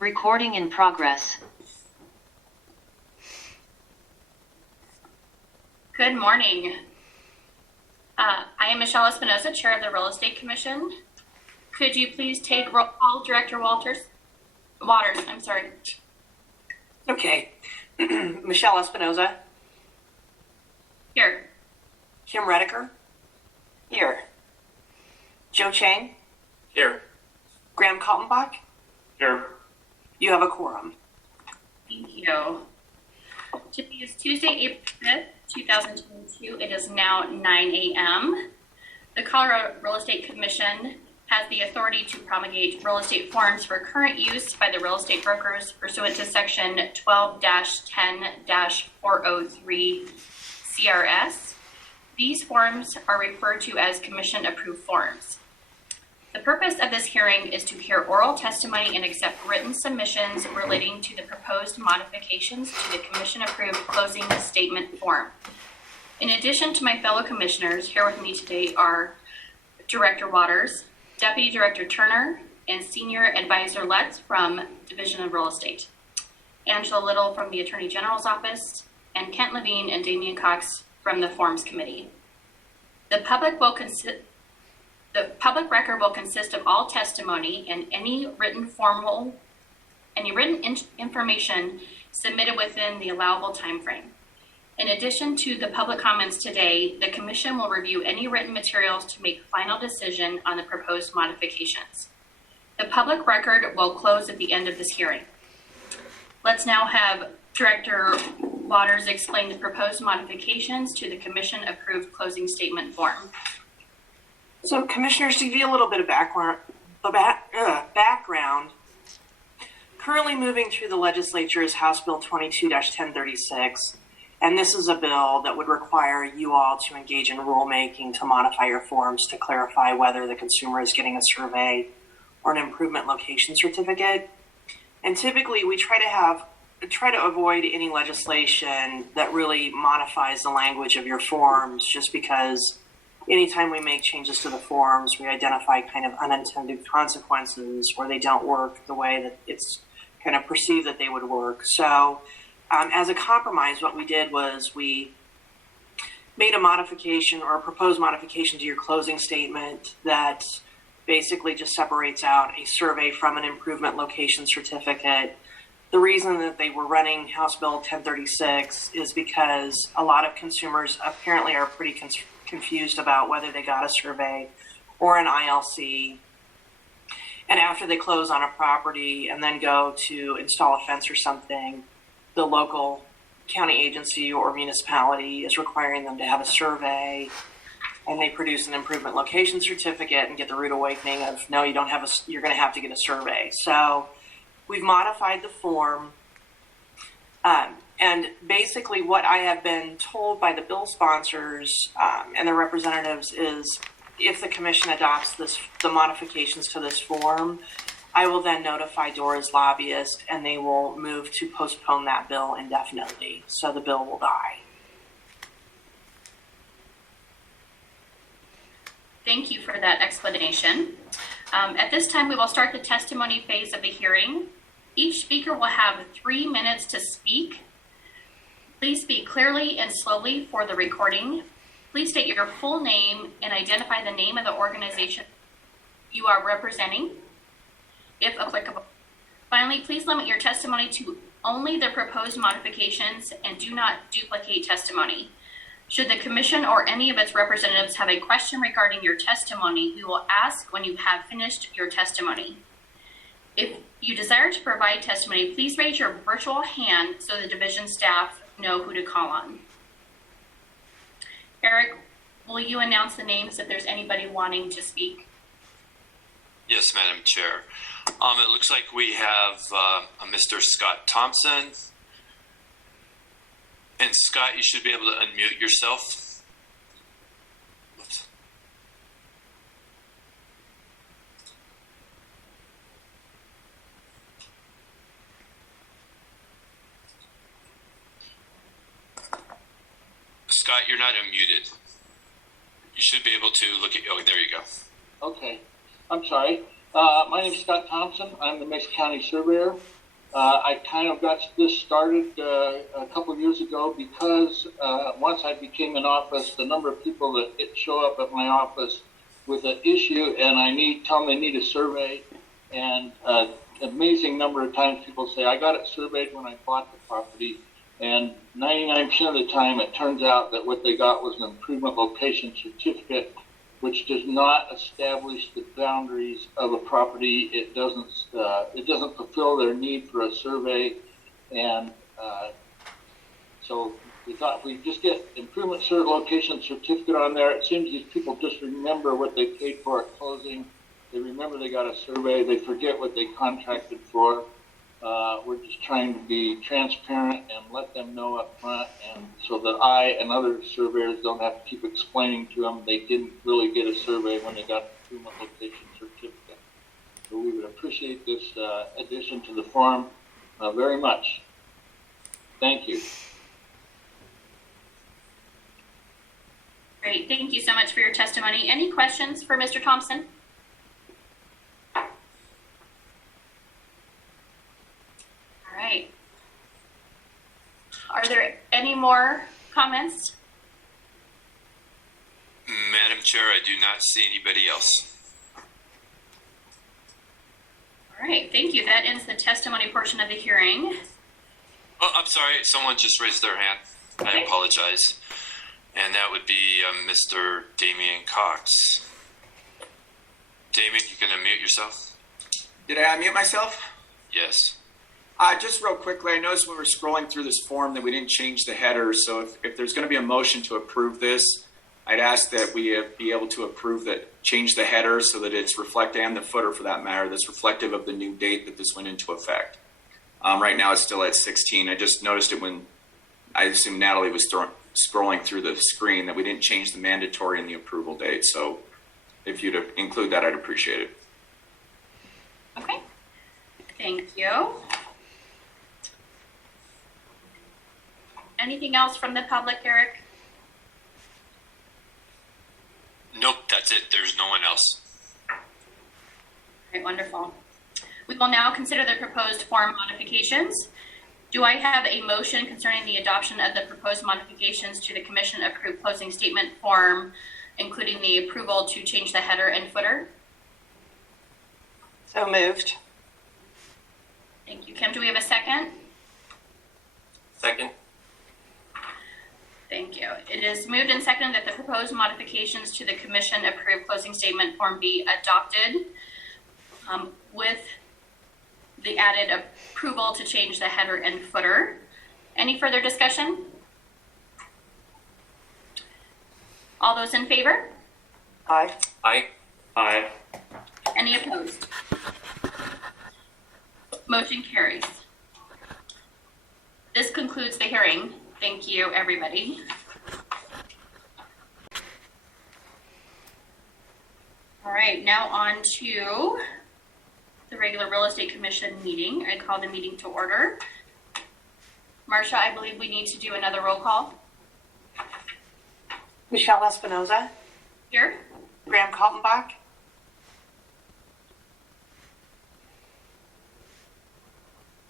Recording in progress. Good morning. I am Michelle Espinoza, Chair of the Real Estate Commission. Could you please take roll call, Director Waters? I'm sorry. Okay. Michelle Espinoza. Here. Kim Rediker. Here. Joe Chang. Here. Graham Kaltenbach. Here. You have a quorum. Thank you. Today is Tuesday, April 5th, 2022. It is now 9 a.m. The Colorado Real Estate Commission has the authority to promulgate real estate forms for current use by the real estate brokers pursuant to Section 12-10-403 CRS. These forms are referred to as Commission-approved forms. The purpose of this hearing is to hear oral testimony and accept written submissions relating to the proposed modifications to the Commission-approved closing statement form. In addition to my fellow commissioners, here with me today are Director Waters, Deputy Director Turner, and Senior Advisor Lutz from Division of Real Estate, Angela Little from the Attorney General's Office, and Kent Levine and Damian Cox from the Forms Committee. The public record will consist of all testimony and any written information submitted within the allowable time frame. In addition to the public comments today, the Commission will review any written materials to make final decision on the proposed modifications. The public record will close at the end of this hearing. Let's now have Director Waters explain the proposed modifications to the Commission-approved closing statement form. So, Commissioners, to give you a little bit of background, currently moving through the legislature is House Bill 22-1036, and this is a bill that would require you all to engage in rulemaking to modify your forms to clarify whether the consumer is getting a survey or an improvement location certificate. And typically, we try to avoid any legislation that really modifies the language of your forms, just because anytime we make changes to the forms, we identify kind of unintended consequences where they don't work the way that it's kind of perceived that they would work. So as a compromise, what we did was we made a modification or a proposed modification to your closing statement that basically just separates out a survey from an improvement location certificate. The reason that they were running House Bill 1036 is because a lot of consumers apparently are pretty confused about whether they got a survey or an ILC. And after they close on a property and then go to install a fence or something, the local county agency or municipality is requiring them to have a survey, and they produce an improvement location certificate and get the rude awakening of, no, you don't have you're going to have to get a survey. So we've modified the form. And basically what I have been told by the bill sponsors and the representatives is if the commission adopts the modifications to this form, I will then notify Dora's lobbyist and they will move to postpone that bill indefinitely. So the bill will die. Thank you for that explanation. At this time, we will start the testimony phase of the hearing. Each speaker will have 3 minutes to speak. Please speak clearly and slowly for the recording. Please state your full name and identify the name of the organization you are representing, if applicable. Finally, please limit your testimony to only the proposed modifications and do not duplicate testimony. Should the Commission or any of its representatives have a question regarding your testimony, we will ask when you have finished your testimony. If you desire to provide testimony, please raise your virtual hand so the division staff know who to call on. Eric, will you announce the names if there's anybody wanting to speak? Yes, Madam Chair. It looks like we have a Mr. Scott Thompson. And Scott, you should be able to unmute yourself. Oops. Scott, you're not unmuted. You should be able to look at, oh, there you go. Okay, I'm sorry. My name is Scott Thompson. I'm the Mesa County Surveyor. I kind of got this started a couple of years ago because once I became in office, the number of people that show up at my office with an issue and tell them they need a survey, and an amazing number of times people say, I got it surveyed when I bought the property, and 99% of the time it turns out that what they got was an improvement location certificate, which does not establish the boundaries of a property. It doesn't fulfill their need for a survey, and so we thought if we just get improvement location certificate on there, it seems these people just remember what they paid for at closing. They remember they got a survey. They forget what they contracted for. We're just trying to be transparent and let them know up front, and so that I and other surveyors don't have to keep explaining to them they didn't really get a survey when they got the improvement location certificate. So we would appreciate this addition to the form very much. Thank you. Great. Thank you so much for your testimony. Any questions for Mr. Thompson? All right. Are there any more comments? Madam Chair, I do not see anybody else. All right. Thank you. That ends the testimony portion of the hearing. Oh, I'm sorry. Someone just raised their hand. I apologize. And that would be Mr. Damian Cox. Damian, you can unmute yourself? Did I unmute myself? Yes. Just real quickly, I noticed when we were scrolling through this form that we didn't change the header. So if there's going to be a motion to approve this, I'd ask that we be able to approve that, change the header so that it's reflective, and the footer for that matter, that's reflective of the new date that this went into effect. Right now it's still at 16. I just noticed it when I assume Natalie was scrolling through the screen that we didn't change the mandatory and the approval date. So if you'd include that, I'd appreciate it. Okay. Thank you. Anything else from the public, Eric? Nope, that's it. There's no one else. All right, wonderful. We will now consider the proposed form modifications. Do I have a motion concerning the adoption of the proposed modifications to the commission approved closing statement form, including the approval to change the header and footer? So moved. Thank you. Kim, do we have a second? Second. Thank you. It is moved and seconded that the proposed modifications to the commission approved closing statement form be adopted with the added approval to change the header and footer. Any further discussion? All those in favor? Aye. Aye. Aye. Any opposed? Motion carries. This concludes the hearing. Thank you, everybody. All right, now on to the regular Real Estate Commission meeting. I call the meeting to order. Marcia, I believe we need to do another roll call. Michelle Espinoza, Here. Graham Kaltenbach,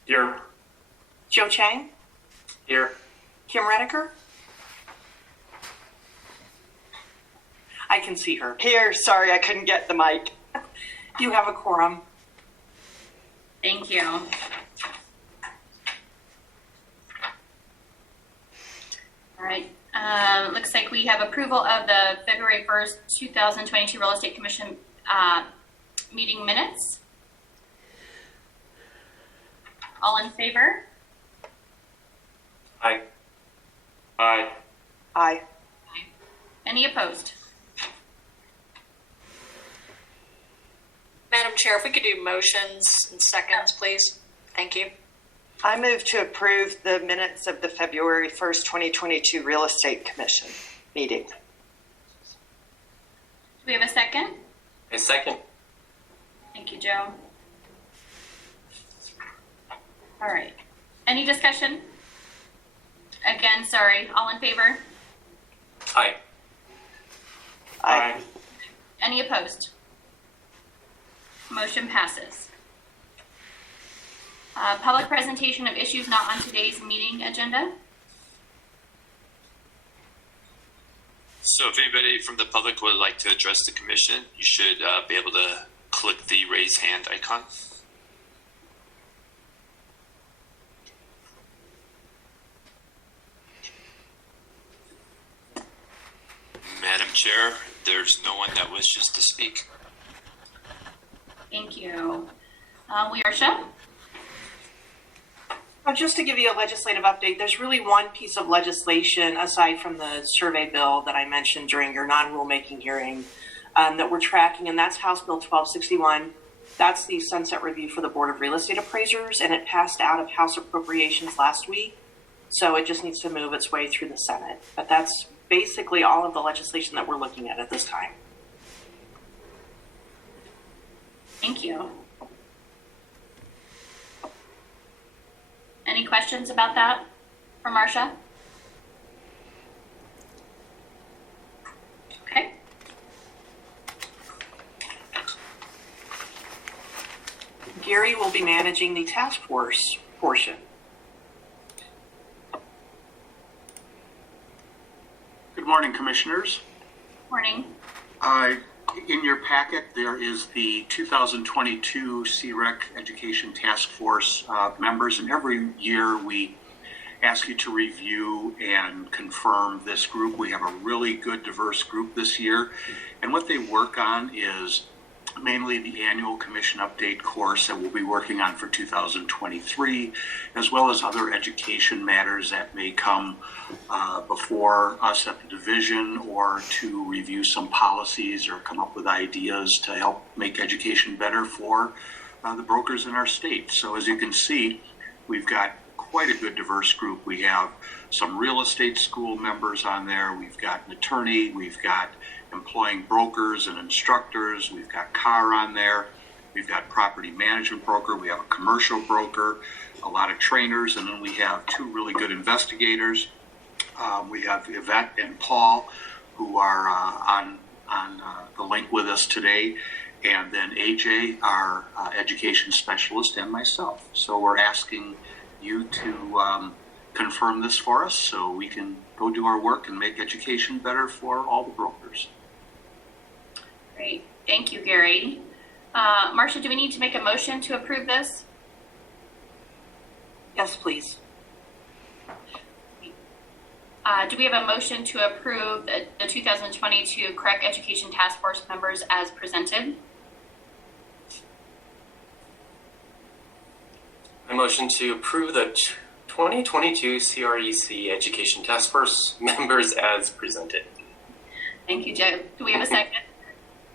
Here. Joe Chang, Here. Kim Redeker. I can see her. Here, sorry, I couldn't get the mic. You have a quorum. Thank you. All right. Looks like we have approval of the February 1st, 2022 Real Estate Commission meeting minutes. All in favor? Aye. Aye. Aye. Any opposed? Madam Chair, if we could do motions and seconds, please. Thank you. I move to approve the minutes of the February 1st, 2022 Real Estate Commission meeting. Do we have a second? A second. Thank you, Joe. All right. Any discussion? Again, sorry. All in favor? Aye. Aye. Any opposed? Motion passes. Public presentation of issues not on today's meeting agenda. So if anybody from the public would like to address the commission, you should be able to click the raise hand icon. Madam Chair, there's no one that wishes to speak. Thank you. Learsha? Just to give you a legislative update, there's really one piece of legislation aside from the survey bill that I mentioned during your non-rulemaking hearing that we're tracking, and that's House Bill 1261. That's the sunset review for the Board of Real Estate Appraisers, and it passed out of House Appropriations last week. So it just needs to move its way through the Senate. But that's basically all of the legislation that we're looking at this time. Thank you. Any questions about that for Marcia? Okay. Gary will be managing the task force portion. Good morning, Commissioners. Morning. In your packet, there is the 2022 CREC Education Task Force members, and every year we ask you to review and confirm this group. We have a really good, diverse group this year, and what they work on is mainly the annual commission update course that we'll be working on for 2023, as well as other education matters that may come before us at the division, or to review some policies or come up with ideas to help make education better for the brokers in our state. So as you can see, we've got quite a good diverse group. We have some real estate school members on there. We've got an attorney. We've got employing brokers and instructors. We've got car on there. We've got property management broker. We have a commercial broker, a lot of trainers, and then we have two really good investigators. We have Yvette and Paul, who are on the link with us today, and then AJ, our education specialist, and myself. So we're asking you to confirm this for us so we can go do our work and make education better for all the brokers. Great. Thank you, Gary. Marcia, do we need to make a motion to approve this? Yes, please. Do we have a motion to approve the 2022 CREC Education Task Force members as presented? I motion to approve the 2022 CREC Education Task Force members as presented. Thank you, Joe. Do we have a second?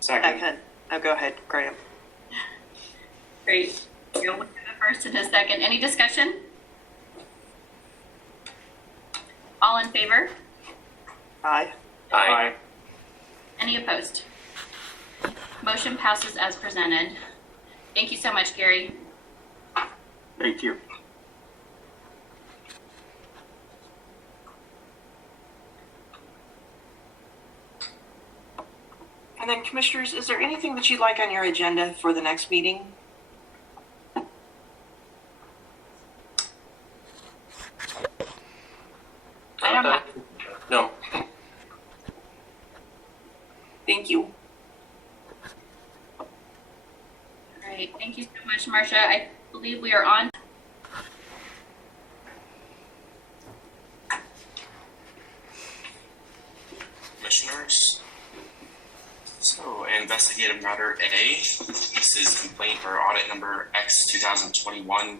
Second. Oh, go ahead, Graham. Great. We'll look at the first and the second. Any discussion? All in favor? Aye. Aye. Any opposed? Motion passes as presented. Thank you so much, Gary. Thank you. And then, Commissioners, is there anything that you'd like on your agenda for the next meeting? I don't have. No. Thank you. All right. Thank you so much, Marcia. I believe we are on. Commissioners. So, investigative matter A, this is complaint or audit number X 2021-132.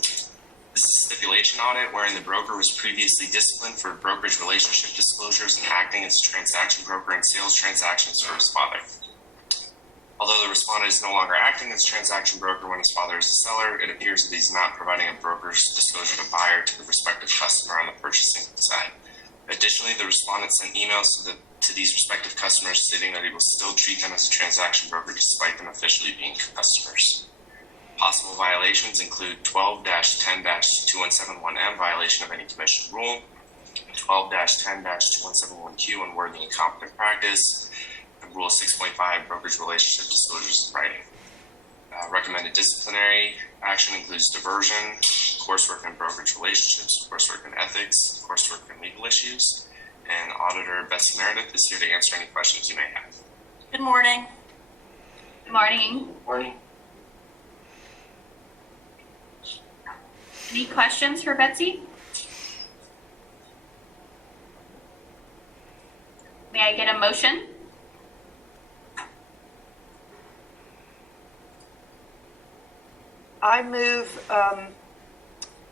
This is a stipulation audit wherein the broker was previously disciplined for brokerage relationship disclosures and acting as a transaction broker in sales transactions for his father. Although the respondent is no longer acting as a transaction broker when his father is a seller, it appears that he's not providing a broker's disclosure to buyer to the respective customer on the purchasing side. Additionally, the respondent sent emails to these respective customers stating that he will still treat them as a transaction broker despite them officially being customers. Possible violations include 12-10-2171M, violation of any commission rule, 12-10-2171Q, unworthy incompetent practice, and Rule 6.5, brokerage relationship disclosures in writing. Recommended disciplinary action includes diversion, coursework in brokerage relationships, coursework in ethics, coursework in legal issues, and Auditor Betsy Meredith is here to answer any questions you may have. Good morning. Good morning. Morning. Any questions for Betsy? May I get a motion? I move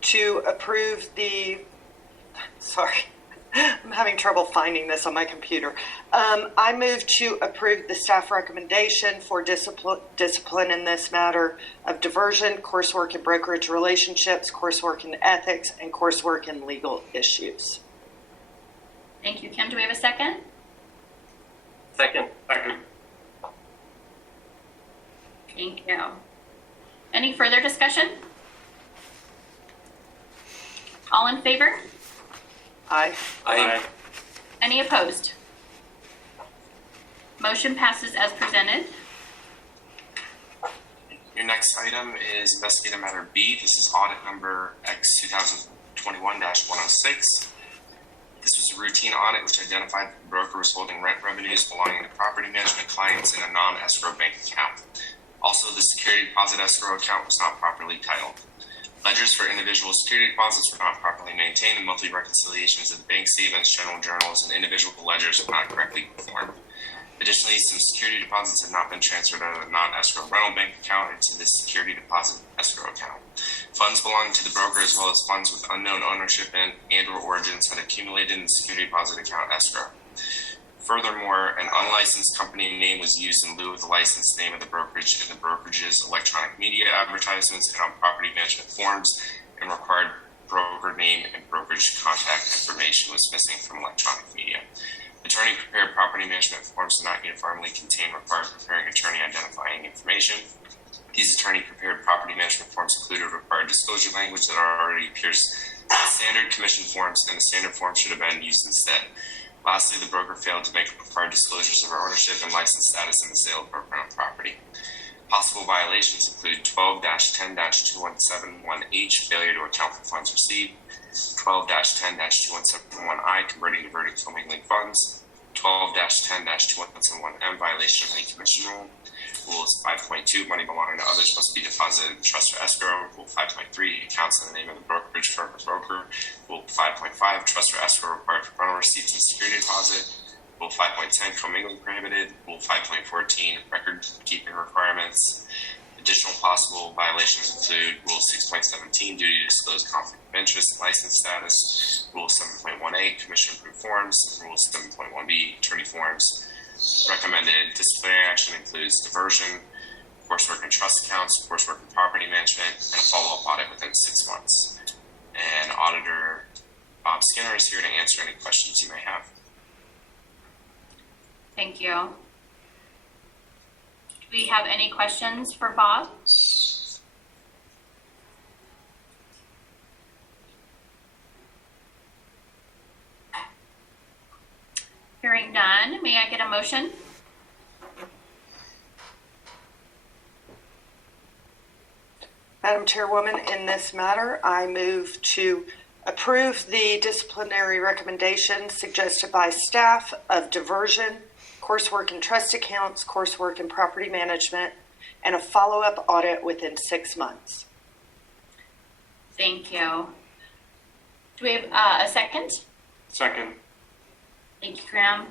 to approve the, sorry, I'm having trouble finding this on my computer. I move to approve the staff recommendation for discipline in this matter of diversion, coursework in brokerage relationships, coursework in ethics, and coursework in legal issues. Thank you, Kim. Do we have a second? Second. Thank you. Any further discussion? All in favor? Aye. Aye. Any opposed? Motion passes as presented. Your next item is investigative matter B. This is audit number X 2021-106. This was a routine audit which identified that the broker was holding rent revenues belonging to property management clients in a non-escrow bank account. Also, the security deposit escrow account was not properly titled. Ledgers for individual security deposits were not properly maintained, and monthly reconciliations of the bank statements, general journals, and individual ledgers were not correctly performed. Additionally, some security deposits had not been transferred out of the non-escrow rental bank account into the security deposit escrow account. Funds belonging to the broker as well as funds with unknown ownership and or origins had accumulated in the security deposit account escrow. Furthermore, an unlicensed company name was used in lieu of the licensed name of the brokerage in the brokerage's electronic media advertisements and on property management forms, and required broker name and brokerage contact information was missing from electronic media. Attorney prepared property management forms do not uniformly contain required preparing attorney identifying information. These attorney prepared property management forms included required disclosure language that already appears in standard commission forms, and the standard form should have been used instead. Lastly, the broker failed to make required disclosures of her ownership and license status in the sale of broker rental property. Possible violations include 12-10-2171H, failure to account for funds received, 12-10-2171I, converting, diverting, commingling funds, 12-10-2171M, violation of any commission rule. Rules 5.2, money belonging to others must be deposited in trust or escrow. Rule 5.3, accounts in the name of the brokerage firm or broker. Rule 5.5, trust or escrow required for rental receipts and security deposit. Rule 5.10, commingling prohibited. Rule 5.14, record keeping requirements. Additional possible violations include Rule 6.17, duty to disclose conflict of interest and license status. Rule 7.1A, commission approved forms. Rule 7.1B, attorney forms. Recommended disciplinary action includes diversion, coursework in trust accounts, coursework in property management, and a follow-up audit within 6 months. And Auditor Bob Skinner is here to answer any questions you may have. Thank you. Do we have any questions for Bob? Hearing none, may I get a motion? Madam Chairwoman, in this matter, I move to approve the disciplinary recommendations suggested by staff of diversion, coursework in trust accounts, coursework in property management, and a follow-up audit within 6 months. Thank you. Do we have a second? Second. Thank you, Graham.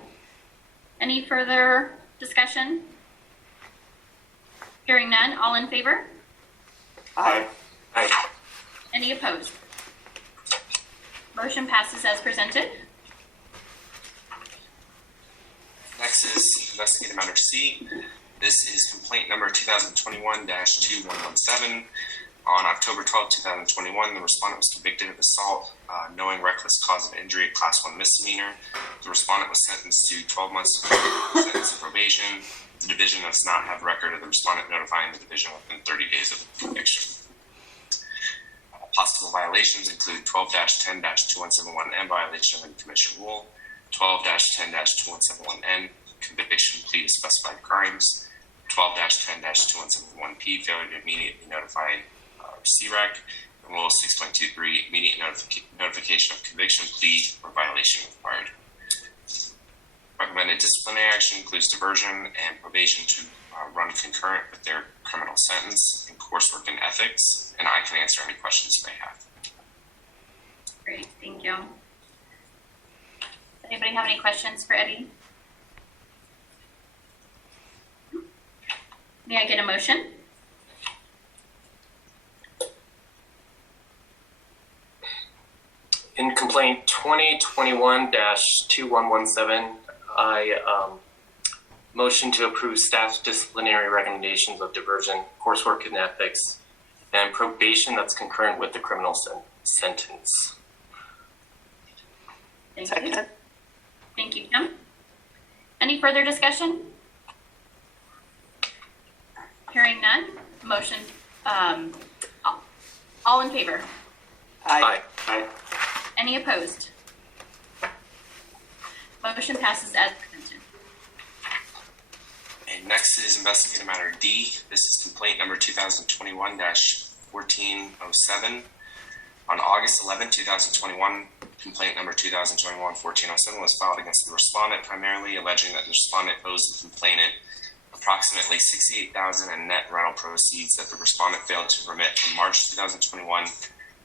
Any further discussion? Hearing none, all in favor? Aye. Aye. Any opposed? Motion passes as presented. Next is investigative matter C. This is complaint number 2021-2117. On October 12, 2021, the respondent was convicted of assault, knowing reckless cause of injury, a class 1 misdemeanor. The respondent was sentenced to 12 months of probation. The division does not have record of the respondent notifying the division within 30 days of the conviction. Possible violations include 12-10-2171N, violation of the commission rule, 12-10-2171N, conviction plea to specified crimes, 12-10-2171P, failure to immediately notify CREC, and Rule 6.23, immediate notification of conviction, plea, or violation required. Recommended disciplinary action includes diversion and probation to run concurrent with their criminal sentence and coursework in ethics, and I can answer any questions you may have. Great, thank you. Anybody have any questions for Eddie? May I get a motion? In complaint 2021-2117, I motion to approve staff's disciplinary recommendations of diversion, coursework in ethics, and probation that's concurrent with the criminal sentence. Thank you. Second. Thank you, Kim. Any further discussion? Hearing none, motion, all in favor? Aye. Aye. Any opposed? Motion passes as presented. And next is investigative matter D. This is complaint number 2021-1407. On August 11, 2021, complaint number 2021-1407 was filed against the respondent, primarily alleging that the respondent owes the complainant approximately $68,000 in net rental proceeds that the respondent failed to remit from March 2021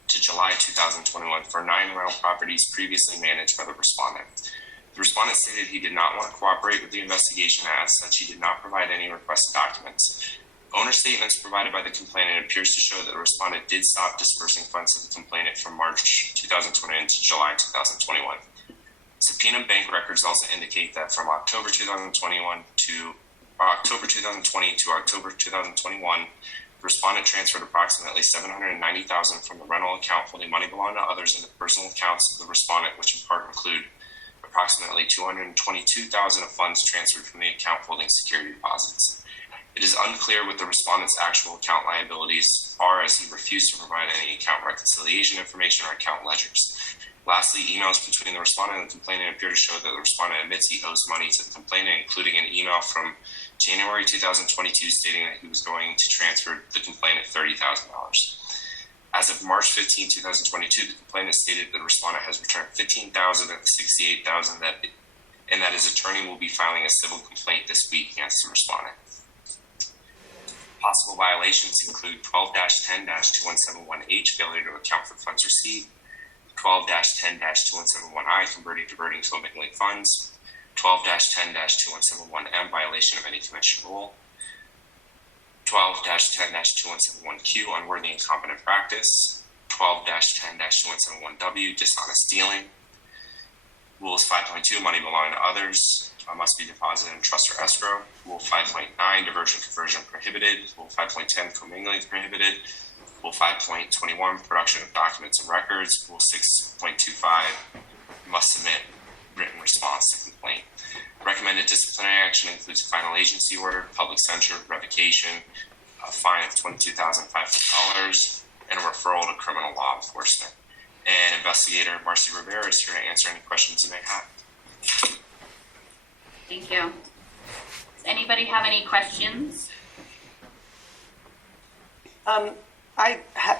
to July 2021 for 9 rental properties previously managed by the respondent. The respondent stated he did not want to cooperate with the investigation, as such he did not provide any requested documents. Owner statements provided by the complainant appears to show that the respondent did stop dispersing funds to the complainant from March 2020 to July 2021. Subpoena bank records also indicate that from October 2020 to October 2021, the respondent transferred approximately $790,000 from the rental account holding money belonging to others into personal accounts of the respondent, which in part include approximately $222,000 of funds transferred from the account holding security deposits. It is unclear what the respondent's actual account liabilities are, as he refused to provide any account reconciliation information or account ledgers. Lastly, emails between the respondent and the complainant appear to show that the respondent admits he owes money to the complainant, including an email from January 2022 stating that he was going to transfer the complainant $30,000. As of March 15, 2022, the complainant stated that the respondent has returned $15,000 of the $68,000 and that his attorney will be filing a civil complaint this week against the respondent. Possible violations include 12-10-2171H, failure to account for funds received, 12-10-2171I, diverting to omitting funds, 12-10-2171M, violation of any commission rule, 12-10-2171Q, unworthy and incompetent practice, 12-10-2171W, dishonest dealing. Rules 5.2, money belonging to others must be deposited in trust or escrow. Rule 5.9, diversion conversion prohibited. Rule 5.10, commingling prohibited. Rule 5.21, production of documents and records. Rule 6.25, must submit written response to complaint. Recommended disciplinary action includes a final agency order, public censure, revocation, a fine of $22,500, and a referral to criminal law enforcement. And Investigator Marcy Rivera is here to answer any questions you may have. Thank you. Does anybody have any questions? I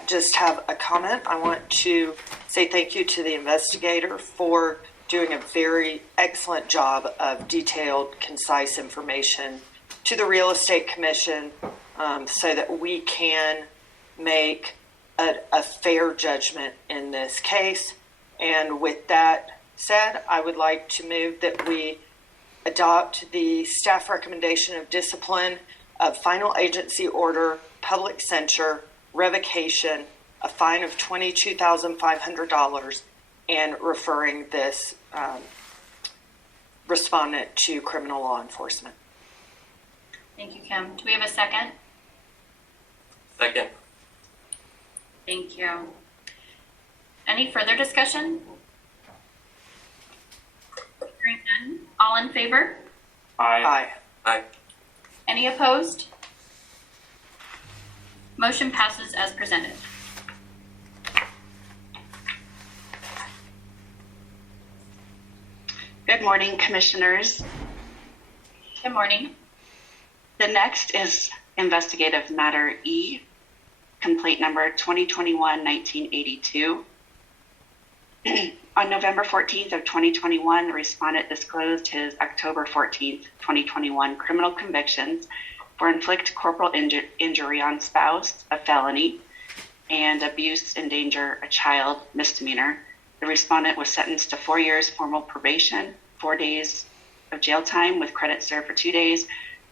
just have a comment. I want to say thank you to the investigator for doing a very excellent job of detailed, concise information to the Real Estate Commission so that we can make a fair judgment in this case. And with that said, I would like to move that we adopt the staff recommendation of discipline of final agency order, public censure, revocation, a fine of $22,500, and referring this respondent to criminal law enforcement. Thank you, Kim. Do we have a second? Second. Thank you. Any further discussion? Hearing none. All in favor? Aye. Aye. Any opposed? Motion passes as presented. Good morning, Commissioners. Good morning. The next is investigative matter E, complaint number 2021-1982. On November 14th of 2021, the respondent disclosed his October 14th, 2021 criminal convictions for inflict corporal injury on spouse, a felony, and abuse, endanger a child, misdemeanor. The respondent was sentenced to 4 years formal probation, 4 days of jail time with credit served for 2 days,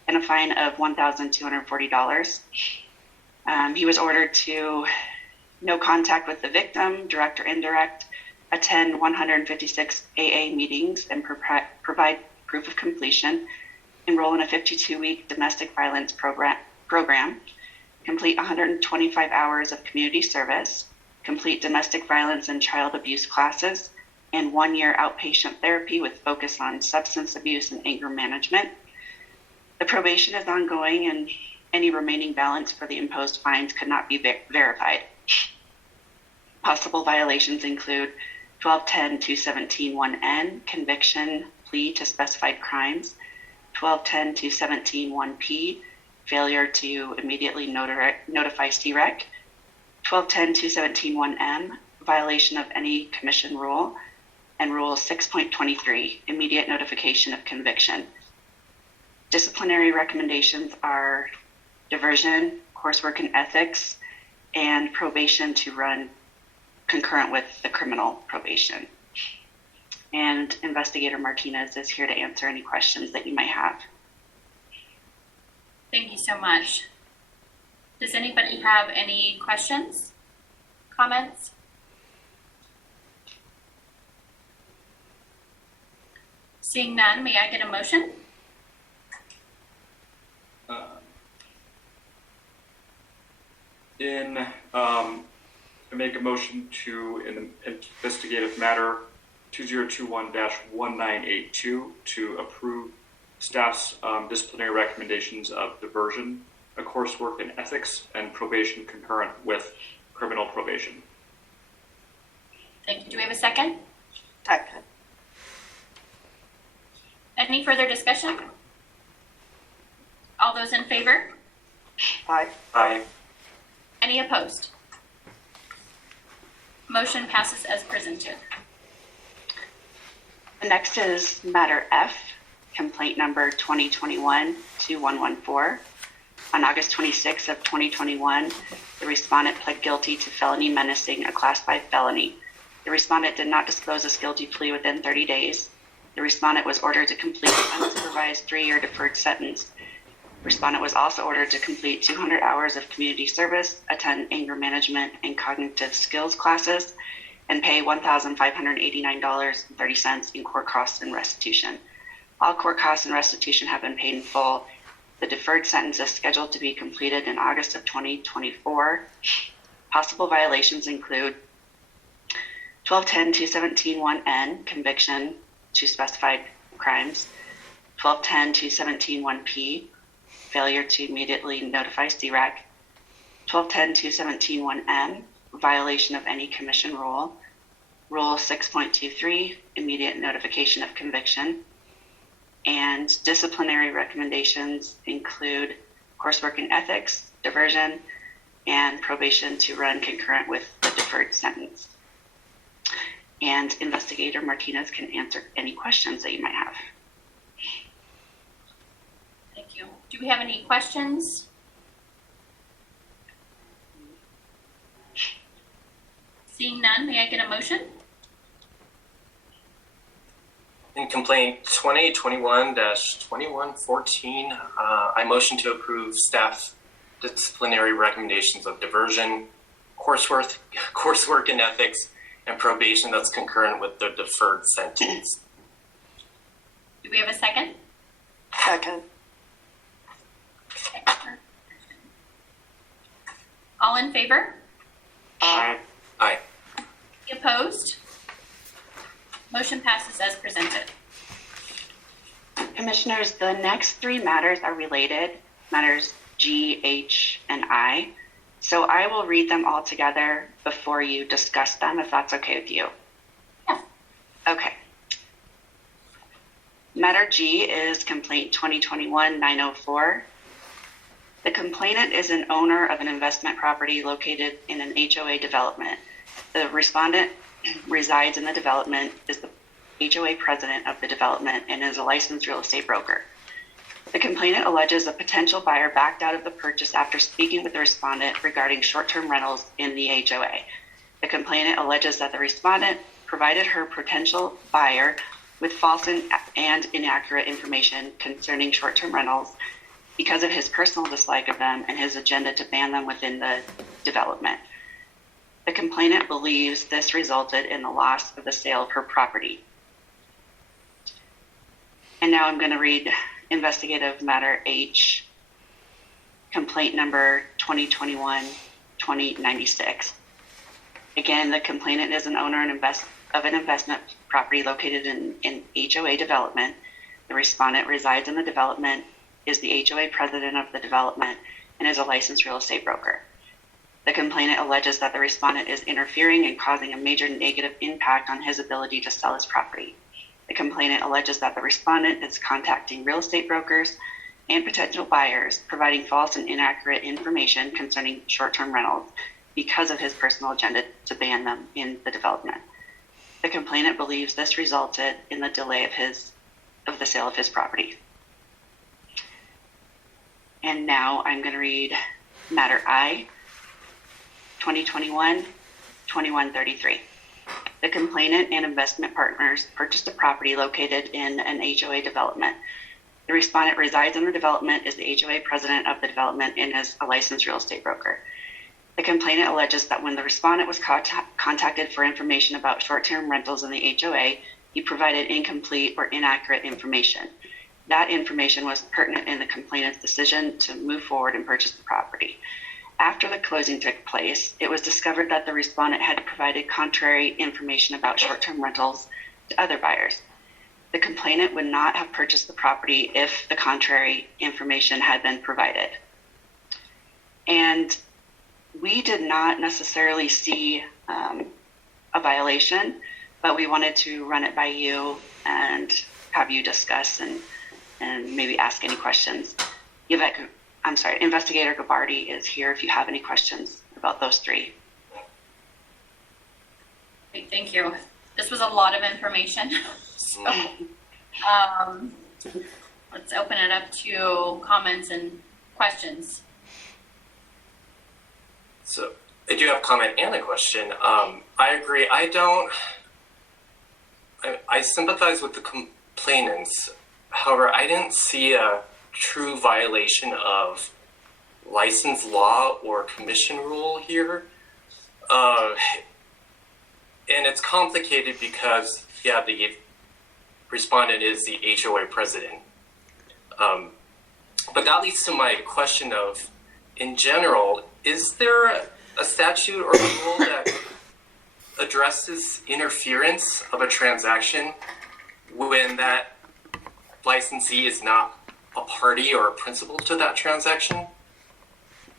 and a fine of $1,240. He was ordered to no contact with the victim, direct or indirect, attend 156 AA meetings and provide proof of completion, enroll in a 52-week domestic violence program, complete 125 hours of community service, complete domestic violence and child abuse classes, and 1 year outpatient therapy with focus on substance abuse and anger management. The probation is ongoing and any remaining balance for the imposed fines could not be verified. Possible violations include 1210-217-1N, conviction, plea to specified crimes, 1210-217-1P, failure to immediately notify CREC, 1210-217-1M, violation of any commission rule, and Rule 6.23, immediate notification of conviction. Disciplinary recommendations are diversion, coursework and ethics, and probation to run concurrent with the criminal probation. And Investigator Martinez is here to answer any questions that you might have. Thank you so much. Does anybody have any questions, comments? Seeing none, may I get a motion? I make a motion to, in investigative matter 2021-1982, to approve staff's disciplinary recommendations of diversion, a coursework in ethics, and probation concurrent with criminal probation. Thank you. Do we have a second? Second. Any further discussion? All those in favor? Aye. Aye. Any opposed? Motion passes as presented. The next is matter F, complaint number 2021-2114. On August 26th of 2021, the respondent pled guilty to felony menacing, a class 5 felony. The respondent did not disclose his guilty plea within 30 days. The respondent was ordered to complete an unsupervised 3-year deferred sentence. The respondent was also ordered to complete 200 hours of community service, attend anger management and cognitive skills classes, and pay $1,589.30 in court costs and restitution. All court costs and restitution have been paid in full. The deferred sentence is scheduled to be completed in August of 2024. Possible violations include 1210-217-1N, conviction to specified crimes, 1210-217-1P, failure to immediately notify CREC, 1210-217-1M, violation of any commission rule, Rule 6.23, immediate notification of conviction, and disciplinary recommendations include coursework in ethics, diversion, and probation to run concurrent with the deferred sentence. And Investigator Martinez can answer any questions that you might have. Thank you. Do we have any questions? Seeing none, may I get a motion? In complaint 2021-2114, I motion to approve staff disciplinary recommendations of diversion, coursework in ethics, and probation that's concurrent with the deferred sentence. Do we have a second? Second. All in favor? Aye. Aye. Any opposed? Motion passes as presented. Commissioners, the next 3 matters are related, matters G, H, and I. So I will read them all together before you discuss them, if that's okay with you. Yeah. Okay. Matter G is complaint 2021-904. The complainant is an owner of an investment property located in an HOA development. The respondent resides in the development, is the HOA president of the development, and is a licensed real estate broker. The complainant alleges a potential buyer backed out of the purchase after speaking with the respondent regarding short-term rentals in the HOA. The complainant alleges that the respondent provided her potential buyer with false and inaccurate information concerning short-term rentals because of his personal dislike of them and his agenda to ban them within the development. The complainant believes this resulted in the loss of the sale of her property. And now I'm going to read investigative matter H, complaint number 2021-2096. Again, the complainant is an owner of an investment property located in an HOA development. The respondent resides in the development, is the HOA president of the development, and is a licensed real estate broker. The complainant alleges that the respondent is interfering and causing a major negative impact on his ability to sell his property. The complainant alleges that the respondent is contacting real estate brokers and potential buyers, providing false and inaccurate information concerning short-term rentals because of his personal agenda to ban them in the development. The complainant believes this resulted in the delay of the sale of his property. And now I'm going to read matter I, 2021-2133. The complainant and investment partners purchased a property located in an HOA development. The respondent resides in the development, is the HOA president of the development, and is a licensed real estate broker. The complainant alleges that when the respondent was contacted for information about short-term rentals in the HOA, he provided incomplete or inaccurate information. That information was pertinent in the complainant's decision to move forward and purchase the property. After the closing took place, it was discovered that the respondent had provided contrary information about short-term rentals to other buyers. The complainant would not have purchased the property if the contrary information had been provided. And we did not necessarily see a violation, but we wanted to run it by you and have you discuss and maybe ask any questions. Investigator Gabardi is here if you have any questions about those three. Great, thank you. This was a lot of information. So, let's open it up to comments and questions. So I do have a comment and a question. I agree. I sympathize with the complainants. However, I didn't see a true violation of license law or commission rule here. And it's complicated because, the respondent is the HOA president. But that leads to my question of, in general, is there a statute or rule that addresses interference of a transaction when that licensee is not a party or a principal to that transaction?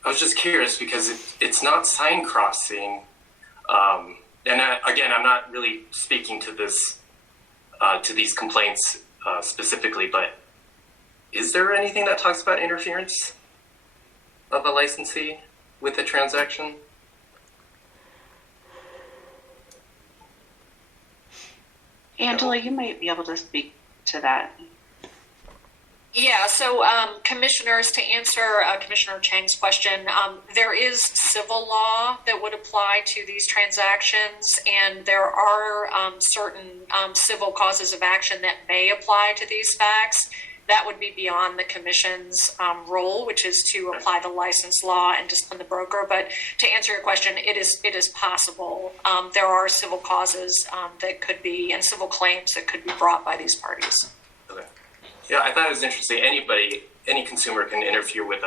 I was just curious because it's not sign crossing. Again, I'm not really speaking to this, to these complaints specifically, but is there anything that talks about interference of a licensee with a transaction? Angela, you might be able to speak to that. Yeah, so commissioners, to answer Commissioner Chang's question, there is civil law that would apply to these transactions, and there are certain civil causes of action that may apply to these facts. That would be beyond the commission's role, which is to apply the license law and discipline the broker. But to answer your question, it is possible. There are civil causes that could be, and civil claims that could be brought by these parties. Okay. Yeah, I thought it was interesting. Any consumer can interfere with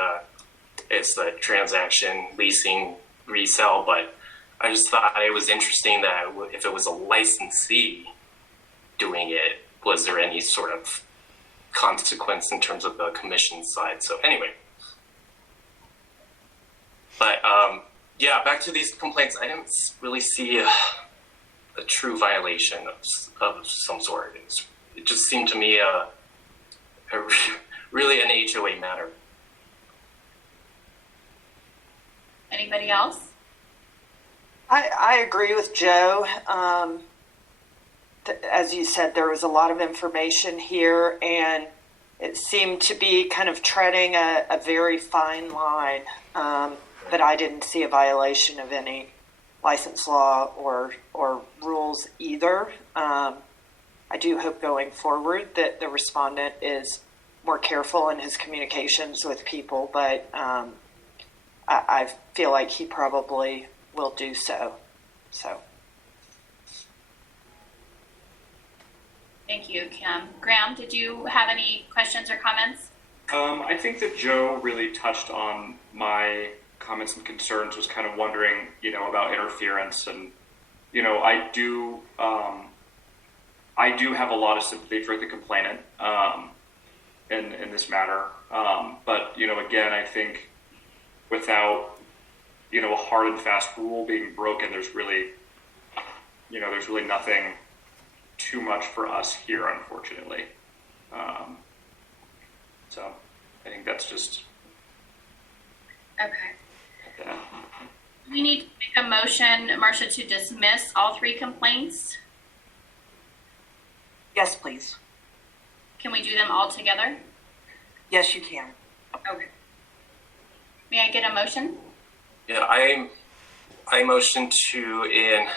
it's the transaction, leasing, resell, but I just thought it was interesting that if it was a licensee doing it, was there any sort of consequence in terms of the commission side? So anyway, but back to these complaints. I didn't really see a true violation of some sort. It just seemed to me really an HOA matter. Anybody else? I agree with Joe. As you said, there was a lot of information here, and it seemed to be kind of treading a very fine line. But I didn't see a violation of any license law or rules either. I do hope going forward that the respondent is more careful in his communications with people, but I feel like he probably will do so. Thank you, Kim. Graham, did you have any questions or comments? I think that Joe really touched on my comments and concerns, was kind of wondering, about interference. And, I do have a lot of sympathy for the complainant in this matter. But, again, I think without, a hard and fast rule being broken, there's really nothing too much for us here, unfortunately. So I think that's just. Okay. We need to make a motion, Marcia, to dismiss all 3 complaints. Yes, please. Can we do them all together? Yes, you can. Okay. May I get a motion? Yeah, I motion to, in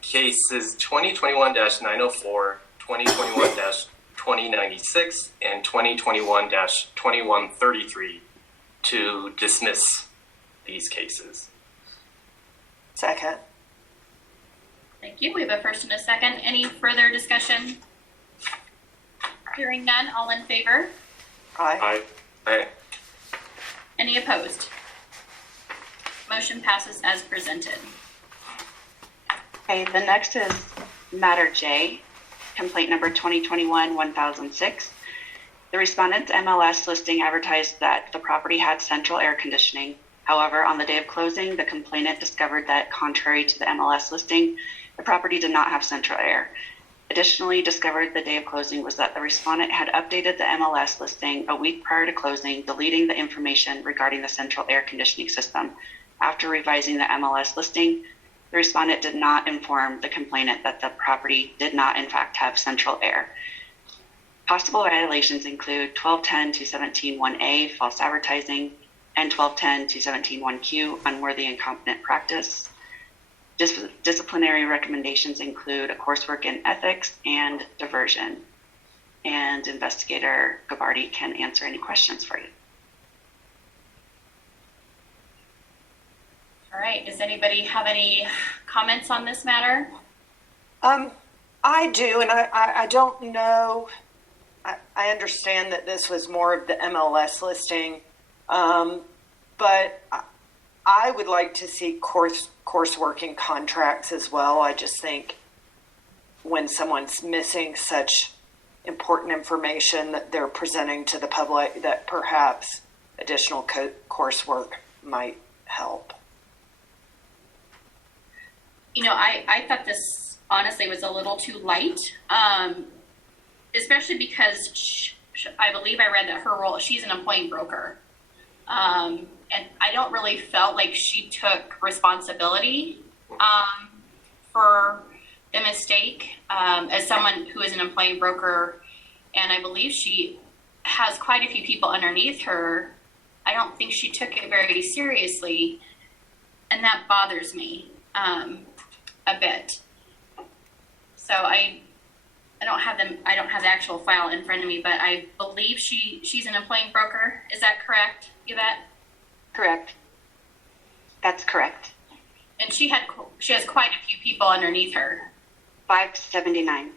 cases 2021-904, 2021-2096, and 2021-2133 to dismiss these cases. Second. Thank you. We have a first and a second. Any further discussion? Hearing none, all in favor? Aye. Aye. Any opposed? Motion passes as presented. Okay, the next is matter J, complaint number 2021-1006. The respondent's MLS listing advertised that the property had central air conditioning. However, on the day of closing, the complainant discovered that, contrary to the MLS listing, the property did not have central air. Additionally, discovered the day of closing was that the respondent had updated the MLS listing a week prior to closing, deleting the information regarding the central air conditioning system. After revising the MLS listing, the respondent did not inform the complainant that the property did not, in fact, have central air. Possible violations include 1210-217-1A, false advertising, and 1210-217-1Q, unworthy and incompetent practice. Disciplinary recommendations include a coursework in ethics and diversion. And Investigator Gabarty can answer any questions for you. All right. Does anybody have any comments on this matter? I do, and I don't know. I understand that this was more of the MLS listing, but I would like to see coursework in contracts as well. I just think when someone's missing such important information that they're presenting to the public, that perhaps additional coursework might help. I thought this honestly was a little too light, especially because I believe I read that her role, she's an employee broker. And I don't really felt like she took responsibility for the mistake as someone who is an employee broker. And I believe she has quite a few people underneath her. I don't think she took it very seriously. And that bothers me a bit. So I don't have the actual file in front of me, but I believe she's an employee broker. Is that correct, Yvette? Correct. That's correct. And she has quite a few people underneath her. 579.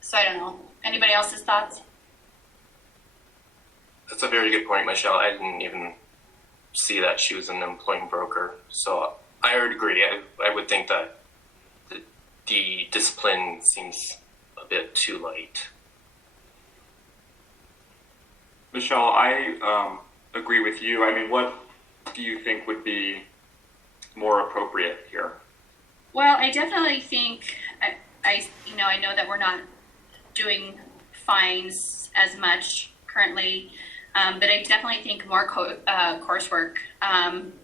So I don't know. Anybody else's thoughts? That's a very good point, Michelle. I didn't even see that she was an employee broker. So I would agree. I would think that the discipline seems a bit too light. Michelle, I agree with you. I mean, what do you think would be more appropriate here? Well, I definitely think, I know that we're not doing fines as much currently, but I definitely think more coursework.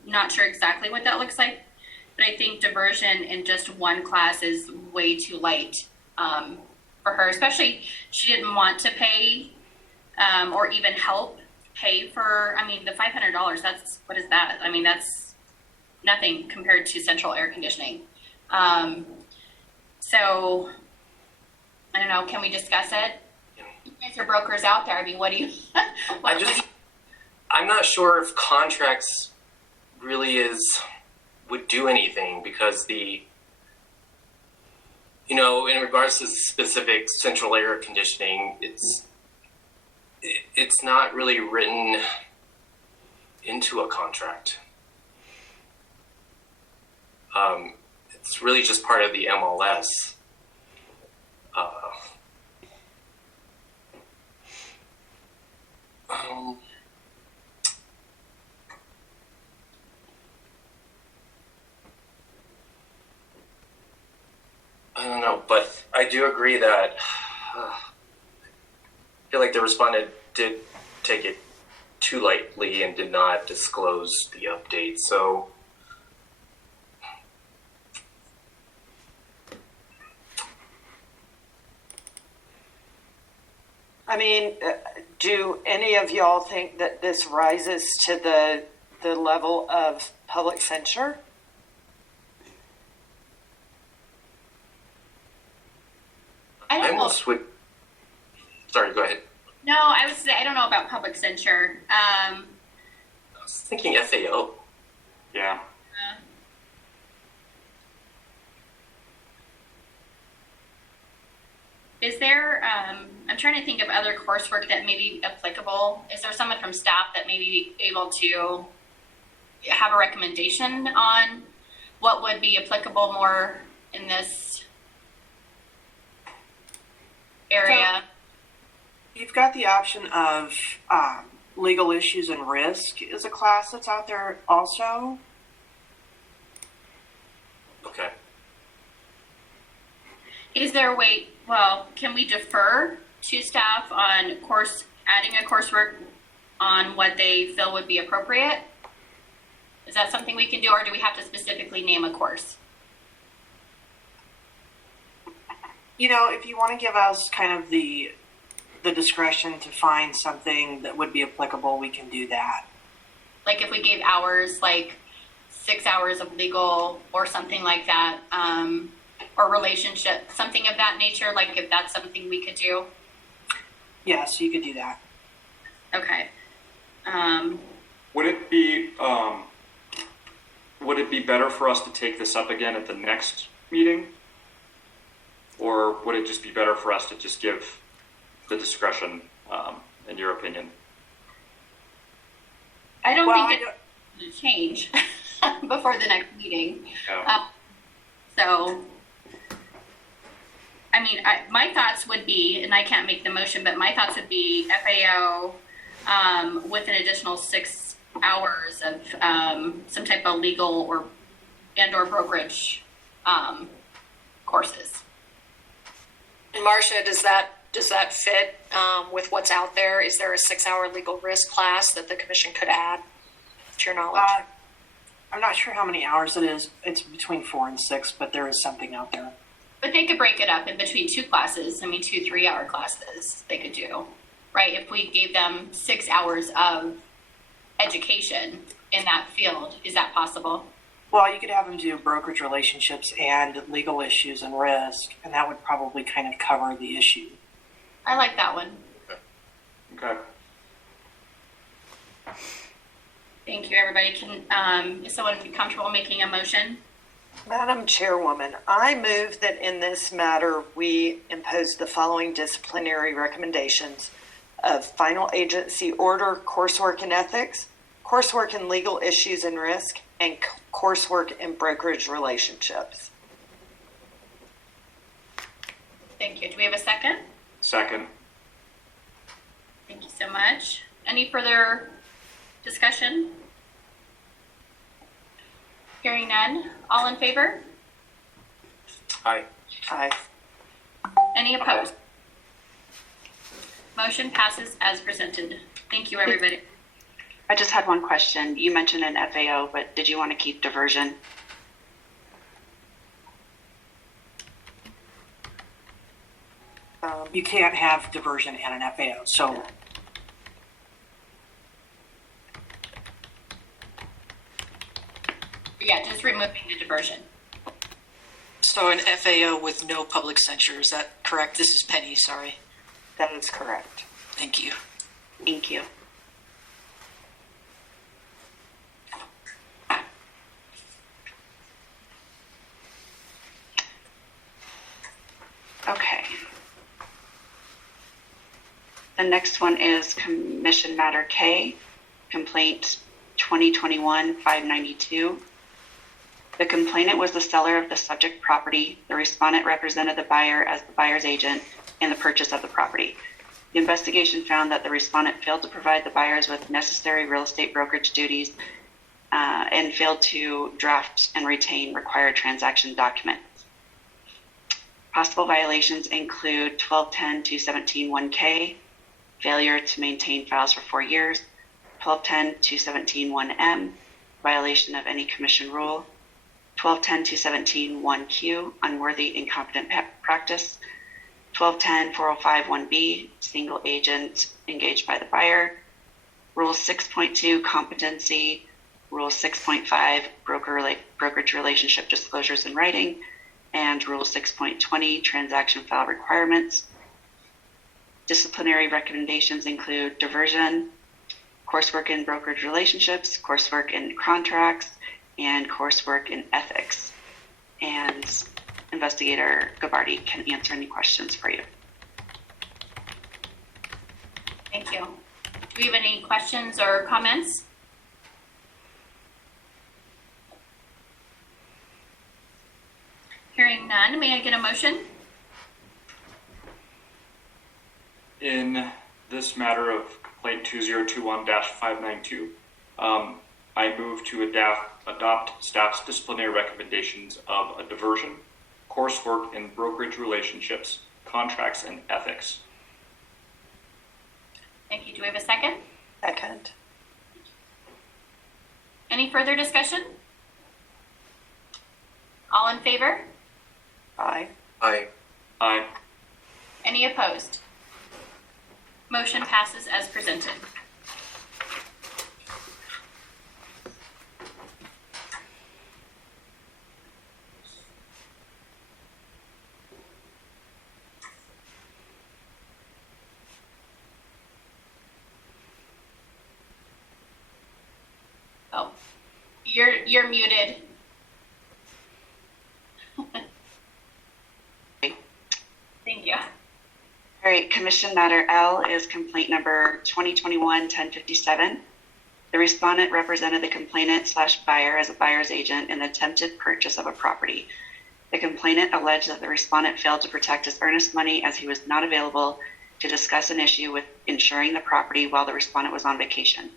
Not sure exactly what that looks like, but I think diversion in just one class is way too light for her, especially she didn't want to pay or even help pay for, the $500, what is that? That's nothing compared to central air conditioning. So, I don't know, can we discuss it? You guys are brokers out there. What do you, I'm not sure if contracts really would do anything, because in regards to specific central air conditioning, it's not really written into a contract. It's really just part of the MLS. I don't know, but I do agree that I feel like the respondent did take it too lightly and did not disclose the update. So do any of y'all think that this rises to the level of public censure? I don't know. almost would. Sorry, go ahead. No, I would say I don't know about public censure. I was thinking FAO. Yeah. Is there, I'm trying to think of other coursework that may be applicable. Is there someone from staff that may be able to have a recommendation on what would be applicable more in this area? So you've got the option of legal issues and risk is a class that's out there also. Okay. Is there a way, can we defer to staff on adding a coursework on what they feel would be appropriate? Is that something we can do, or do we have to specifically name a course? If you want to give us kind of the discretion to find something that would be applicable, we can do that. Like if we gave hours, like 6 hours of legal or something like that, or relationship, something of that nature, like if that's something we could do? Yes, you could do that. Okay. Would it be better for us to take this up again at the next meeting? Or would it just be better for us to just give the discretion, in your opinion? I don't think it's going to change before the next meeting. Yeah. My thoughts would be, and I can't make the motion, but my thoughts would be FAO with an additional 6 hours of some type of legal or brokerage courses. And Marcia, does that fit with what's out there? Is there a 6-hour legal risk class that the commission could add to your knowledge? I'm not sure how many hours it is. It's between 4 and 6, but there is something out there. But they could break it up in between 2 classes. 2 3-hour classes they could do, right? If we gave them 6 hours of education in that field, is that possible? Well, you could have them do brokerage relationships and legal issues and risk, and that would probably kind of cover the issue. I like that one. Okay. Thank you, everybody. Can is someone comfortable making a motion? Madam Chairwoman, I move that in this matter, we impose the following disciplinary recommendations of final agency order, coursework in ethics, coursework in legal issues and risk, and coursework in brokerage relationships. Thank you. Do we have a second? Second. Thank you so much. Any further discussion? Hearing none. All in favor? Aye. Aye. Any opposed? Motion passes as presented. Thank you, everybody. I just had one question. You mentioned an FAO, but did you want to keep diversion? You can't have diversion and an FAO, so Yeah, just removing the diversion. So an FAO with no public censure, is that correct? This is Penny, sorry. That is correct. Thank you. Thank you. Okay. The next one is Commission Matter K, Complaint 2021-592. The complainant was the seller of the subject property. The respondent represented the buyer as the buyer's agent in the purchase of the property. The investigation found that the respondent failed to provide the buyers with necessary real estate brokerage duties and failed to draft and retain required transaction documents. Possible violations include 1210-217-1K, failure to maintain files for 4 years, 1210-217-1M, violation of any commission rule, 1210-217-1Q, unworthy incompetent practice, 1210-405-1B, single agent engaged by the buyer, Rule 6.2, competency, Rule 6.5, brokerage relationship disclosures in writing, and Rule 6.20, transaction file requirements. Disciplinary recommendations include diversion, coursework in brokerage relationships, coursework in contracts, and coursework in ethics. And Investigator Gabarty can answer any questions for you. Thank you. Do we have any questions or comments? Hearing none, may I get a motion? In this matter of complaint 2021-592, I move to adopt staff's disciplinary recommendations of a diversion, coursework in brokerage relationships, contracts, and ethics. Thank you. Do we have a second? Second. Any further discussion? All in favor? Aye. Aye. Aye. Any opposed? Motion passes as presented. Oh, you're muted. Thank you. All right, Commission Matter L is complaint number 2021-1057. The respondent represented the complainant/buyer as a buyer's agent in the attempted purchase of a property. The complainant alleged that the respondent failed to protect his earnest money as he was not available to discuss an issue with insuring the property while the respondent was on vacation.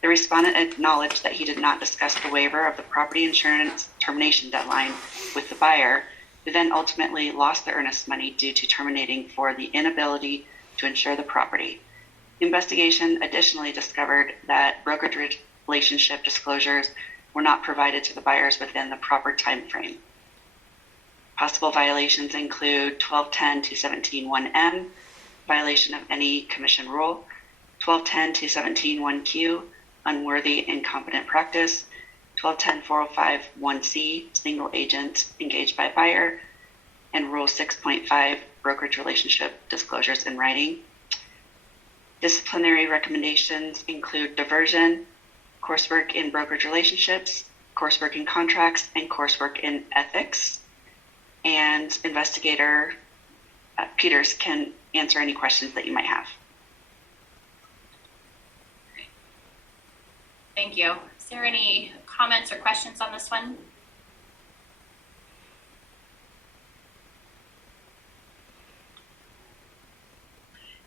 The respondent acknowledged that he did not discuss the waiver of the property insurance termination deadline with the buyer, who then ultimately lost the earnest money due to terminating for the inability to insure the property. The investigation additionally discovered that brokerage relationship disclosures were not provided to the buyers within the proper time frame. Possible violations include 1210-217-1M, violation of any commission rule, 1210-217-1Q, unworthy incompetent practice, 1210-405-1C, single agent engaged by buyer, and Rule 6.5, brokerage relationship disclosures in writing. Disciplinary recommendations include diversion, coursework in brokerage relationships, coursework in contracts, and coursework in ethics. And Investigator Peters can answer any questions that you might have. Thank you. Is there any comments or questions on this one?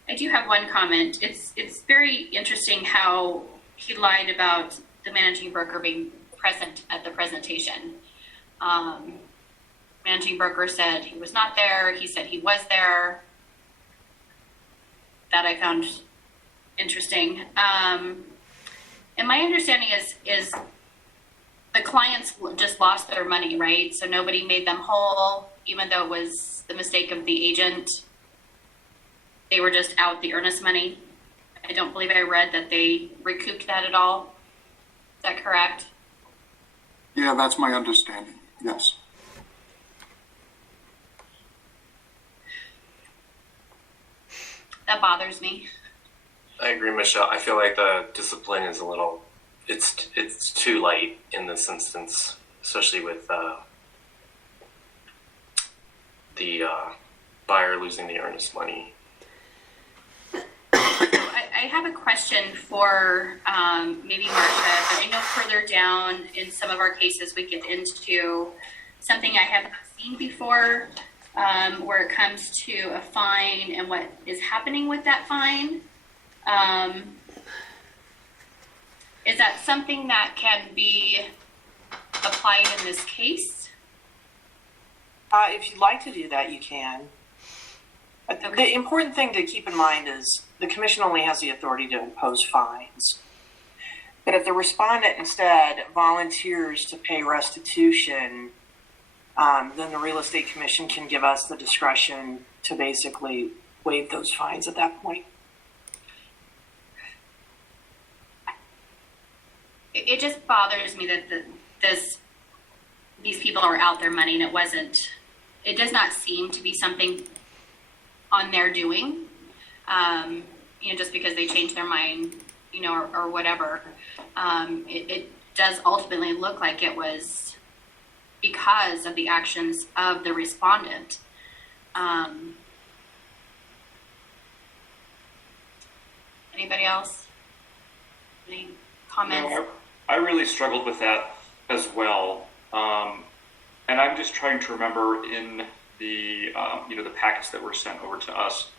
I do have one comment. It's very interesting how he lied about the managing broker being present at the presentation. managing broker said he was not there. He said he was there. That I found interesting. And my understanding is the clients just lost their money, right? So nobody made them whole, even though it was the mistake of the agent. They were just out the earnest money. I don't believe I read that they recouped that at all. Is that correct? Yeah, that's my understanding. Yes. That bothers me. I agree, Michelle. I feel like the discipline is it's too light in this instance, especially with the buyer losing the earnest money. I have a question for maybe Marcia, but I know further down in some of our cases we get into something I haven't seen before, where it comes to a fine and what is happening with that fine. Is that something that can be applied in this case? If you'd like to do that, you can. The important thing to keep in mind is the commission only has the authority to impose fines. But if the respondent instead volunteers to pay restitution, then the real estate commission can give us the discretion to basically waive those fines at that point. It just bothers me that these people are out their money, and it does not seem to be something on their doing, just because they changed their mind, or whatever. It does ultimately look like it was because of the actions of the respondent. Anybody else? Any comments? No, I really struggled with that as well. And I'm just trying to remember in the the packets that were sent over to us,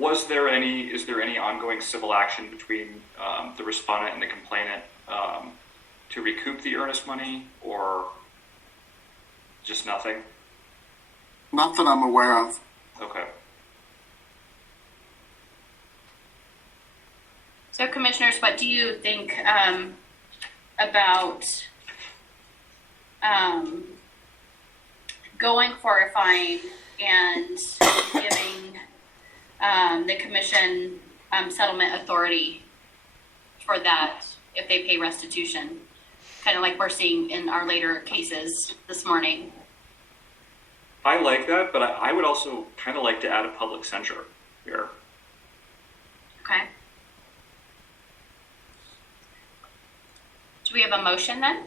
is there any ongoing civil action between the respondent and the complainant to recoup the earnest money, or just nothing? Not that I'm aware of. Okay. So, commissioners, what do you think about going for a fine and giving the commission settlement authority for that if they pay restitution, kind of like we're seeing in our later cases this morning? I like that, but I would also kind of like to add a public censure here. Okay. Do we have a motion then?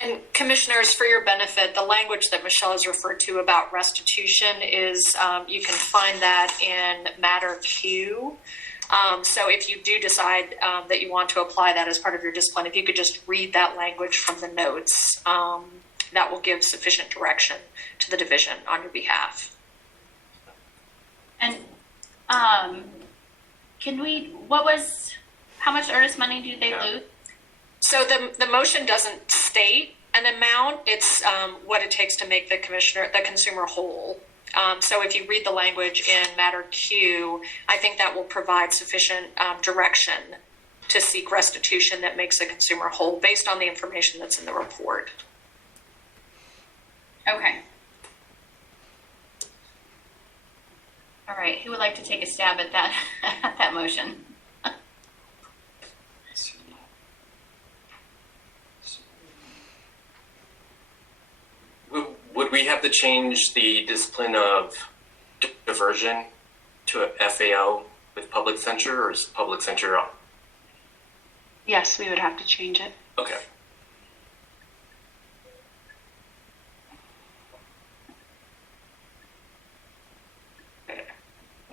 And commissioners, for your benefit, the language that Michelle has referred to about restitution is, you can find that in matter Q. So if you do decide that you want to apply that as part of your discipline, if you could just read that language from the notes, that will give sufficient direction to the division on your behalf. And how much earnest money do they lose? So the motion doesn't state an amount. It's what it takes to make the consumer whole. So if you read the language in matter Q, I think that will provide sufficient direction to seek restitution that makes the consumer whole based on the information that's in the report. Okay. All right. Who would like to take a stab at that at that motion? Would we have to change the discipline of diversion to a FAO with public censure, or is public censure on? Yes, we would have to change it. Okay.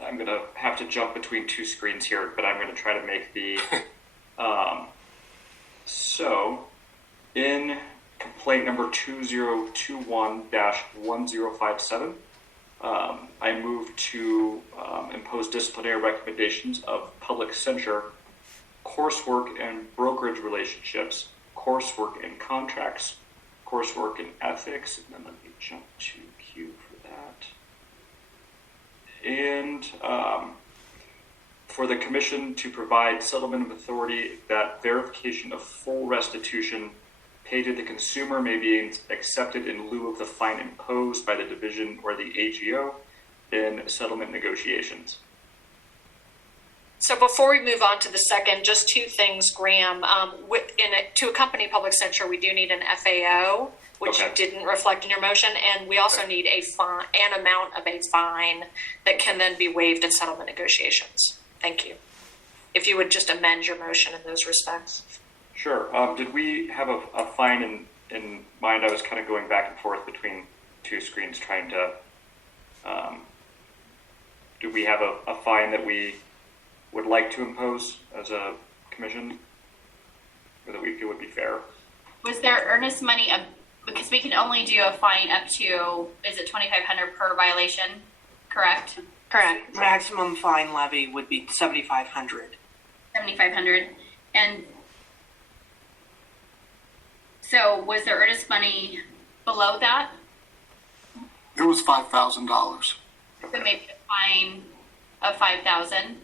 I'm going to have to jump between two screens here, but I'm going to try to make the... So, in complaint number 2021-1057, I move to impose disciplinary recommendations of public censure coursework and brokerage relationships, coursework and contracts, coursework and ethics, and then let me jump to Q for that. And for the commission to provide settlement of authority that verification of full restitution paid to the consumer may be accepted in lieu of the fine imposed by the division or the AGO in settlement negotiations. So before we move on to the second, just two things, Graham. To accompany public censure, we do need an FAO, which you didn't reflect in your motion, and we also need an amount of a fine that can then be waived in settlement negotiations. Thank you. If you would just amend your motion in those respects. Sure. Did we have a fine in mind? I was kind of going back and forth between two screens trying to, do we have a fine that we would like to impose as a commission, or that we feel would be fair? Was there earnest money, because we can only do a fine up to, is it $2,500 per violation, correct? Correct. Maximum fine levy would be $7,500. $7,500. And so was there earnest money below that? It was $5,000. So maybe a fine of $5,000.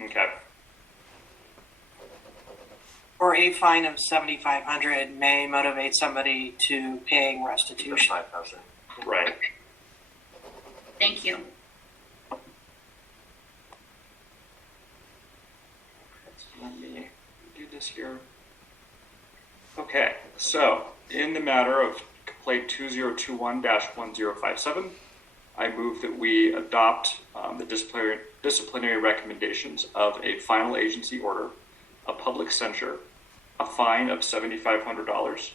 Okay. Or a fine of $7,500 may motivate somebody to paying restitution. 5,000. Right. Thank you. Let me do this here. Okay, so in the matter of complaint 2021-1057, I move that we adopt the disciplinary recommendations of a final agency order, a public censure, a fine of $7,500,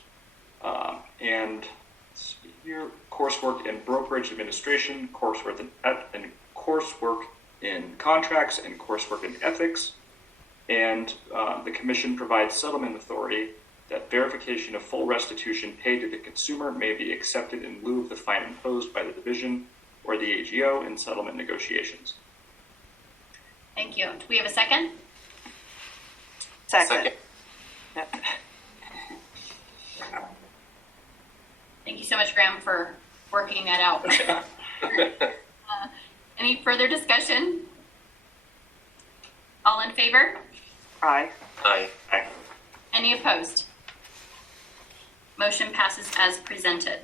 and let's see here, coursework in brokerage administration, coursework in contracts, and coursework in ethics. And the commission provides settlement authority that verification of full restitution paid to the consumer may be accepted in lieu of the fine imposed by the division or the AGO in settlement negotiations. Thank you. Do we have a second? Second. Yep. Thank you so much, Graham, for working that out. Any further discussion? All in favor? Aye. Aye. Aye. Any opposed? Motion passes as presented.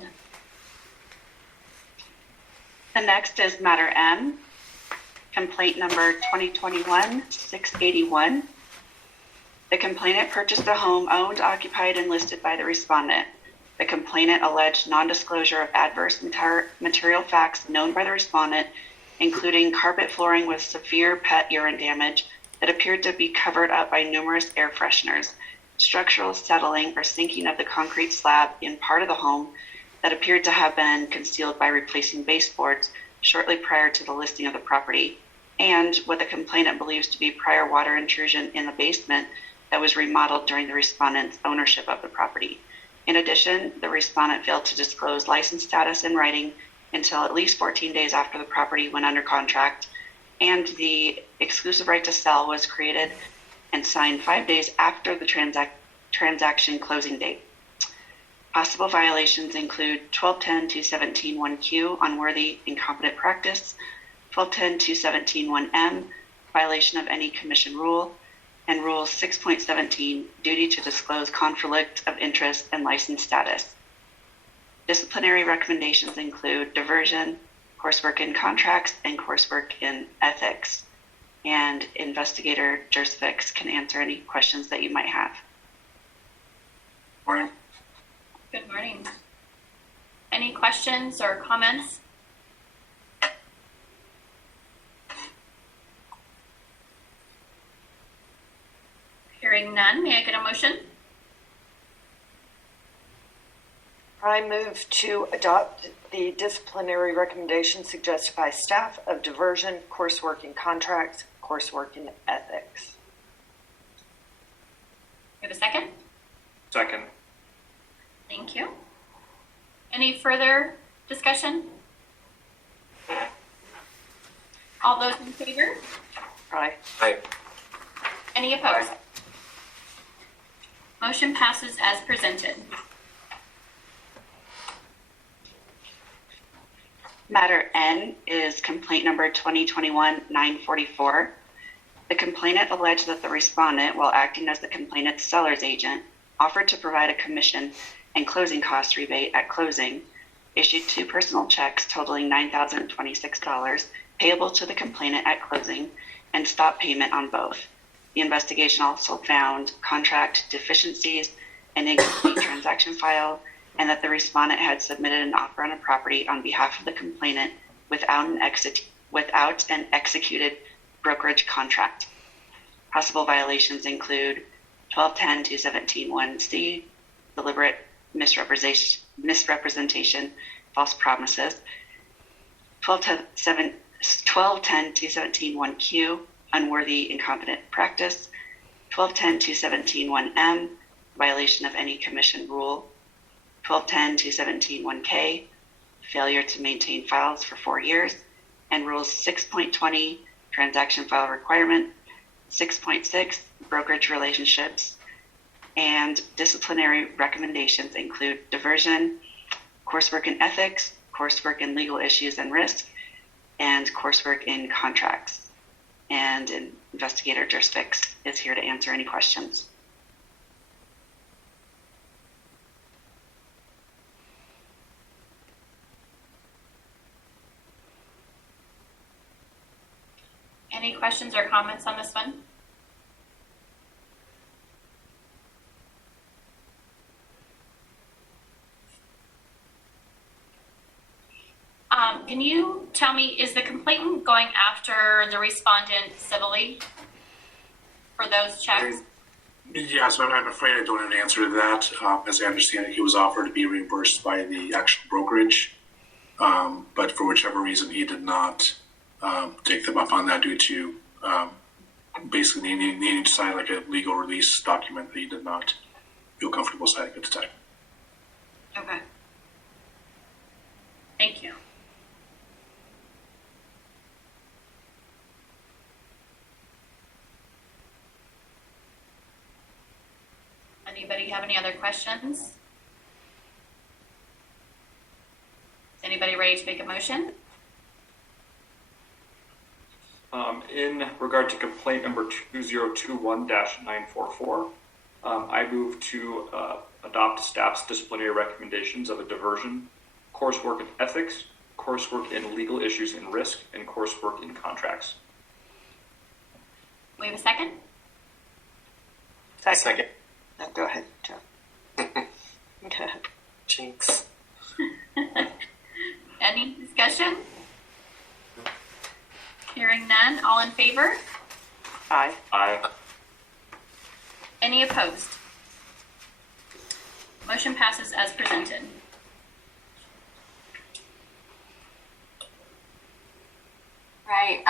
The next is matter M, complaint number 2021-681. The complainant purchased a home owned, occupied, and listed by the respondent. The complainant alleged non-disclosure of adverse material facts known by the respondent, including carpet flooring with severe pet urine damage that appeared to be covered up by numerous air fresheners, structural settling or sinking of the concrete slab in part of the home that appeared to have been concealed by replacing baseboards shortly prior to the listing of the property, and what the complainant believes to be prior water intrusion in the basement that was remodeled during the respondent's ownership of the property. In addition, the respondent failed to disclose license status in writing until at least 14 days after the property went under contract, and the exclusive right to sell was created and signed 5 days after the transaction closing date. Possible violations include 1210-217-1Q, unworthy incompetent practice, 1210-217-1M, violation of any commission rule, and Rule 6.17, duty to disclose conflict of interest and license status. Disciplinary recommendations include diversion, coursework in contracts, and coursework in ethics. And Investigator Jersvix can answer any questions that you might have. Morning. Good morning. Any questions or comments? Hearing none, may I get a motion? I move to adopt the disciplinary recommendations suggested by staff of diversion, coursework in contracts, coursework in ethics. You have a second? Second. Thank you. Any further discussion? All those in favor? Aye. Aye. Any opposed? Motion passes as presented. Matter N is complaint number 2021-944. The complainant alleged that the respondent, while acting as the complainant's seller's agent, offered to provide a commission and closing cost rebate at closing, issued 2 personal checks totaling $9,026 payable to the complainant at closing, and stopped payment on both. The investigation also found contract deficiencies, an incomplete transaction file, and that the respondent had submitted an offer on a property on behalf of the complainant without an executed brokerage contract. Possible violations include 1210-217-1C, deliberate misrepresentation, false promises, 1210-217-1Q, unworthy incompetent practice, 1210-217-1M, violation of any commission rule, 1210-217-1K, failure to maintain files for 4 years, and Rules 6.20, transaction file requirement, 6.6, brokerage relationships, and disciplinary recommendations include diversion, coursework in ethics, coursework in legal issues and risk, and coursework in contracts. And Investigator Derspix is here to answer any questions. Any questions or comments on this one? Can you tell me, is the complainant going after the respondent civilly for those checks? Yes, I'm afraid I don't have an answer to that. As I understand it, he was offered to be reimbursed by the actual brokerage, but for whichever reason, he did not take them up on that due to basically needing to sign like a legal release document that he did not feel comfortable signing at the time. Okay. Thank you. Anybody have any other questions? Is anybody ready to make a motion? In regard to complaint number 2021-944, I move to adopt staff's disciplinary recommendations of a diversion, coursework in ethics, coursework in legal issues and risk, and coursework in contracts. We have a second? Second. No, go ahead, Jeff. Jinx. Any discussion? Hearing none, all in favor? Aye. Aye. Any opposed? Motion passes as presented. Right.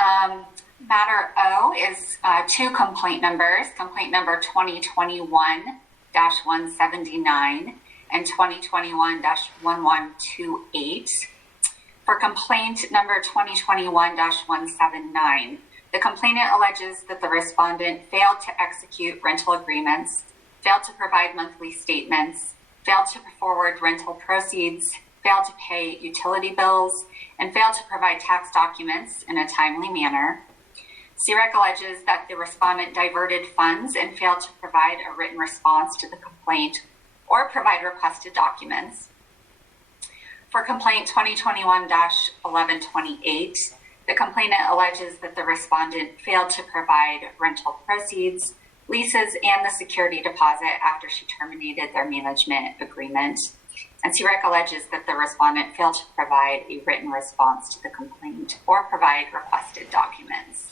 Matter O is 2 complaint numbers, complaint number 2021-179 and 2021-1128. For complaint number 2021-179, the complainant alleges that the respondent failed to execute rental agreements, failed to provide monthly statements, failed to forward rental proceeds, failed to pay utility bills, and failed to provide tax documents in a timely manner. CREC alleges that the respondent diverted funds and failed to provide a written response to the complaint or provide requested documents. For complaint 2021-1128, the complainant alleges that the respondent failed to provide rental proceeds, leases, and the security deposit after she terminated their management agreement. And CREC alleges that the respondent failed to provide a written response to the complaint or provide requested documents.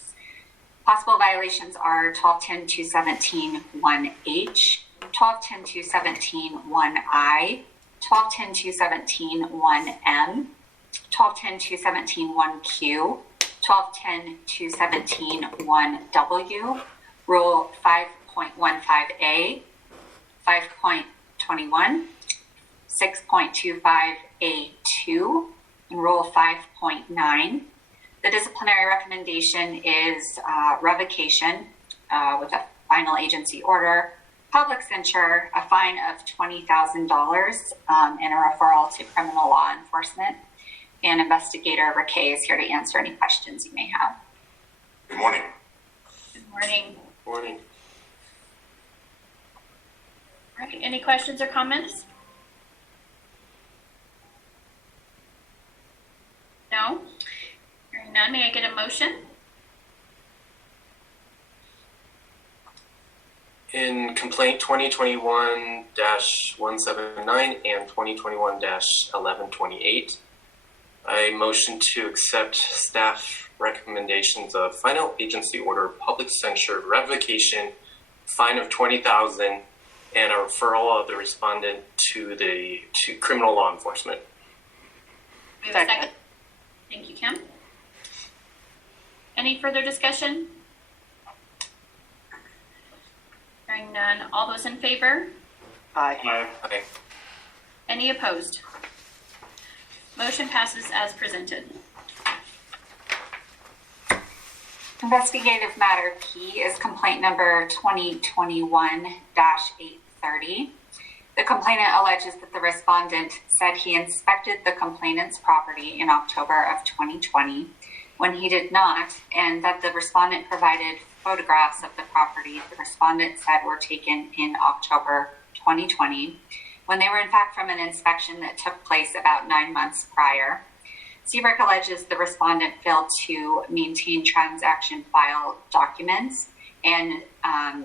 Possible violations are 1210-217-1H, 1210-217-1I, 1210-217-1M, 1210-217-1Q, 1210-217-1W, Rule 5.15A, 5.21, 6.25A2, and Rule 5.9. The disciplinary recommendation is revocation with a final agency order, public censure, a fine of $20,000, and a referral to criminal law enforcement. And Investigator Riquet is here to answer any questions you may have. Good morning. Good morning. Morning. All right, any questions or comments? No? Hearing none, may I get a motion? In complaint 2021-179 and 2021-1128, I motion to accept staff recommendations of final agency order, public censure, revocation, fine of $20,000, and a referral of the respondent to criminal law enforcement. We have a second. Thank you, Kim. Any further discussion? Hearing none. All those in favor? Aye. Aye. Any opposed? Motion passes as presented. Investigative matter P is complaint number 2021-830. The complainant alleges that the respondent said he inspected the complainant's property in October of 2020 when he did not, and that the respondent provided photographs of the property the respondent said were taken in October 2020, when they were in fact from an inspection that took place about 9 months prior. CREC alleges the respondent failed to maintain transaction file documents and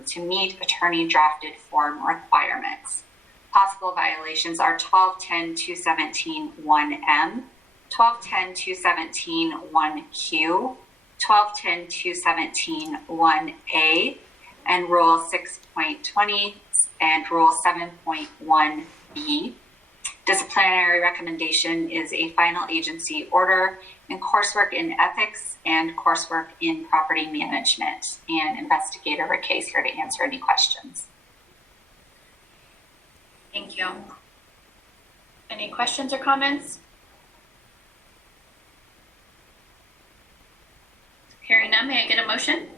to meet attorney drafted form requirements. Possible violations are 1210-217-1M, 1210-217-1Q, 1210-217-1A, and Rule 6.20 and Rule 7.1B. Disciplinary recommendation is a final agency order in coursework in ethics and coursework in property management. And Investigator Riquet is here to answer any questions. Thank you. Any questions or comments? Hearing none, may I get a motion?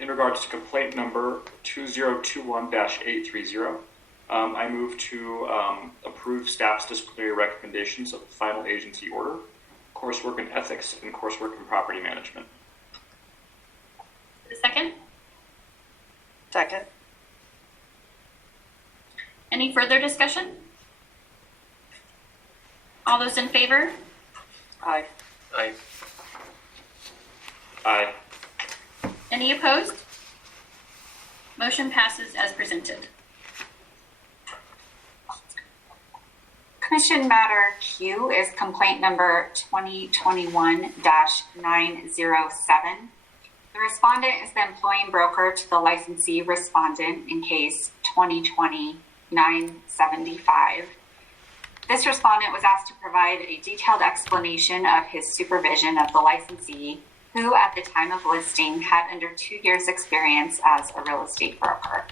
In regards to complaint number 2021-830, I move to approve staff's disciplinary recommendations of the final agency order, coursework in ethics, and coursework in property management. A second? Second. Any further discussion? All those in favor? Aye. Aye. Aye. Any opposed? Motion passes as presented. Commission matter Q is complaint number 2021-907. The respondent is the employing broker to the licensee respondent in case 2020-975. This respondent was asked to provide a detailed explanation of his supervision of the licensee, who at the time of listing had under 2 years experience as a real estate broker.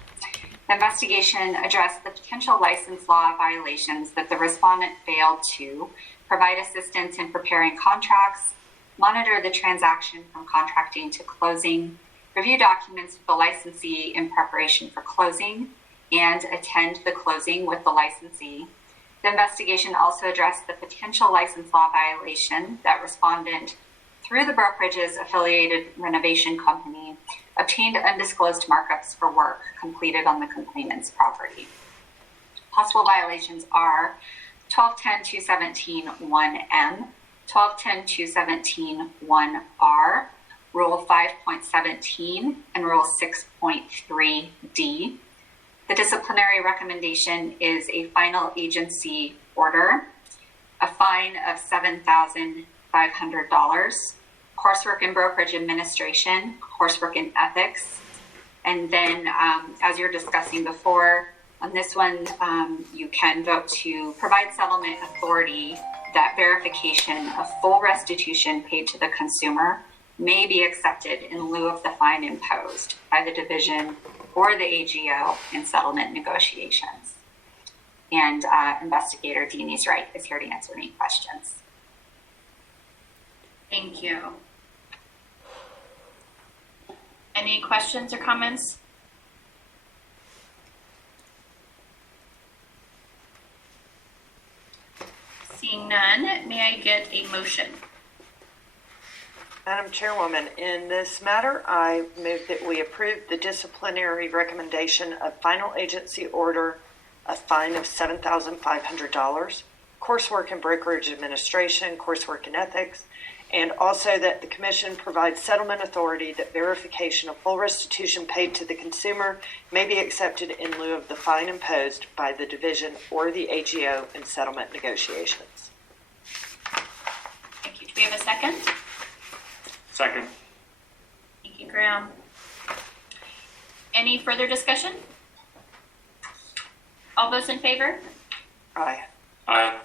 The investigation addressed the potential license law violations that the respondent failed to provide assistance in preparing contracts, monitor the transaction from contracting to closing, review documents with the licensee in preparation for closing, and attend the closing with the licensee. The investigation also addressed the potential license law violation that respondent, through the brokerage's affiliated renovation company, obtained undisclosed markups for work completed on the complainant's property. Possible violations are 1210-217-1M, 1210-217-1R, Rule 5.17, and Rule 6.3D. The disciplinary recommendation is a final agency order, a fine of $7,500, coursework in brokerage administration, coursework in ethics, and then as you're discussing before, on this one, you can vote to provide settlement authority that verification of full restitution paid to the consumer may be accepted in lieu of the fine imposed by the division or the AGO in settlement negotiations. And Investigator Deanie's Wright is here to answer any questions. Thank you. Any questions or comments? Seeing none, may I get a motion? Madam Chairwoman, in this matter, I move that we approve the disciplinary recommendation of final agency order, a fine of $7,500, coursework and brokerage administration, coursework and ethics, and also that the Commission provides settlement authority that verification of full restitution paid to the consumer may be accepted in lieu of the fine imposed by the division or the AGO in settlement negotiations. Thank you. Do we have a second? Second. Thank you, Graham. Any further discussion? All those in favor? Aye. Aye.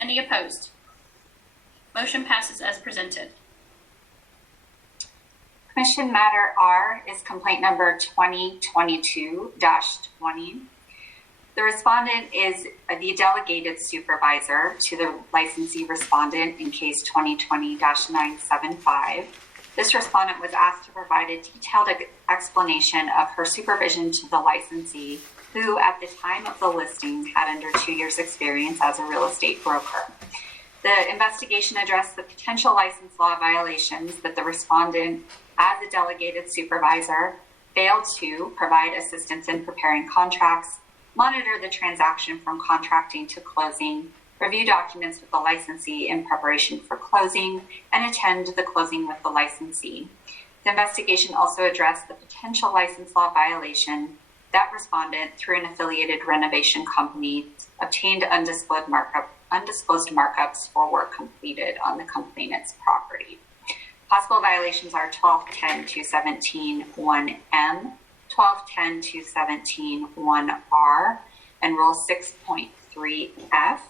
Any opposed? Motion passes as presented. Commission Matter R is complaint number 2022-20. The respondent is the delegated supervisor to the licensee respondent in case 2020-975. This respondent was asked to provide a detailed explanation of her supervision to the licensee, who at the time of the listing had under 2 years experience as a real estate broker. The investigation addressed the potential license law violations that the respondent, as a delegated supervisor, failed to provide assistance in preparing contracts, monitor the transaction from contracting to closing, review documents with the licensee in preparation for closing, and attend the closing with the licensee. The investigation also addressed the potential license law violation that respondent, through an affiliated renovation company, obtained undisclosed markups for work completed on the complainant's property. Possible violations are 1210-217-1M, 1210-217-1R, and Rule 6.3F.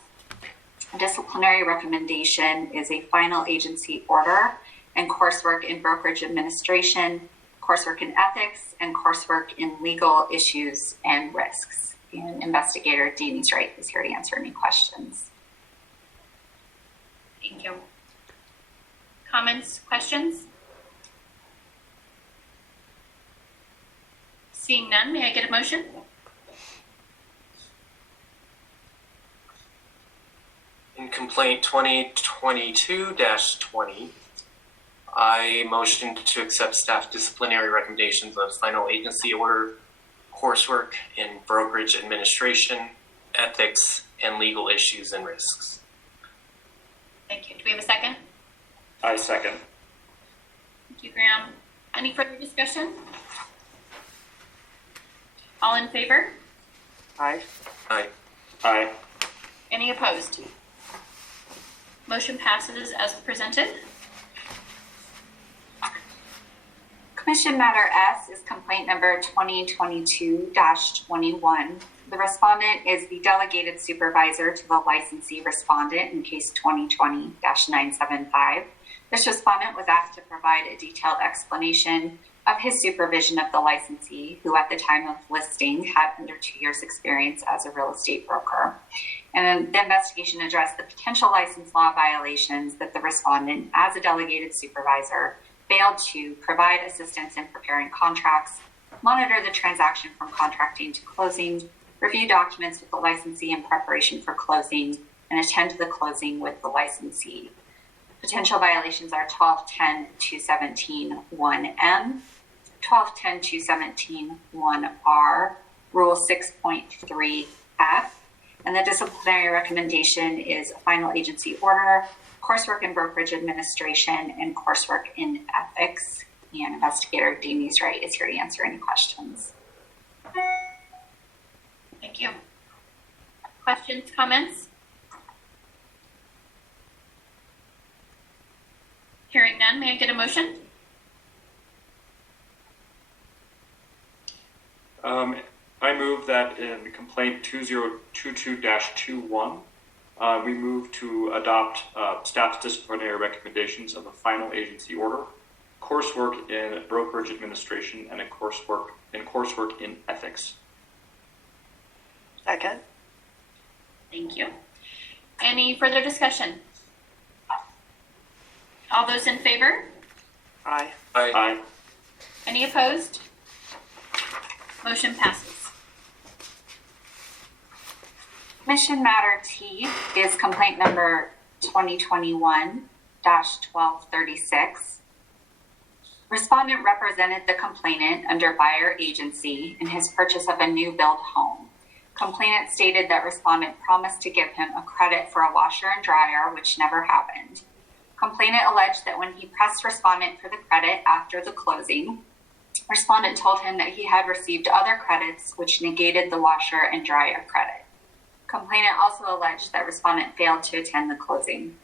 A disciplinary recommendation is a final agency order and coursework in brokerage administration, coursework in ethics, and coursework in legal issues and risks. And Investigator Deaney's Wright is here to answer any questions. Thank you. Comments, questions? Seeing none, may I get a motion? In complaint 2022-20, I motion to accept staff disciplinary recommendations of final agency order, coursework in brokerage administration, ethics, and legal issues and risks. Thank you. Do we have a second? I second. Thank you, Graham. Any further discussion? All in favor? Aye. Aye. Aye. Any opposed? Motion passes as presented. Commission Matter S is complaint number 2022-21. The respondent is the delegated supervisor to the licensee respondent in case 2020-975. This respondent was asked to provide a detailed explanation of his supervision of the licensee, who at the time of listing had under 2 years experience as a real estate broker. And the investigation addressed the potential license law violations that the respondent, as a delegated supervisor, failed to provide assistance in preparing contracts, monitor the transaction from contracting to closing, review documents with the licensee in preparation for closing, and attend the closing with the licensee. Potential violations are 1210-217-1M, 1210-217-1R, Rule 6.3F, and the disciplinary recommendation is a final agency order, coursework in brokerage administration, and coursework in ethics. And Investigator Deaney's Wright is here to answer any questions. Thank you. Questions, comments? Hearing none, may I get a motion? I move that in complaint 2022-21, we move to adopt staff's disciplinary recommendations of the final agency order, coursework in brokerage administration, and coursework in ethics. Second. Thank you. Any further discussion? All those in favor? Aye. Aye. Aye. Any opposed? Motion passes. Commission matter T is complaint number 2021-1236. Respondent represented the complainant under buyer agency in his purchase of a new build home. Complainant stated that respondent promised to give him a credit for a washer and dryer, which never happened. Complainant alleged that when he pressed respondent for the credit after the closing, respondent told him that he had received other credits which negated the washer and dryer credit. Complainant also alleged that respondent failed to attend the closing.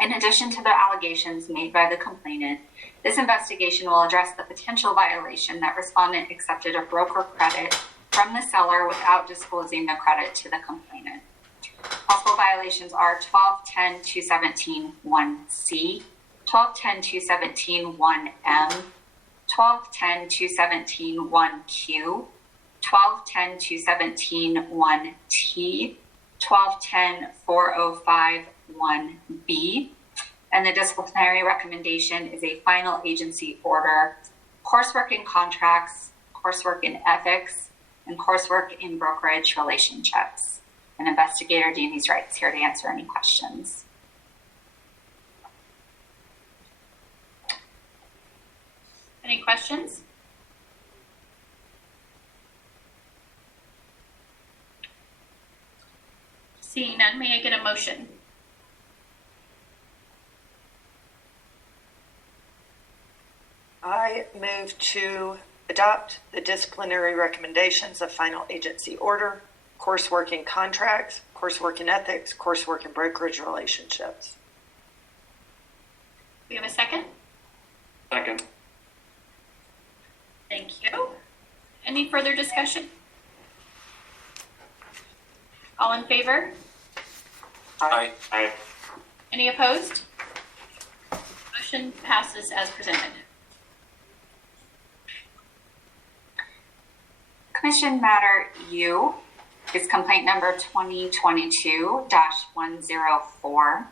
In addition to the allegations made by the complainant, this investigation will address the potential violation that respondent accepted a broker credit from the seller without disclosing the credit to the complainant. Possible violations are 1210-217-1C, 1210-217-1M, 1210-217-1Q, 1210-217-1T, 1210-405-1B, and the disciplinary recommendation is a final agency order, coursework in contracts, coursework in ethics, and coursework in brokerage relationships. And Investigator Deaney's Wright is here to answer any questions. Any questions? Seeing none, may I get a motion? I move to adopt the disciplinary recommendations of final agency order, coursework in contracts, coursework in ethics, coursework in brokerage relationships. We have a second? Second. Thank you. Any further discussion? All in favor? Aye. Aye. Any opposed? Motion passes as presented. Commission matter U is complaint number 2022-104.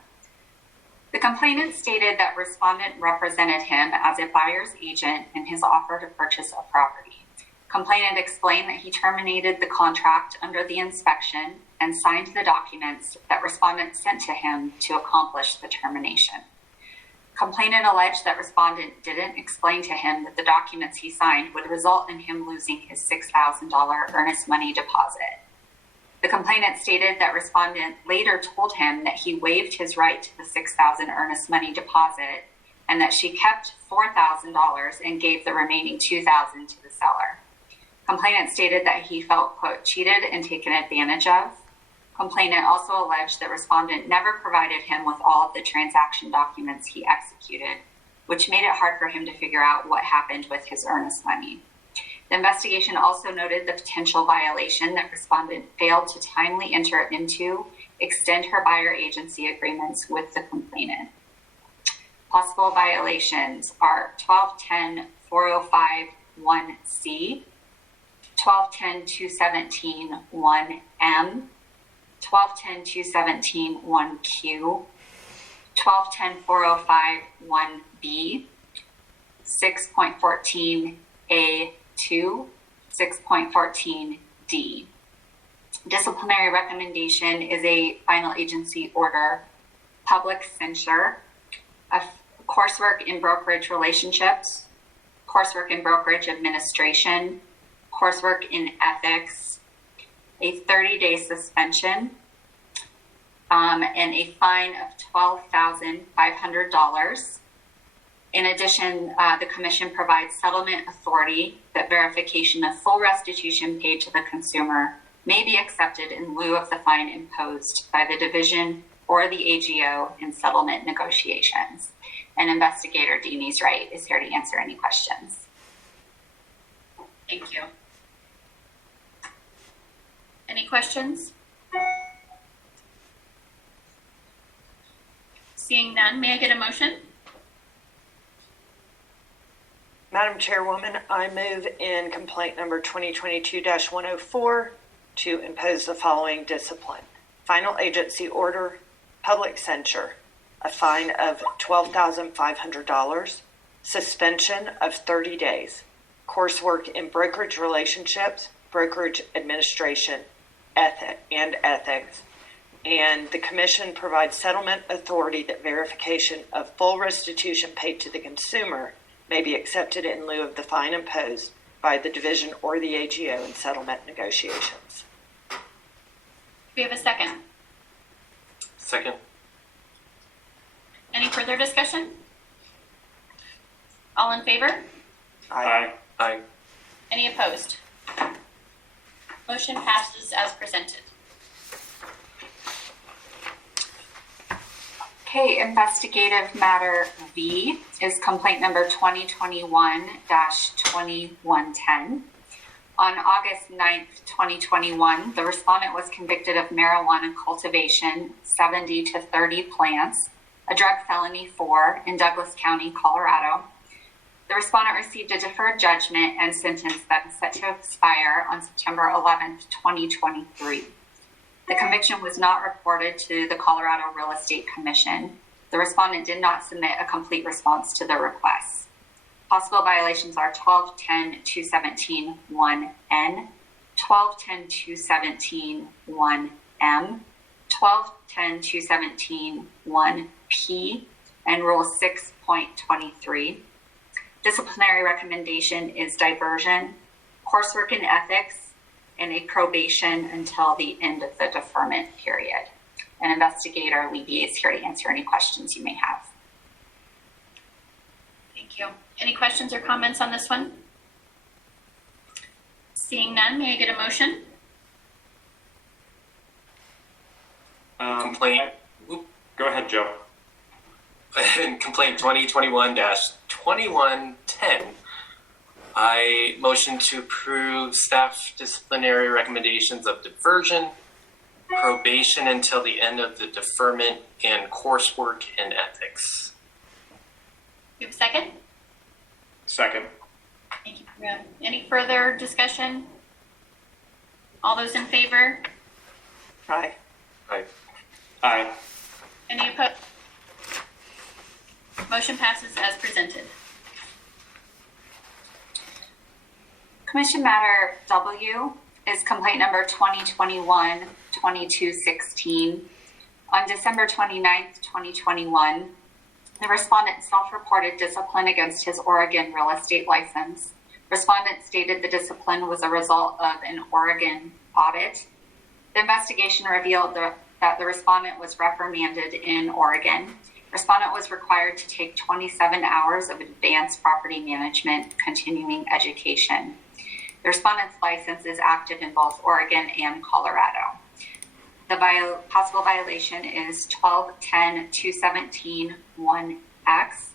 The complainant stated that respondent represented him as a buyer's agent in his offer to purchase a property. Complainant explained that he terminated the contract under the inspection and signed the documents that respondent sent to him to accomplish the termination. Complainant alleged that respondent didn't explain to him that the documents he signed would result in him losing his $6,000 earnest money deposit. The complainant stated that respondent later told him that he waived his right to the $6,000 earnest money deposit and that she kept $4,000 and gave the remaining $2,000 to the seller. Complainant stated that he felt, quote, cheated and taken advantage of. Complainant also alleged that respondent never provided him with all of the transaction documents he executed, which made it hard for him to figure out what happened with his earnest money. The investigation also noted the potential violation that respondent failed to timely enter into, extend her buyer agency agreements with the complainant. Possible violations are 1210-405-1C, 1210-217-1M, 1210-217-1Q, 1210-405-1B, 6.14A2, 6.14D. Disciplinary recommendation is a final agency order, public censure, coursework in brokerage relationships, coursework in brokerage administration, coursework in ethics, a 30-day suspension, and a fine of $12,500. In addition, the Commission provides settlement authority that verification of full restitution paid to the consumer may be accepted in lieu of the fine imposed by the division or the AGO in settlement negotiations. And Investigator Deaney's Wright is here to answer any questions. Thank you. Any questions? Seeing none, may I get a motion? Madam Chairwoman, I move in complaint number 2022-104 to impose the following discipline. Final agency order, public censure, a fine of $12,500, suspension of 30 days, coursework in brokerage relationships, brokerage administration, ethics. And the commission provides settlement authority that verification of full restitution paid to the consumer may be accepted in lieu of the fine imposed by the division or the AGO in settlement negotiations. Do we have a second? Second. Any further discussion? All in favor? Aye. Aye. Any opposed? Motion passes as presented. Okay, investigative matter V is complaint number 2021-2110. On August 9th, 2021, the respondent was convicted of marijuana cultivation, 70 to 30 plants, a drug felony 4 in Douglas County, Colorado. The respondent received a deferred judgment and sentence that is set to expire on September 11th, 2023. The conviction was not reported to the Colorado Real Estate Commission. The respondent did not submit a complete response to the request. Possible violations are 1210-217-1N, 1210-217-1M, 1210-217-1P, and Rule 6.23. Disciplinary recommendation is diversion, coursework in ethics, and a probation until the end of the deferment period. And Investigator Levy is here to answer any questions you may have. Thank you. Any questions or comments on this one? Seeing none, may I get a motion? Complaint. Go ahead, Joe. Complaint 2021-2110. I motion to approve staff disciplinary recommendations of diversion, probation until the end of the deferment, and coursework in ethics. You have a second? Second. Thank you. Any further discussion? All those in favor? Aye. Aye. Aye. Any opposed? Motion passes as presented. Commission matter W is complaint number 2021-2216. On December 29th, 2021, the respondent self-reported discipline against his Oregon real estate license. Respondent stated the discipline was a result of an Oregon audit. The investigation revealed that the respondent was reprimanded in Oregon. Respondent was required to take 27 hours of advanced property management continuing education. The respondent's license is active in both Oregon and Colorado. The possible violation is 1210-217-1X,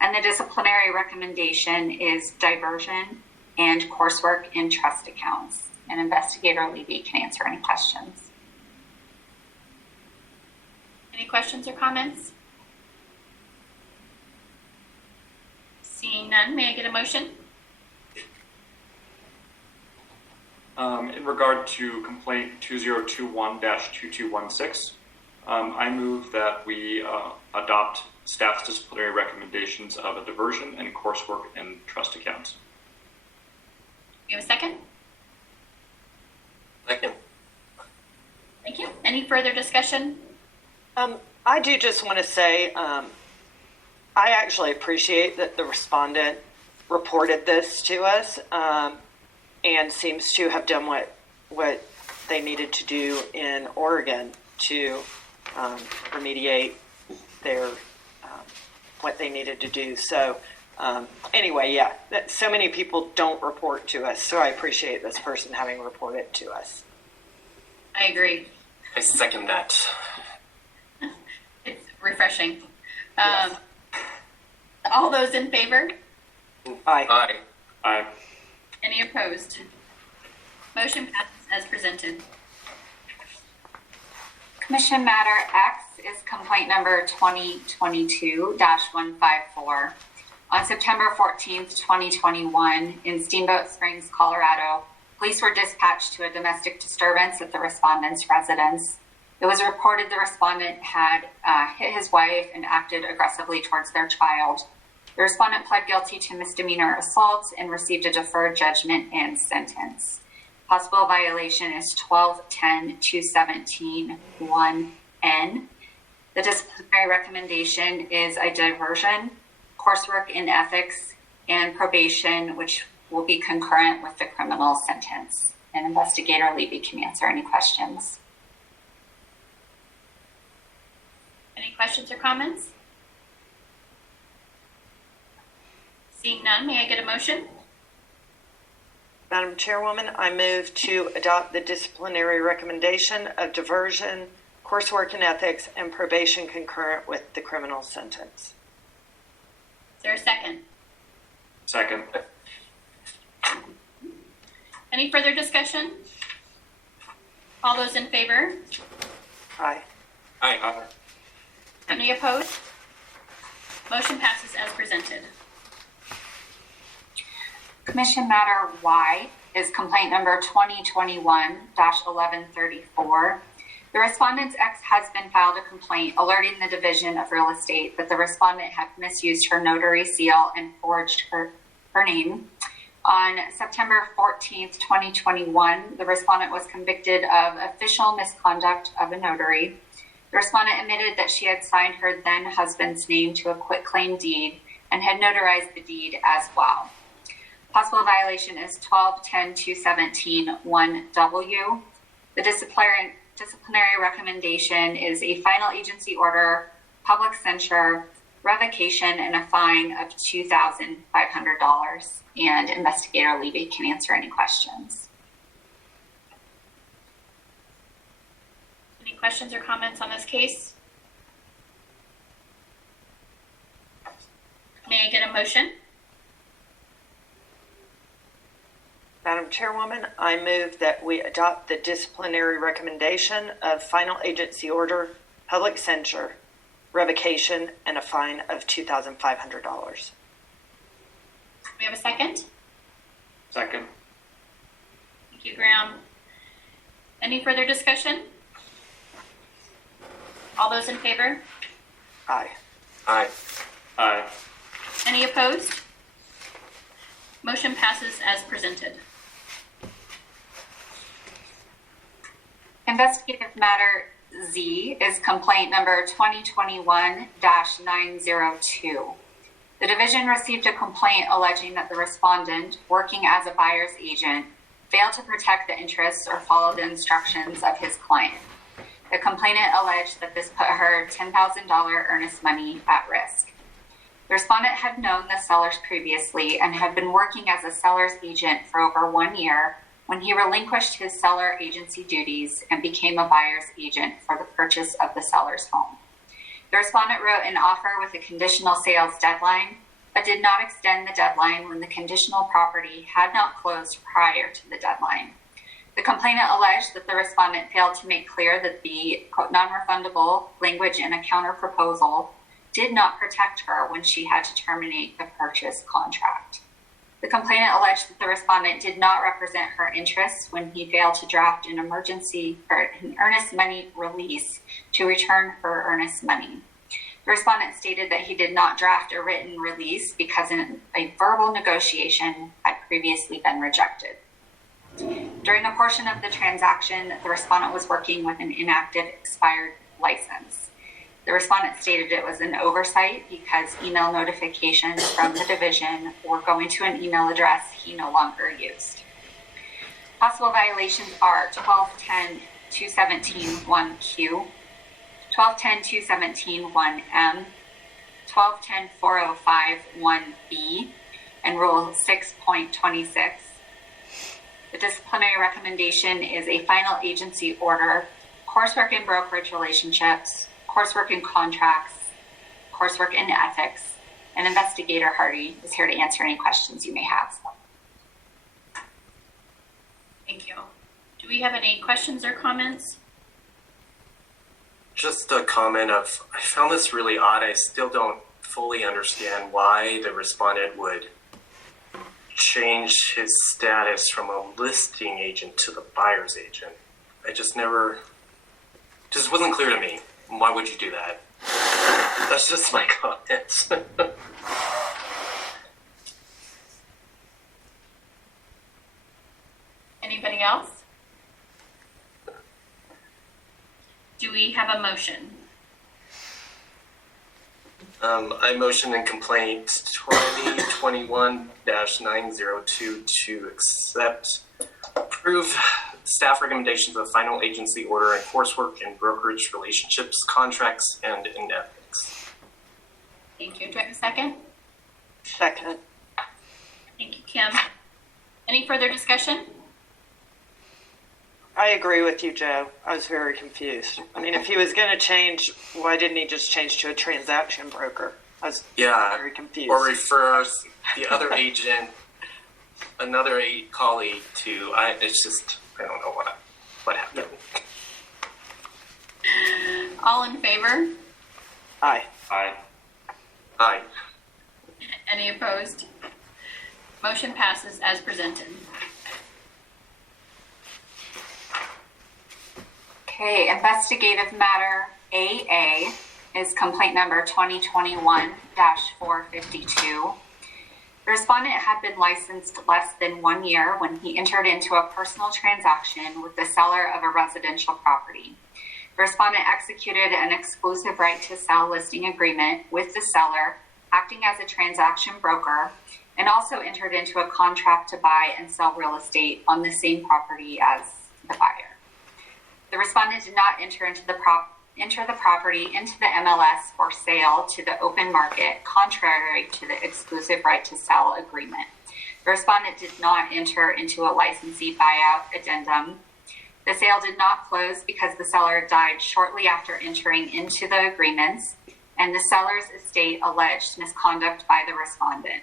and the disciplinary recommendation is diversion and coursework in trust accounts. And Investigator Levy can answer any questions. Any questions or comments? Seeing none, may I get a motion? In regard to complaint 2021-2216, I move that we adopt staff's disciplinary recommendations of a diversion and coursework in trust accounts. You have a second? Second. Thank you. Any further discussion? I do just want to say, I actually appreciate that the respondent reported this to us, and seems to have done what they needed to do in Oregon to remediate their what they needed to do. So anyway, yeah, so many people don't report to us, so I appreciate this person having reported to us. I agree. I second that. It's refreshing. All those in favor? Aye. Aye. Aye. Any opposed? Motion passes as presented. Commission matter X is complaint number 2022-154. On September 14th, 2021, in Steamboat Springs, Colorado, police were dispatched to a domestic disturbance at the respondent's residence. It was reported the respondent had hit his wife and acted aggressively towards their child. The respondent pled guilty to misdemeanor assault and received a deferred judgment and sentence. Possible violation is 12-10-217-1N. The disciplinary recommendation is a diversion, coursework in ethics, and probation, which will be concurrent with the criminal sentence. And Investigator Levy can answer any questions. Any questions or comments? Seeing none, may I get a motion? Madam Chairwoman, I move to adopt the disciplinary recommendation of diversion, coursework in ethics, and probation concurrent with the criminal sentence. Is there a second? Second. Any further discussion? All those in favor? Aye. Aye. Any opposed? Motion passes as presented. Commission matter Y is complaint number 2021-1134. The respondent's ex-husband filed a complaint alerting the Division of Real Estate that the respondent had misused her notary seal and forged her name. On September 14th, 2021, the respondent was convicted of official misconduct of a notary. The respondent admitted that she had signed her then husband's name to a quitclaim deed and had notarized the deed as well. Possible violation is 12-10-217-1W. The disciplinary recommendation is a final agency order, public censure, revocation, and a fine of $2,500. And Investigator Levy can answer any questions. Any questions or comments on this case? May I get a motion? Madam Chairwoman, I move that we adopt the disciplinary recommendation of final agency order, public censure, revocation, and a fine of $2,500. We have a second? Second. Thank you, Graham. Any further discussion? All those in favor? Aye. Aye. Aye. Any opposed? Motion passes as presented. Investigative matter Z is complaint number 2021-902. The division received a complaint alleging that the respondent, working as a buyer's agent, failed to protect the interests or follow the instructions of his client. The complainant alleged that this put her $10,000 earnest money at risk. The respondent had known the sellers previously and had been working as a seller's agent for over 1 year when he relinquished his seller agency duties and became a buyer's agent for the purchase of the seller's home. The respondent wrote an offer with a conditional sales deadline, but did not extend the deadline when the conditional property had not closed prior to the deadline. The complainant alleged that the respondent failed to make clear that the non-refundable language in a counter proposal did not protect her when she had to terminate the purchase contract. The complainant alleged that the respondent did not represent her interests when he failed to draft an earnest money release to return her earnest money. The respondent stated that he did not draft a written release because a verbal negotiation had previously been rejected. During a portion of the transaction, the respondent was working with an inactive expired license. The respondent stated it was an oversight because email notifications from the division were going to an email address he no longer used. Possible violations are 12-10-217-1Q, 12-10-217-1M, 12-10-405-1B, and Rule 6.26. The disciplinary recommendation is a final agency order, coursework in brokerage relationships, coursework in contracts, coursework in ethics, and Investigator Hardy is here to answer any questions you may have. Thank you. Do we have any questions or comments? Just a comment of, I found this really odd. I still don't fully understand why the respondent would change his status from a listing agent to the buyer's agent. I just wasn't clear to me. Why would you do that? That's just my comments. else? Do we have a motion? I motion in complaint 2021-902 to approve staff recommendations of final agency order and coursework in brokerage relationships, contracts, and in ethics. Thank you. Do I have a second? Second. Thank you, Kim. Any further discussion? I agree with you, Joe. I was very confused. I mean, if he was going to change, why didn't he just change to a transaction broker? I was very confused. Or refers the other agent, another colleague to. It's just I don't know what happened. All in favor? Aye. Aye. Aye. Any opposed? Motion passes as presented. Okay, investigative matter AA is complaint number 2021-452. The respondent had been licensed less than 1 year when he entered into a personal transaction with the seller of a residential property. The respondent executed an exclusive right to sell listing agreement with the seller, acting as a transaction broker, and also entered into a contract to buy and sell real estate on the same property as the buyer. The respondent did not enter the property into the MLS for sale to the open market, contrary to the exclusive right to sell agreement. The respondent did not enter into a licensee buyout addendum. The sale did not close because the seller died shortly after entering into the agreements, and the seller's estate alleged misconduct by the respondent.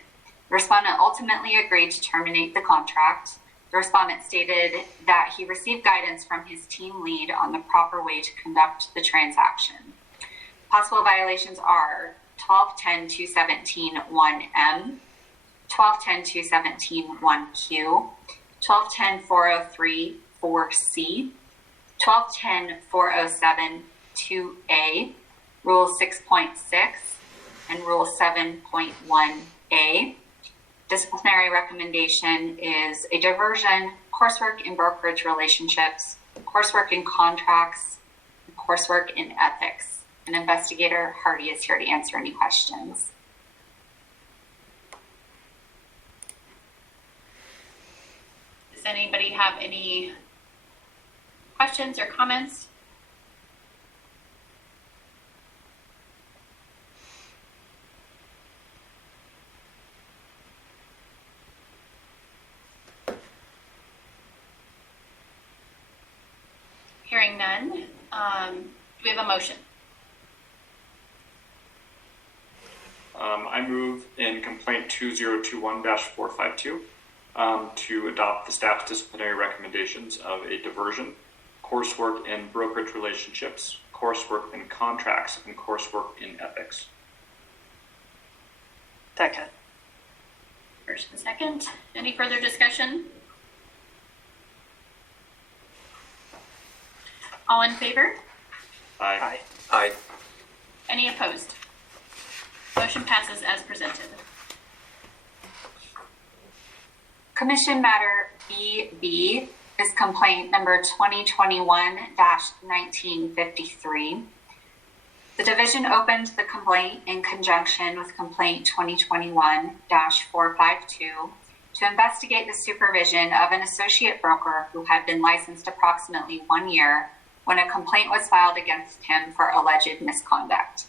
The respondent ultimately agreed to terminate the contract. The respondent stated that he received guidance from his team lead on the proper way to conduct the transaction. Possible violations are 1210-217-1M, 1210-217-1Q, 1210-403-4C, 1210-407-2A, Rule 6.6, and Rule 7.1A. Disciplinary recommendation is a diversion, coursework in brokerage relationships, coursework in contracts, and coursework in ethics. And Investigator Hardy is here to answer any questions. Does anybody have any questions or comments? Hearing none, do we have a motion? I move in complaint 2021-452 to adopt the staff's disciplinary recommendations of a diversion, coursework in brokerage relationships, coursework in contracts, and coursework in ethics. Second. First and second. Any further discussion? All in favor? Aye. Aye. Any opposed? Motion passes as presented. Commission matter BB is complaint number 2021-1953. The division opened the complaint in conjunction with complaint 2021-452 to investigate the supervision of an associate broker who had been licensed approximately 1 year when a complaint was filed against him for alleged misconduct.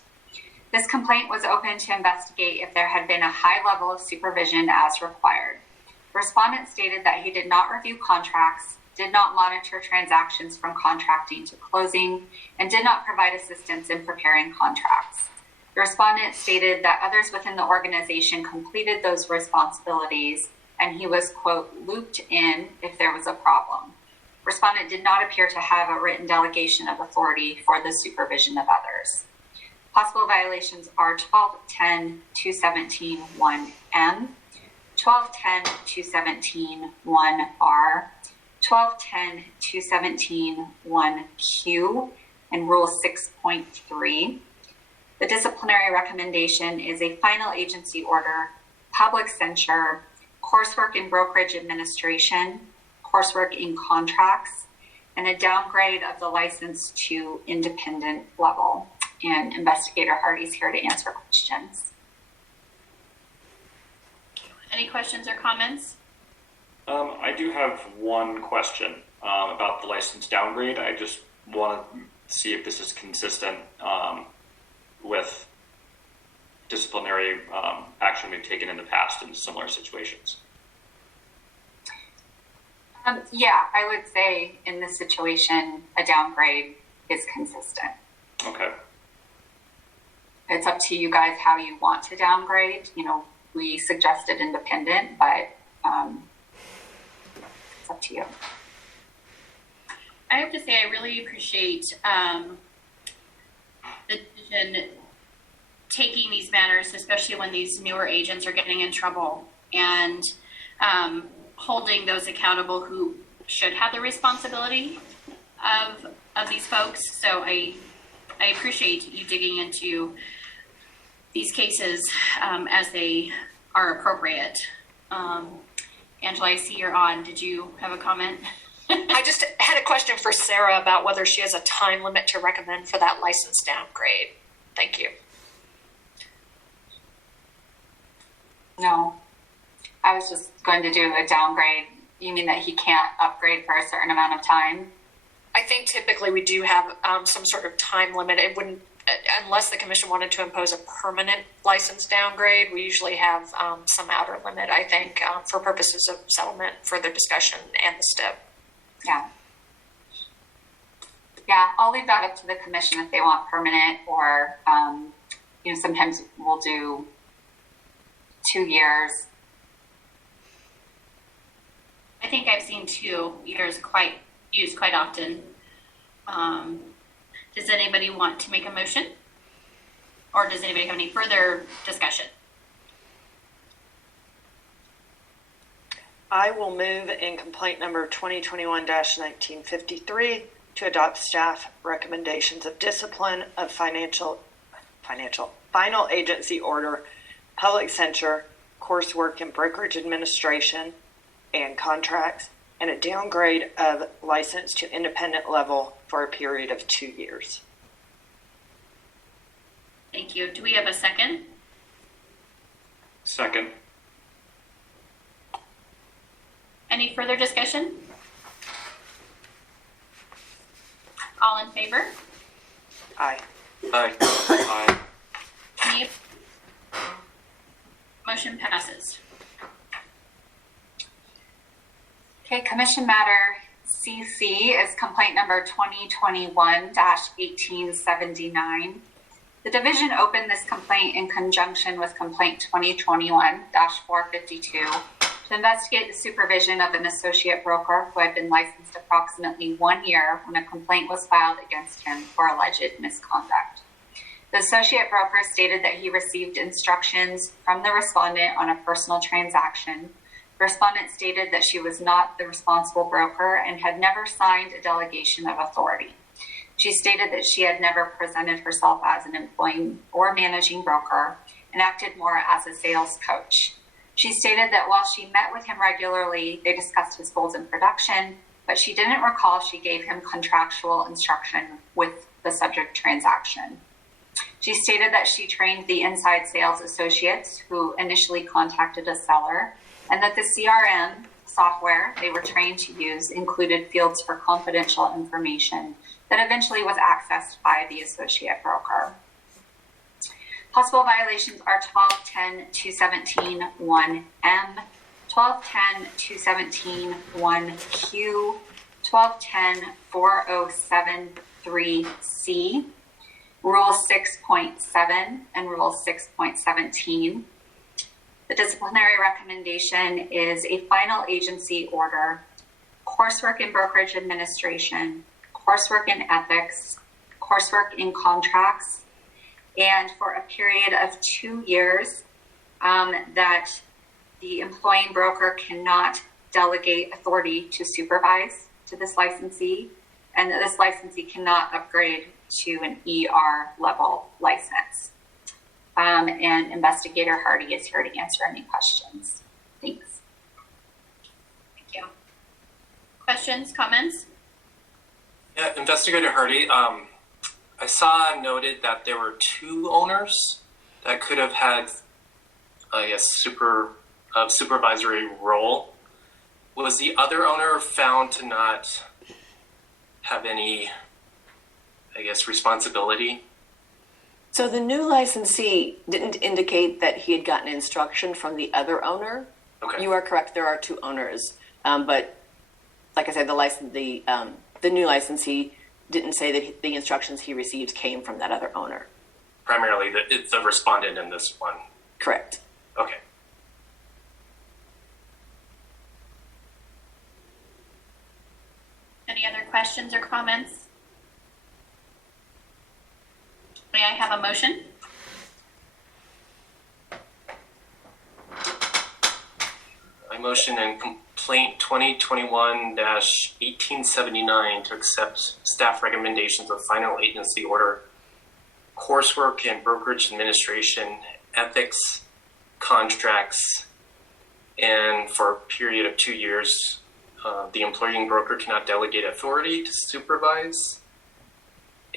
This complaint was open to investigate if there had been a high level of supervision as required. The respondent stated that he did not review contracts, did not monitor transactions from contracting to closing, and did not provide assistance in preparing contracts. The respondent stated that others within the organization completed those responsibilities, and he was, quote, looped in if there was a problem. Respondent did not appear to have a written delegation of authority for the supervision of others. Possible violations are 1210-217-1M, 1210-217-1R, 1210-217-1Q, and Rule 6.3. The disciplinary recommendation is a final agency order, public censure, coursework in brokerage administration, coursework in contracts, and a downgrade of the license to independent level. And Investigator Hardy's here to answer questions. Any questions or comments? I do have one question about the license downgrade. I just want to see if this is consistent with disciplinary action we've taken in the past in similar situations. Yeah, I would say in this situation, a downgrade is consistent. Okay. It's up to you guys how you want to downgrade. You know, we suggested independent, but it's up to you. I have to say I really appreciate the division taking these matters, especially when these newer agents are getting in trouble, and holding those accountable who should have the responsibility of these folks. So I appreciate you digging into these cases as they are appropriate. Angela, I see you're on. Did you have a comment? I just had a question for Sarah about whether she has a time limit to recommend for that license downgrade. Thank you. No, I was just going to do a downgrade. You mean that he can't upgrade for a certain amount of time? I think typically we do have some sort of time limit. It wouldn't, unless the commission wanted to impose a permanent license downgrade, we usually have some outer limit, I think, for purposes of settlement, further discussion, and the STIP. Yeah. Yeah, I'll leave that up to the commission if they want permanent, or, you know, sometimes we'll do 2 years. I think I've seen 2 years used quite often. Does anybody want to make a motion? Or does anybody have any further discussion? I will move in complaint number 2021-1953 to adopt staff recommendations of discipline of final agency order, public censure, coursework and brokerage administration and contracts, and a downgrade of license to independent level for a period of 2 years. Thank you. Do we have a second? Second. Any further discussion? All in favor? Aye. Aye. Aye. Any? Motion passes. Okay, commission matter CC is complaint number 2021-1879. The division opened this complaint in conjunction with complaint 2021-452 to investigate the supervision of an associate broker who had been licensed approximately 1 year when a complaint was filed against him for alleged misconduct. The associate broker stated that he received instructions from the respondent on a personal transaction. The respondent stated that she was not the responsible broker and had never signed a delegation of authority. She stated that she had never presented herself as an employing or managing broker and acted more as a sales coach. She stated that while she met with him regularly, they discussed his goals in production, but she didn't recall she gave him contractual instruction with the subject transaction. She stated that she trained the inside sales associates who initially contacted a seller, and that the CRM software they were trained to use included fields for confidential information that eventually was accessed by the associate broker. Possible violations are 1210-217-1M, 1210-217-1Q, 1210-4073C, Rule 6.7 and Rule 6.17. The disciplinary recommendation is a final agency order, coursework in brokerage administration, coursework in ethics, coursework in contracts, and for a period of 2 years that the employing broker cannot delegate authority to supervise to this licensee, and that this licensee cannot upgrade to an ER level license. And Investigator Hardy is here to answer any questions. Thanks. Thank you. Questions, comments? Yeah, Investigator Hardy, I saw noted that there were 2 owners that could have had, I guess, supervisory role. Was the other owner found to not have any, I guess, responsibility? So the new licensee didn't indicate that he had gotten instruction from the other owner. Okay. You are correct. There are 2 owners, but like I said, the new licensee didn't say that the instructions he received came from that other owner. Primarily, it's the respondent in this one. Correct. Okay. Any other questions or comments? May I have a motion? I motion in complaint 2021-1879 to accept staff recommendations of final agency order, coursework and brokerage administration, ethics, contracts, and for a period of 2 years, the employing broker cannot delegate authority to supervise,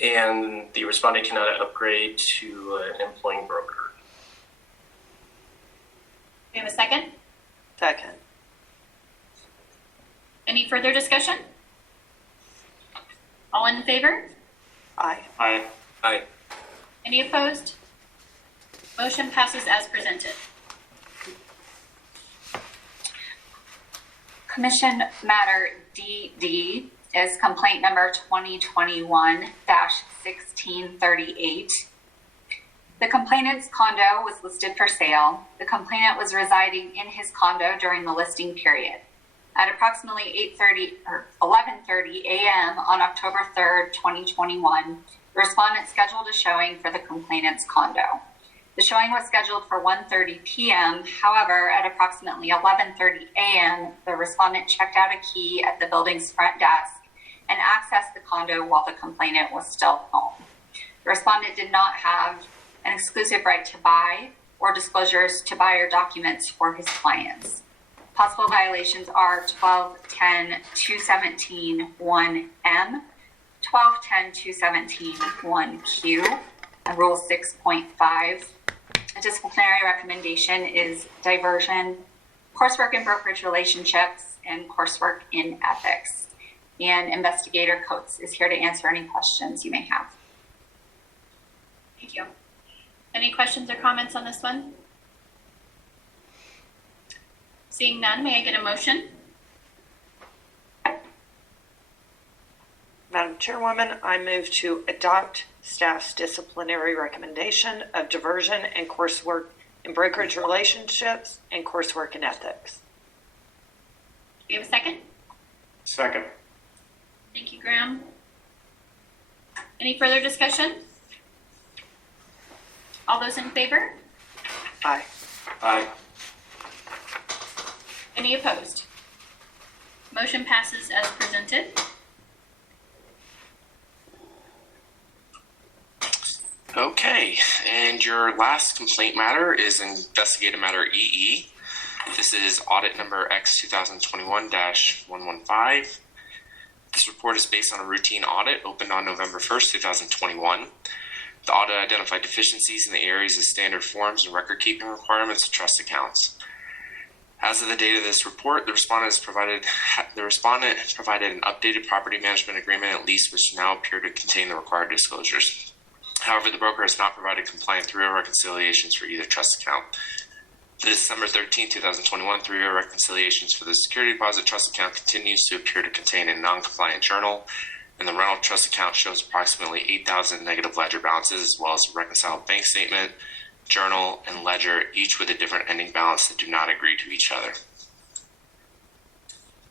and the respondent cannot upgrade to an employing broker. We have a second? Second. Any further discussion? All in favor? Aye. Aye. Aye. Any opposed? Motion passes as presented. Commission matter DD is complaint number 2021-1638. The complainant's condo was listed for sale. The complainant was residing in his condo during the listing period. At approximately 11:30 a.m. on October 3rd, 2021, the respondent scheduled a showing for the complainant's condo. The showing was scheduled for 1:30 p.m. However, at approximately 11:30 a.m., the respondent checked out a key at the building's front desk and accessed the condo while the complainant was still home. The respondent did not have an exclusive right to buy or disclosures to buyer documents for his clients. Possible violations are 1210-217-1M, 1210-217-1Q, and Rule 6.5. A disciplinary recommendation is diversion, coursework in brokerage relationships, and coursework in ethics. And Investigator Coates is here to answer any questions you may have. Thank you. Any questions or comments on this one? Seeing none, may I get a motion? Madam Chairwoman, I move to adopt staff's disciplinary recommendation of diversion and coursework in brokerage relationships and coursework in ethics. Do you have a second? Second. Thank you, Graham. Any further discussion? All those in favor? Aye. Aye. Any opposed? Motion passes as presented. Okay, and your last complaint matter is investigative matter EE. This is audit number X 2021-115. This report is based on a routine audit opened on November 1st, 2021. The audit identified deficiencies in the areas of standard forms and record-keeping requirements of trust accounts. As of the date of this report, the respondent has provided an updated property management agreement and lease which now appear to contain the required disclosures. However, the broker has not provided compliant 3-year reconciliations for either trust account. The December 13, 2021 3-year reconciliations for the security deposit trust account continues to appear to contain a non-compliant journal, and the rental trust account shows approximately 8,000 negative ledger balances, as well as a reconciled bank statement, journal, and ledger, each with a different ending balance that do not agree to each other.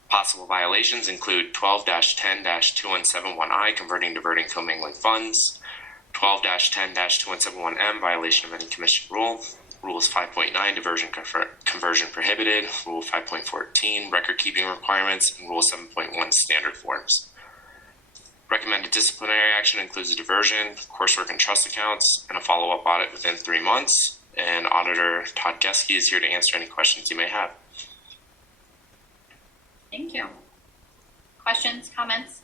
Possible violations include 12-10-2171I, converting, diverting, commingling funds, 12-10-2171M, violation of any commission rule, Rules 5.9, diversion conversion prohibited, Rule 5.14, record-keeping requirements, and Rule 7.1, standard forms. Recommended disciplinary action includes a diversion, coursework and trust accounts, and a follow-up audit within 3 months. And Auditor Todd Geske is here to answer any questions you may have. Thank you. Questions, comments?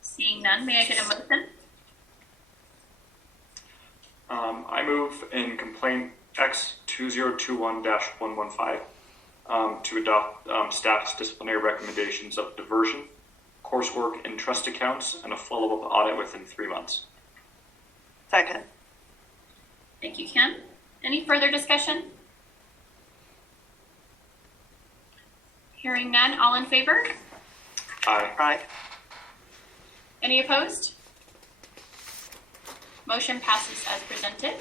Seeing none, may I get a motion? I move in complaint X 2021-115 to adopt staff's disciplinary recommendations of diversion, coursework, and trust accounts, and a follow-up audit within 3 months. Second. Thank you, Ken. Any further discussion? Hearing none, all in favor? Aye. Aye. Any opposed? Motion passes as presented.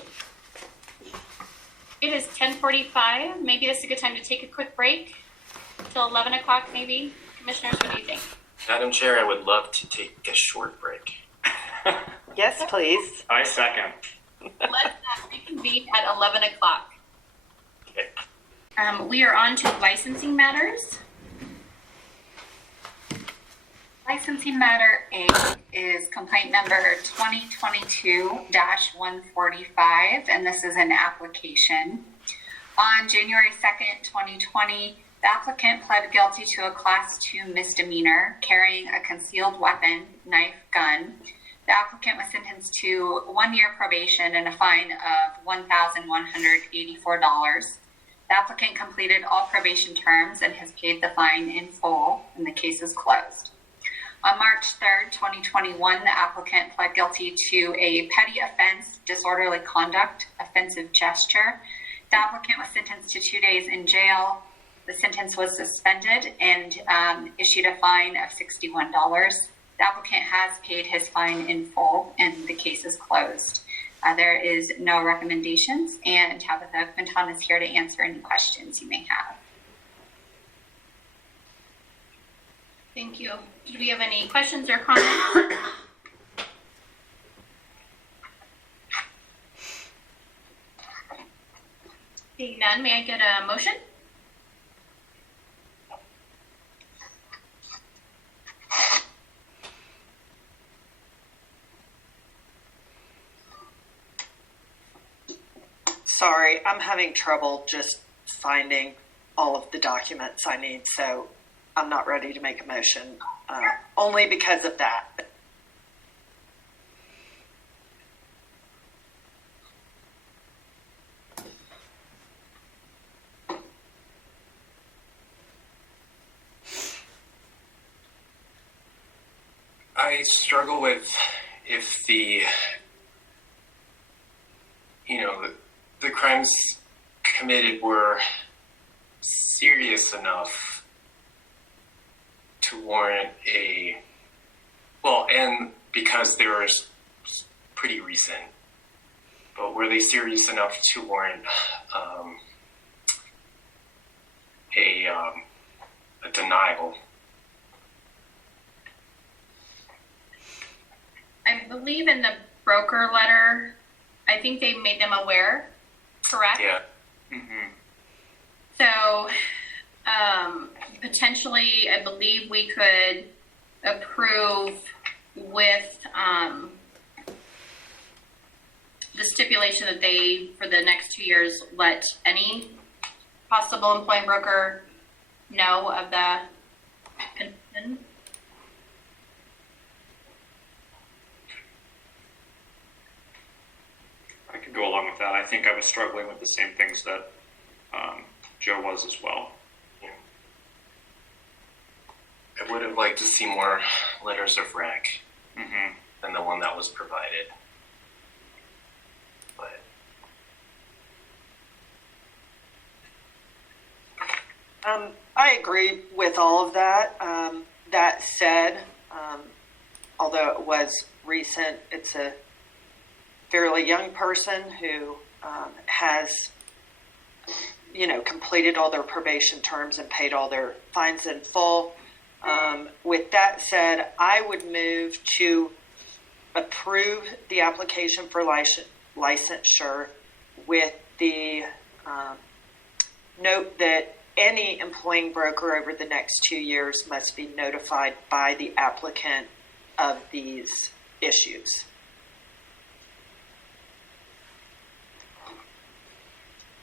It is 10:45. Maybe this is a good time to take a quick break till 11 o'clock maybe. Commissioners, what do you think? Madam Chair, I would love to take a short break. Yes, please. I second. Let's reconvene at 11 o'clock. Okay. We are on to licensing matters. Licensing matter A is complaint number 2022-145, and this is an application. On January 2nd, 2020, the applicant pled guilty to a Class 2 misdemeanor, carrying a concealed weapon, knife, gun. The applicant was sentenced to 1 year probation and a fine of $1,184. The applicant completed all probation terms and has paid the fine in full, and the case is closed. On March 3rd, 2021, the applicant pled guilty to a petty offense, disorderly conduct, offensive gesture. The applicant was sentenced to 2 days in jail. The sentence was suspended and issued a fine of $61. The applicant has paid his fine in full, and the case is closed. There is no recommendations, and Tabitha Quinton is here to answer any questions you may have. Thank you. Do we have any questions or comments? Seeing none, may I get a motion? Sorry, I'm having trouble just finding all of the documents I need, so I'm not ready to make a motion, only because of that. I struggle with if the crimes committed were serious enough to warrant and because they were pretty recent, but were they serious enough to warrant a denial? I believe in the broker letter, I think they made them aware, correct? Yeah. Mm-hmm. So, potentially, I believe we could approve with the stipulation that they, for the next 2 years, let any possible employing broker know of the condition. I could go along with that. I think I was struggling with the same things that Joe was as well. Yeah. I would have liked to see more letters of rec than the one that was provided. But I agree with all of that. That said, although it was recent, it's a fairly young person who has, completed all their probation terms and paid all their fines in full. With that said, I would move to approve the application for licensure with the note that any employing broker over the next 2 years must be notified by the applicant of these issues.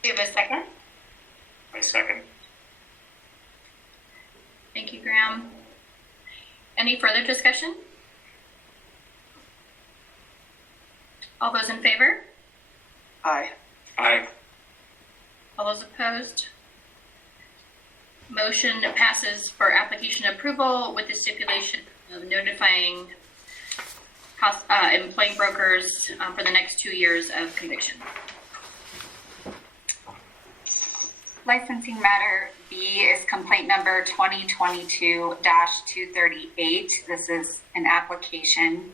Do you have a second? I second. Thank you, Graham. Any further discussion? All those in favor? Aye. Aye. All those opposed? Motion passes for application approval with the stipulation of notifying employing brokers for the next 2 years of conviction. Licensing matter B is complaint number 2022-238. This is an application.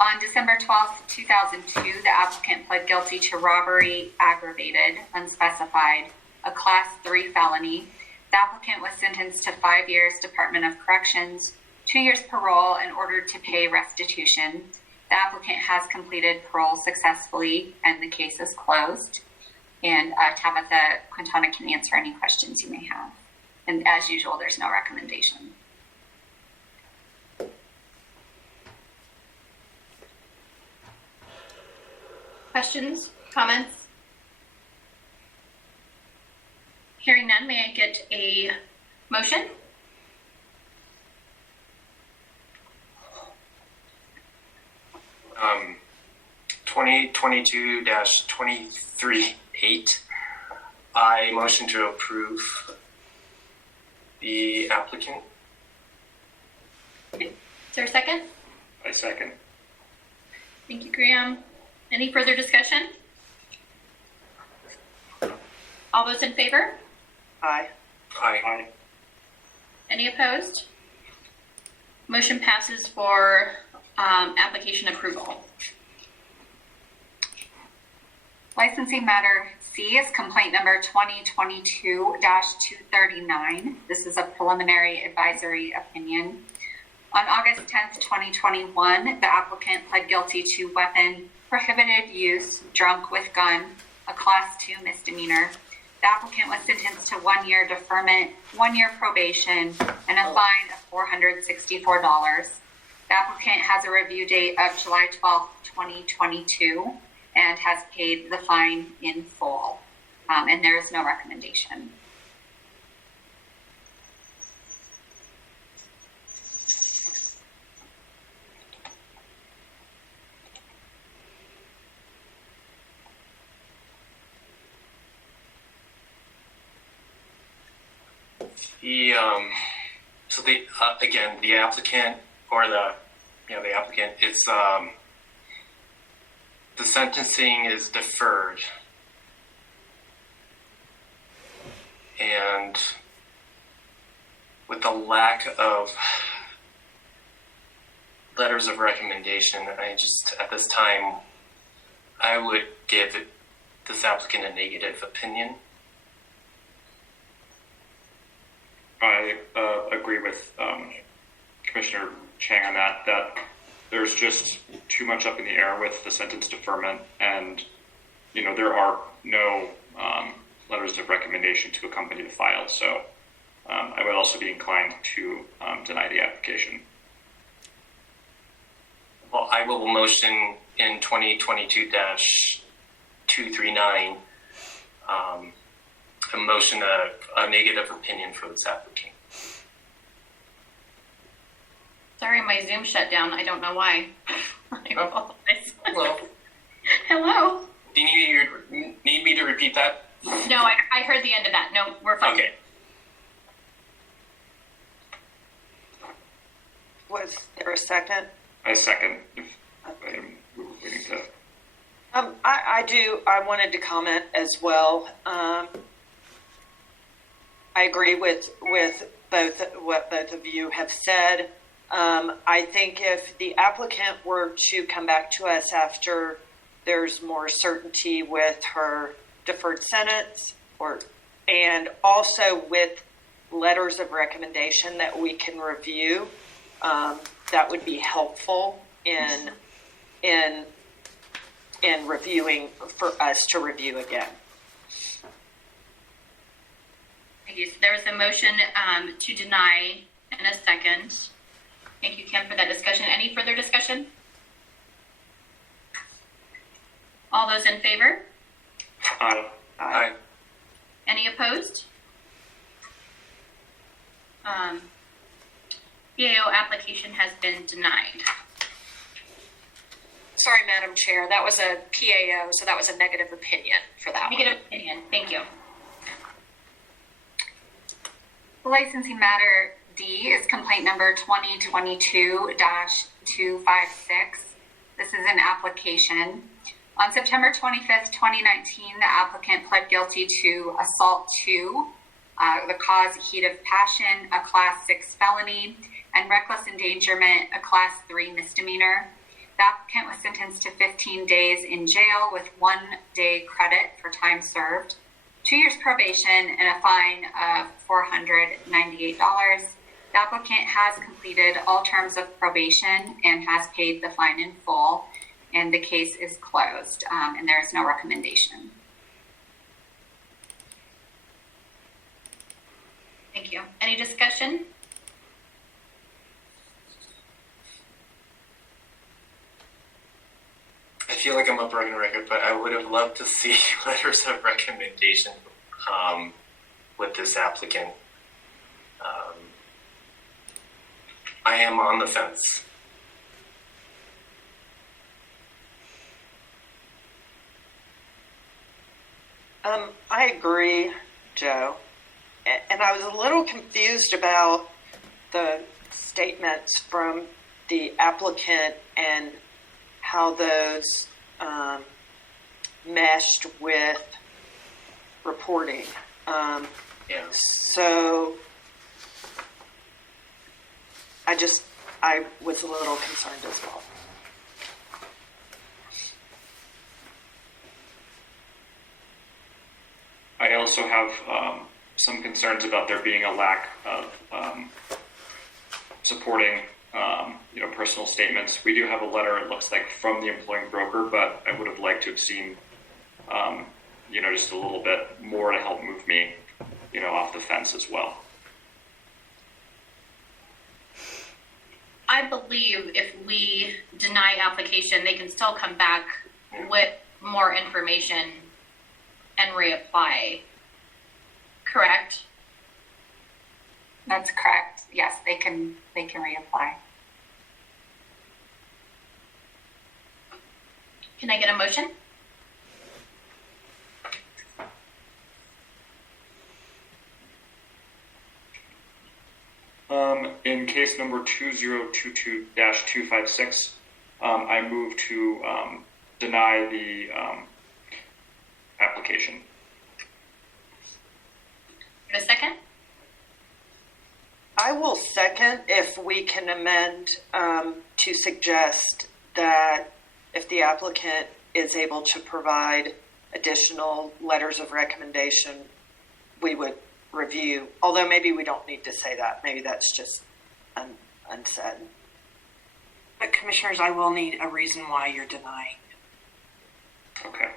On December 12th, 2002, the applicant pled guilty to robbery aggravated, unspecified, a class 3 felony. The applicant was sentenced to 5 years Department of Corrections, 2 years parole, and ordered to pay restitution. The applicant has completed parole successfully, and the case is closed. And Tabitha Quintana can answer any questions you may have. And as usual, there's no recommendation. Questions, comments? Hearing none, may I get a motion? Um, 2022-238. I motion to approve the applicant. Is there a second? I second. Thank you, Graham. Any further discussion? All those in favor? Aye. Aye. Aye. Any opposed? Motion passes for application approval. Licensing matter C is complaint number 2022-239. This is a preliminary advisory opinion. On August 10th, 2021, the applicant pled guilty to weapon prohibited use, drunk with gun, a class 2 misdemeanor. The applicant was sentenced to 1 year deferment, 1 year probation, and a fine of $464. The applicant has a review date of July 12th, 2022, and has paid the fine in full. And there is no recommendation. The applicant or the applicant is the sentencing is deferred, and with the lack of letters of recommendation, at this time I would give this applicant a negative opinion. I agree with Commissioner Chang on that there's just too much up in the air with the sentence deferment, and there are no letters of recommendation to accompany the file, so I would also be inclined to deny the application. Well, I will motion in 2022-239 a motion a negative opinion for this applicant. Sorry, my Zoom shut down. I don't know why. I apologize. Hello. Hello. Do you need me to repeat that? No, I heard the end of that. No, we're fine. Okay. Was there a second? I second. We're waiting to. I wanted to comment as well. I agree with what both of you have said. I think if the applicant were to come back to us after there's more certainty with her deferred sentence, and also with letters of recommendation that we can review, that would be helpful in reviewing, for us to review again. Thank you. So there was a motion to deny in a second. Thank you, Kim, for that discussion. Any further discussion? All those in favor? Aye. Aye. Any opposed? PAO application has been denied. Sorry, Madam Chair, that was a PAO, so that was a negative opinion for that one. Negative opinion. Thank you. The licensing matter D is complaint number 2022-256. This is an application. On September 25th, 2019, the applicant pled guilty to assault 2, the cause heat of passion, a class 6 felony, and reckless endangerment, a class 3 misdemeanor. The applicant was sentenced to 15 days in jail with 1 day credit for time served, 2 years probation, and a fine of $498. The applicant has completed all terms of probation and has paid the fine in full, and the case is closed, and there is no recommendation. Thank you. Any discussion? I feel like I'm a broken record, but I would have loved to see letters of recommendation with this applicant. I am on the fence. I agree, Joe. And I was a little confused about the statements from the applicant and how those meshed with reporting. Yeah. So I was a little concerned as well. I also have some concerns about there being a lack of supporting, personal statements. We do have a letter, it looks like, from the employing broker, but I would have liked to have seen, just a little bit more to help move me, off the fence as well. I believe if we deny application, they can still come back with more information and reapply. Correct? That's correct. Yes, they can reapply. Can I get a motion? In case number 2022-256, I move to deny the application. A second? I will second if we can amend to suggest that if the applicant is able to provide additional letters of recommendation, we would review, although maybe we don't need to say that. Maybe that's just unsaid. But commissioners, I will need a reason why you're denying. Okay.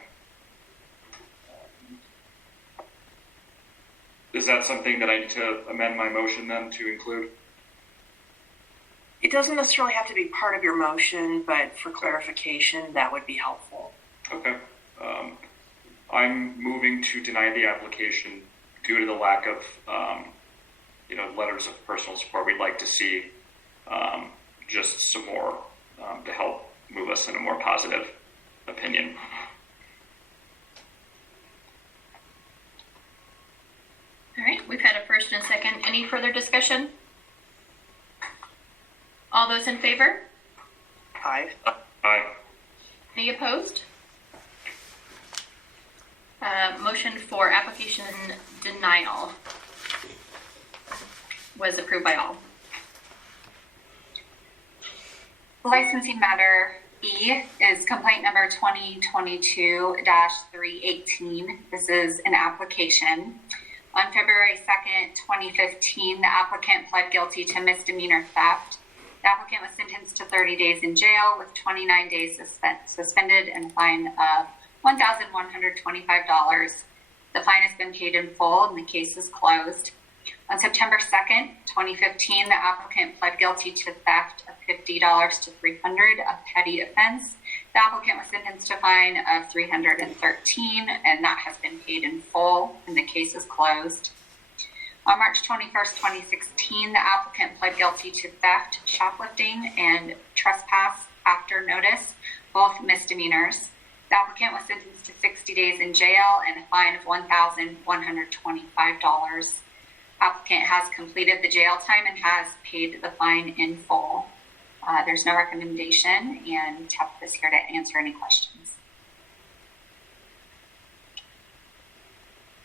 Is that something that I need to amend my motion then to include? It doesn't necessarily have to be part of your motion, but for clarification, that would be helpful. Okay. I'm moving to deny the application due to the lack of, letters of personal support. We'd like to see just some more to help move us in a more positive opinion. All right, we've had a first and second. Any further discussion? All those in favor? Aye. Aye. Any opposed? Motion for application denial was approved by all. Licensing matter E is complaint number 2022-318. This is an application. On February 2nd, 2015, the applicant pled guilty to misdemeanor theft. The applicant was sentenced to 30 days in jail with 29 days suspended and a fine of $1,125. The fine has been paid in full and the case is closed. On September 2nd, 2015, the applicant pled guilty to theft of $50 to $300, a petty offense. The applicant was sentenced to a fine of $313, and that has been paid in full, and the case is closed. On March 21st, 2016, the applicant pled guilty to theft, shoplifting, and trespass after notice, both misdemeanors. The applicant was sentenced to 60 days in jail and a fine of $1,125. Applicant has completed the jail time and has paid the fine in full. There's no recommendation, and Tabitha is here to answer any questions.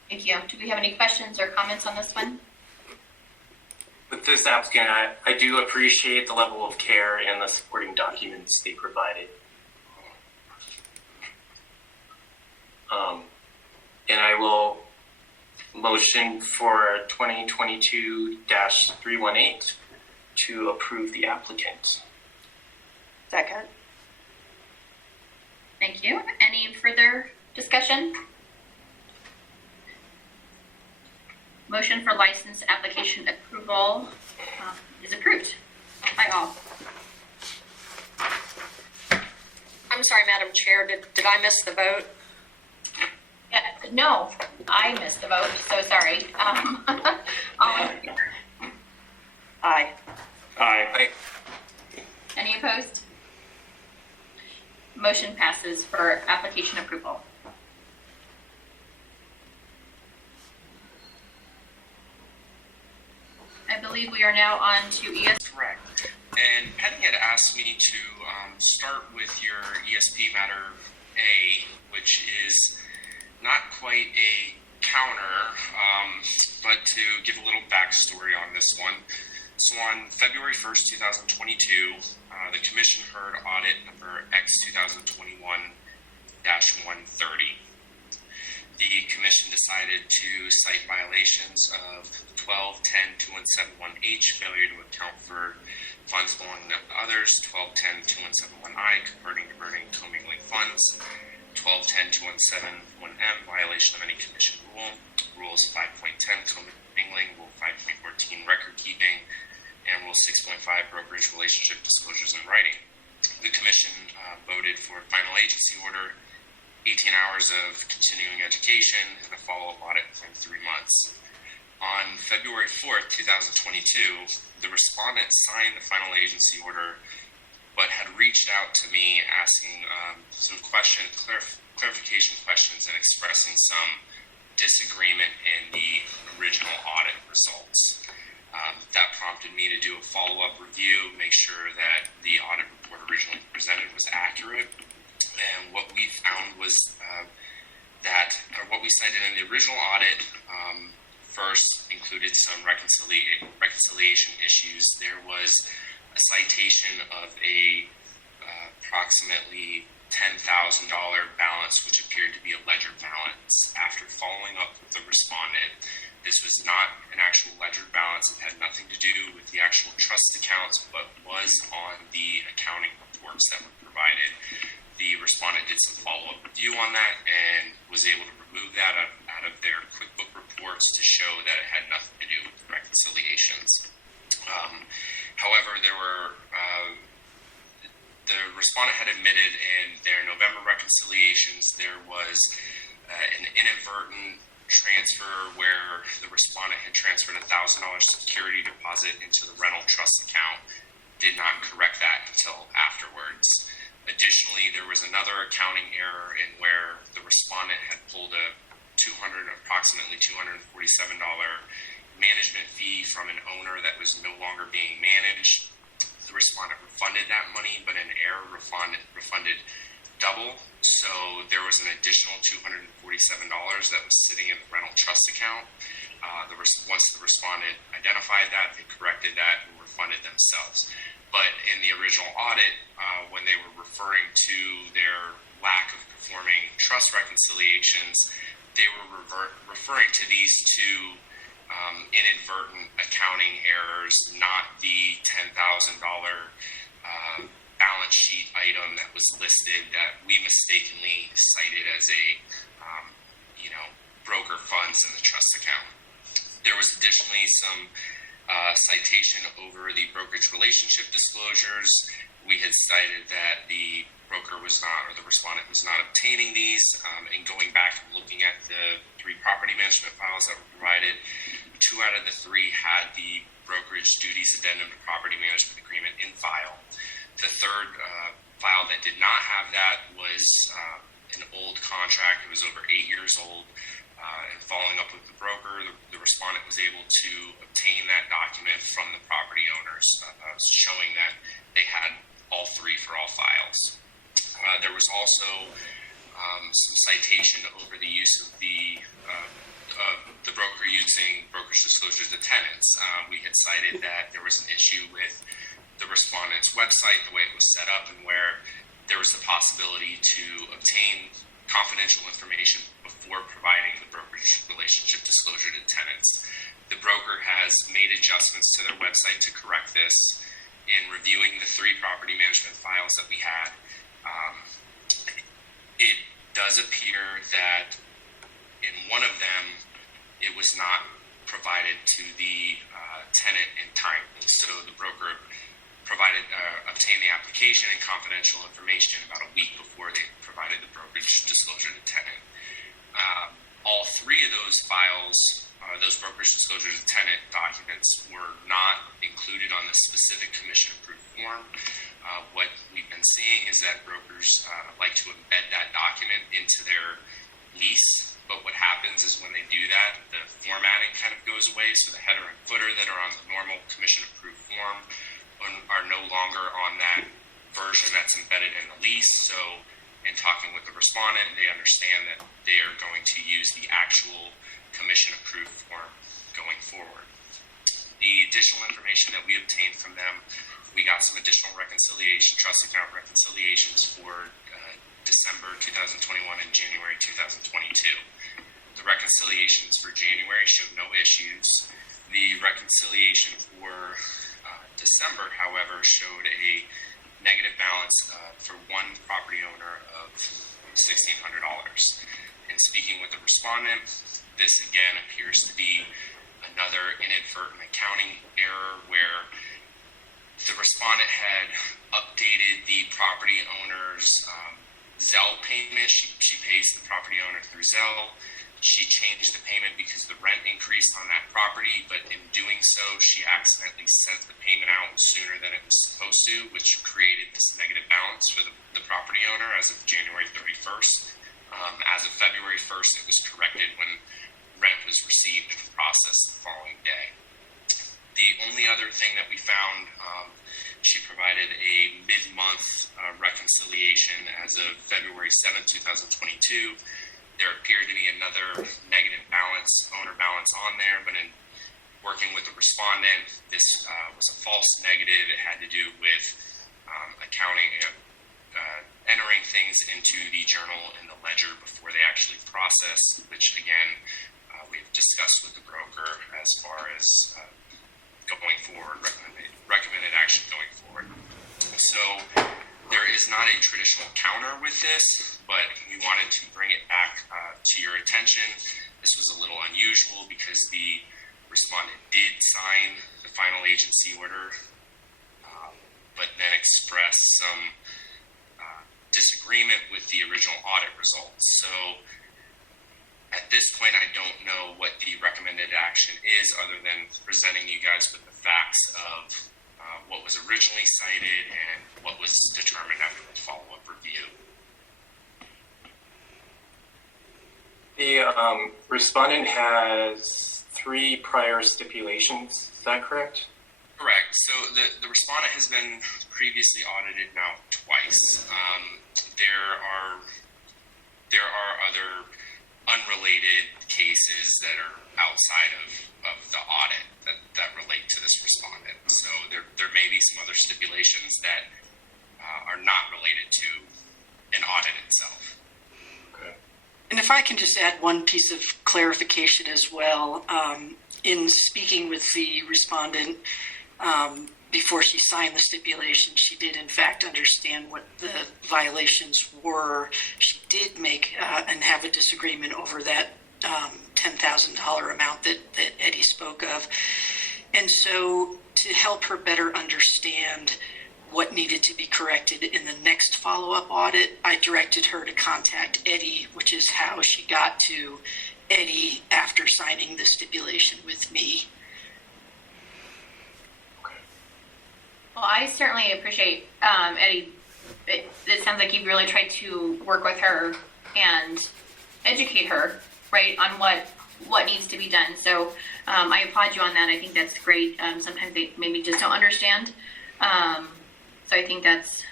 Thank you. Do we have any questions or comments on this one? With this applicant, I do appreciate the level of care and the supporting documents they provided. And I will motion for 2022-318 to approve the applicant. Second. Thank you. Any further discussion? Motion for license application approval is approved by all. I'm sorry, Madam Chair, did I miss the vote? Yeah, no, I missed the vote, so sorry. All in favor? Aye. Aye. Any opposed? Motion passes for application approval. I believe we are now on to ESP. Correct. And Penny had asked me to start with your ESP matter A, which is not quite a counter, but to give a little backstory on this one. So on February 1st, 2022, the Commission heard audit number X 2021-130. The Commission decided to cite violations of 1210-2171H, failure to account for funds belonging to others, 1210-2171I, converting, diverting, commingling funds, 1210-2171M, violation of any Commission rule, Rules 5.10, commingling, Rule 5.14, record keeping, and Rule 6.5, brokerage relationship disclosures in writing. The Commission voted for a final agency order, 18 hours of continuing education, and a follow-up audit within 3 months. On February 4th, 2022, the respondent signed the final agency order, but had reached out to me asking some clarification questions and expressing some disagreement in the original audit results. That prompted me to do a follow-up review, make sure that the audit report originally presented was accurate. And what we found was what we cited in the original audit first included some reconciliation issues. There was a citation of a approximately $10,000 balance, which appeared to be a ledger balance. After following up with the respondent, this was not an actual ledger balance. It had nothing to do with the actual trust accounts, but was on the accounting reports that were provided. The respondent did some follow-up review on that and was able to remove that out of their QuickBook reports to show that it had nothing to do with the reconciliations. However, there were the respondent had admitted in their November reconciliations there was an inadvertent transfer where the respondent had transferred $1,000 security deposit into the rental trust account, did not correct that until afterwards. Additionally, there was another accounting error in where the respondent had pulled a approximately $247 management fee from an owner that was no longer being managed. The respondent refunded that money, but an error refunded double. So there was an additional $247 that was sitting in the rental trust account. Once the respondent identified that, they corrected that and refunded themselves. But in the original audit, when they were referring to their lack of performing trust reconciliations, they were referring to these two inadvertent accounting errors, not the $10,000 balance sheet item that was listed that we mistakenly cited as a broker funds in the trust account. There was additionally some citation over the brokerage relationship disclosures. We had cited that the broker was not, or the respondent was not obtaining these, and going back and looking at the 3 property management files that were provided, 2 out of the 3 had the brokerage duties addendum to property management agreement in file. The third file that did not have that was an old contract. It was over 8 years old. And following up with the broker, the respondent was able to obtain that document from the property owners, showing that they had all 3 for all files. There was also some citation over the use of the broker using brokerage disclosures to tenants. We had cited that there was an issue with the respondent's website, the way it was set up, and where there was the possibility to obtain confidential information before providing the brokerage relationship disclosure to tenants. The broker has made adjustments to their website to correct this. In reviewing the 3 property management files that we had, it does appear that in one of them, it was not provided to the tenant in time. So the broker obtained the application and confidential information about a week before they provided the brokerage disclosure to tenant. All 3 of those files, those brokerage disclosures to tenant documents, were not included on the specific commission-approved form. What we've been seeing is that brokers like to embed that document into their lease, but what happens is when they do that, the formatting kind of goes away, so the header and footer that are on the normal commission-approved form are no longer on that version that's embedded in the lease. So in talking with the respondent, they understand that they are going to use the actual commission-approved form going forward. The additional information that we obtained from them, we got some additional trust account reconciliations for December 2021 and January 2022. The reconciliations for January showed no issues. The reconciliation for December, however, showed a negative balance for one property owner of $1,600. In speaking with the respondent, this again appears to be another inadvertent accounting error where the respondent had updated the property owner's Zelle payment. She pays the property owner through Zelle. She changed the payment because the rent increased on that property, but in doing so, she accidentally sent the payment out sooner than it was supposed to, which created this negative balance for the property owner as of January 31st. As of February 1st, it was corrected when rent was received and processed the following day. The only other thing that we found, she provided a mid-month reconciliation as of February 7th, 2022. There appeared to be another negative owner balance on there, but in working with the respondent, this was a false negative. It had to do with accounting, entering things into the journal and the ledger before they actually process, which again, we've discussed with the broker as far as going forward, recommended action going forward. So there is not a traditional counter with this, but we wanted to bring it back to your attention. This was a little unusual because the respondent did sign the final agency order, but then expressed some disagreement with the original audit results. So at this point, I don't know what the recommended action is other than presenting you guys with the facts of what was originally cited and what was determined after the follow-up review. The respondent has 3 prior stipulations. Is that correct? Correct. So the respondent has been previously audited now twice. There are other unrelated cases that are outside of the audit that relate to this respondent. So there may be some other stipulations that are not related to an audit itself. Okay. And if I can just add one piece of clarification as well, in speaking with the respondent, before she signed the stipulation, she did in fact understand what the violations were. She did make and have a disagreement over that $10,000 amount that Eddie spoke of. And so to help her better understand what needed to be corrected in the next follow-up audit, I directed her to contact Eddie, which is how she got to Eddie after signing the stipulation with me. Well, I certainly appreciate Eddie. It sounds like you've really tried to work with her and educate her, right, on what needs to be done. So I applaud you on that. I think that's great. Sometimes they maybe just don't understand. So I think that's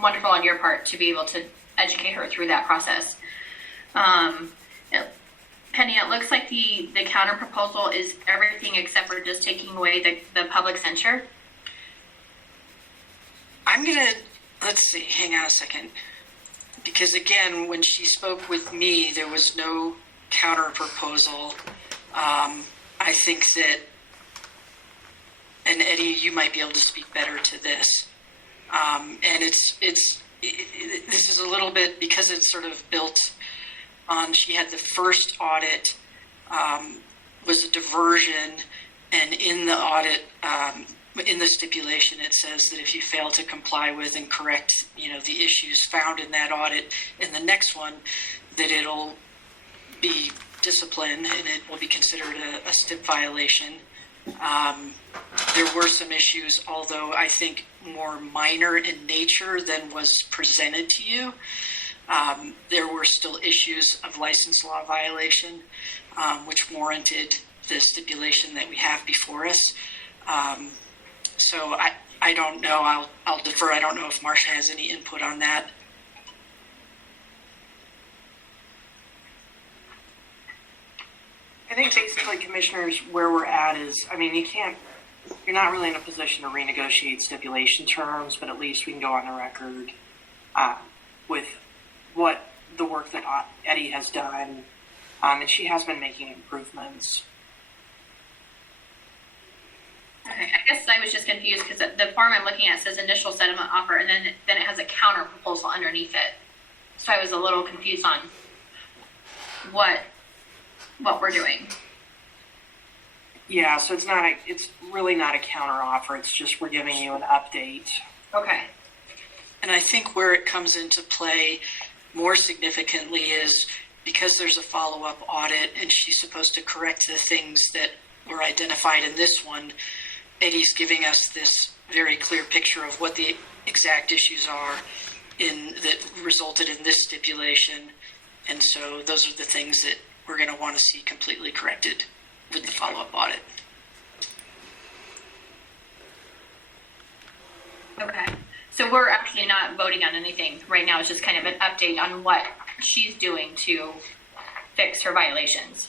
wonderful on your part to be able to educate her through that process. Penny, it looks like the counter proposal is everything except for just taking away the public censure. Let's see, hang on a second. Because again, when she spoke with me, there was no counter proposal. I think that, and Eddie, you might be able to speak better to this. And this is a little bit, because it's sort of built on, she had the first audit, was a diversion, and in the audit, in the stipulation, it says that if you fail to comply with and correct, the issues found in that audit in the next one, that it'll be disciplined and it will be considered a stip violation. There were some issues, although I think more minor in nature than was presented to you. There were still issues of license law violation, which warranted the stipulation that we have before us. So I don't know. I'll defer. I don't know if Marcia has any input on that. I think basically, commissioners, where we're at is, you're not really in a position to renegotiate stipulation terms, but at least we can go on the record with what the work that Eddie has done, and she has been making improvements. Okay, I guess I was just confused because the form I'm looking at says initial settlement offer, and then it has a counter proposal underneath it. So I was a little confused on what we're doing. Yeah, so it's really not a counter offer. It's just we're giving you an update. Okay. And I think where it comes into play more significantly is because there's a follow-up audit and she's supposed to correct the things that were identified in this one. Eddie's giving us this very clear picture of what the exact issues are that resulted in this stipulation. And so those are the things that we're going to want to see completely corrected with the follow-up audit. Okay. So we're actually not voting on anything right now. It's just kind of an update on what she's doing to fix her violations.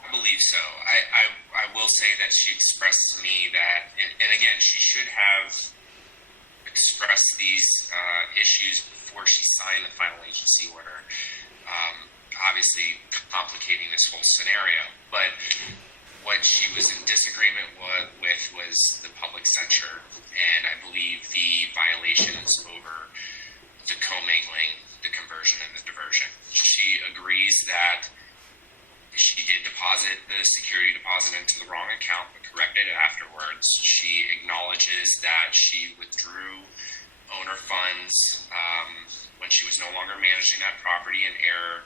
I believe so. I will say that she expressed to me that, and again, she should have expressed these issues before she signed the final agency order. Obviously complicating this whole scenario, but what she was in disagreement with was the public censure, and I believe the violations over the commingling, the conversion, and the diversion. She agrees that she did deposit the security deposit into the wrong account, but corrected it afterwards. She acknowledges that she withdrew owner funds when she was no longer managing that property in error,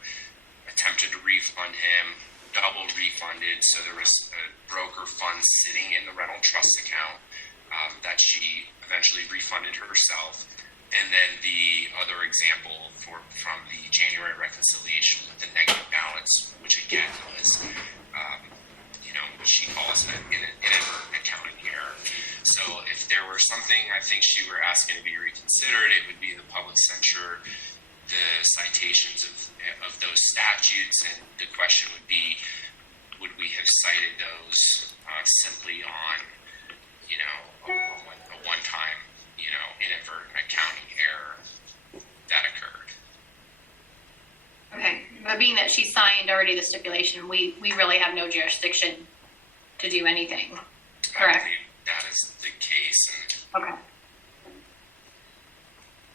attempted to refund him, double refunded, so there was a broker fund sitting in the rental trust account that she eventually refunded herself. And then the other example from the January reconciliation with the negative balance, which again was, what she calls an inadvertent accounting error. So if there were something I think she were asking to be reconsidered, it would be the public censure, the citations of those statutes, and the question would be, would we have cited those simply on, a one-time, inadvertent accounting error that occurred? Okay. But being that she signed already the stipulation, we really have no jurisdiction to do anything. Correct? I believe that is the case. Okay.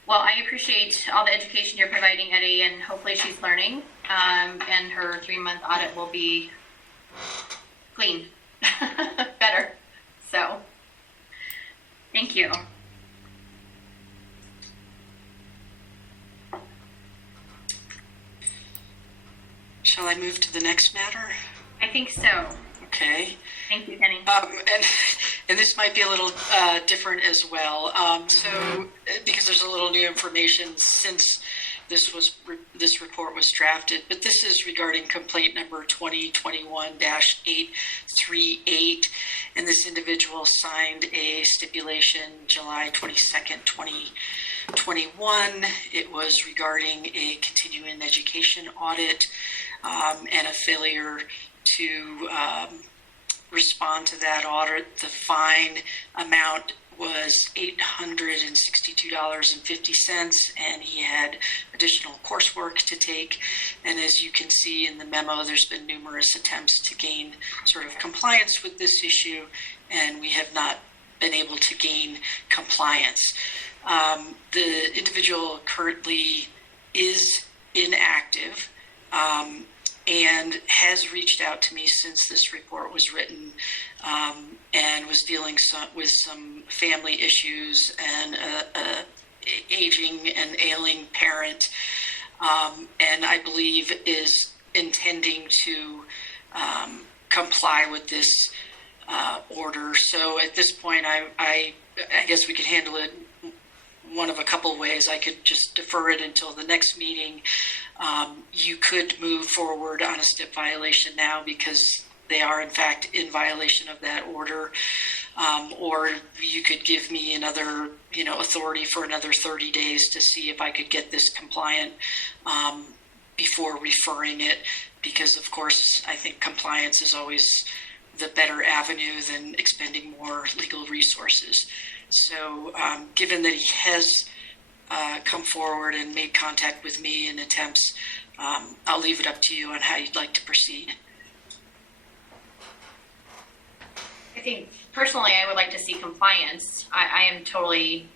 Well, I appreciate all the education you're providing, Eddie, and hopefully she's learning, and her 3-month audit will be clean, better. So, thank you. Shall Shall I move to the next matter? I think so. Okay. Thank you, Penny. And this might be a little different as well. Because there's a little new information since this report was drafted, but this is regarding complaint number 2021-838, and this individual signed a stipulation July 22nd, 2021. It was regarding a continuing education audit and a failure to respond to that audit. The fine amount was $862.50, and he had additional coursework to take. And as you can see in the memo, there's been numerous attempts to gain sort of compliance with this issue, and we have not been able to gain compliance. The individual currently is inactive, and has reached out to me since this report was written, and was dealing with some family issues and a aging and ailing parent, and I believe is intending to comply with this order. So at this point, I guess we could handle it one of a couple ways. I could just defer it until the next meeting. You could move forward on a stip violation now because they are in fact in violation of that order, or you could give me another, authority for another 30 days to see if I could get this compliant before referring it, because of course I think compliance is always the better avenue than expending more legal resources. So given that he has come forward and made contact with me in attempts, I'll leave it up to you on how you'd like to proceed. I think personally, I would like to see compliance. I am totally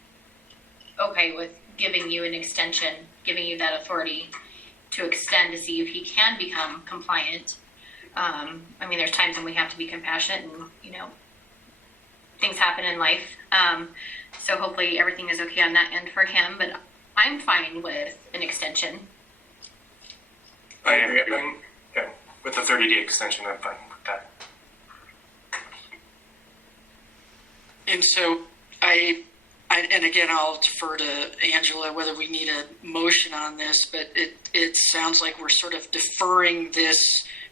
okay with giving you an extension, giving you that authority to extend to see if he can become compliant. There's times when we have to be compassionate and, things happen in life. So hopefully everything is okay on that end for him, but I'm fine with an extension. I agree. Yeah, with the 30-day extension, I'm fine with that. And so and again, I'll defer to Angela whether we need a motion on this, but it sounds like we're sort of deferring this,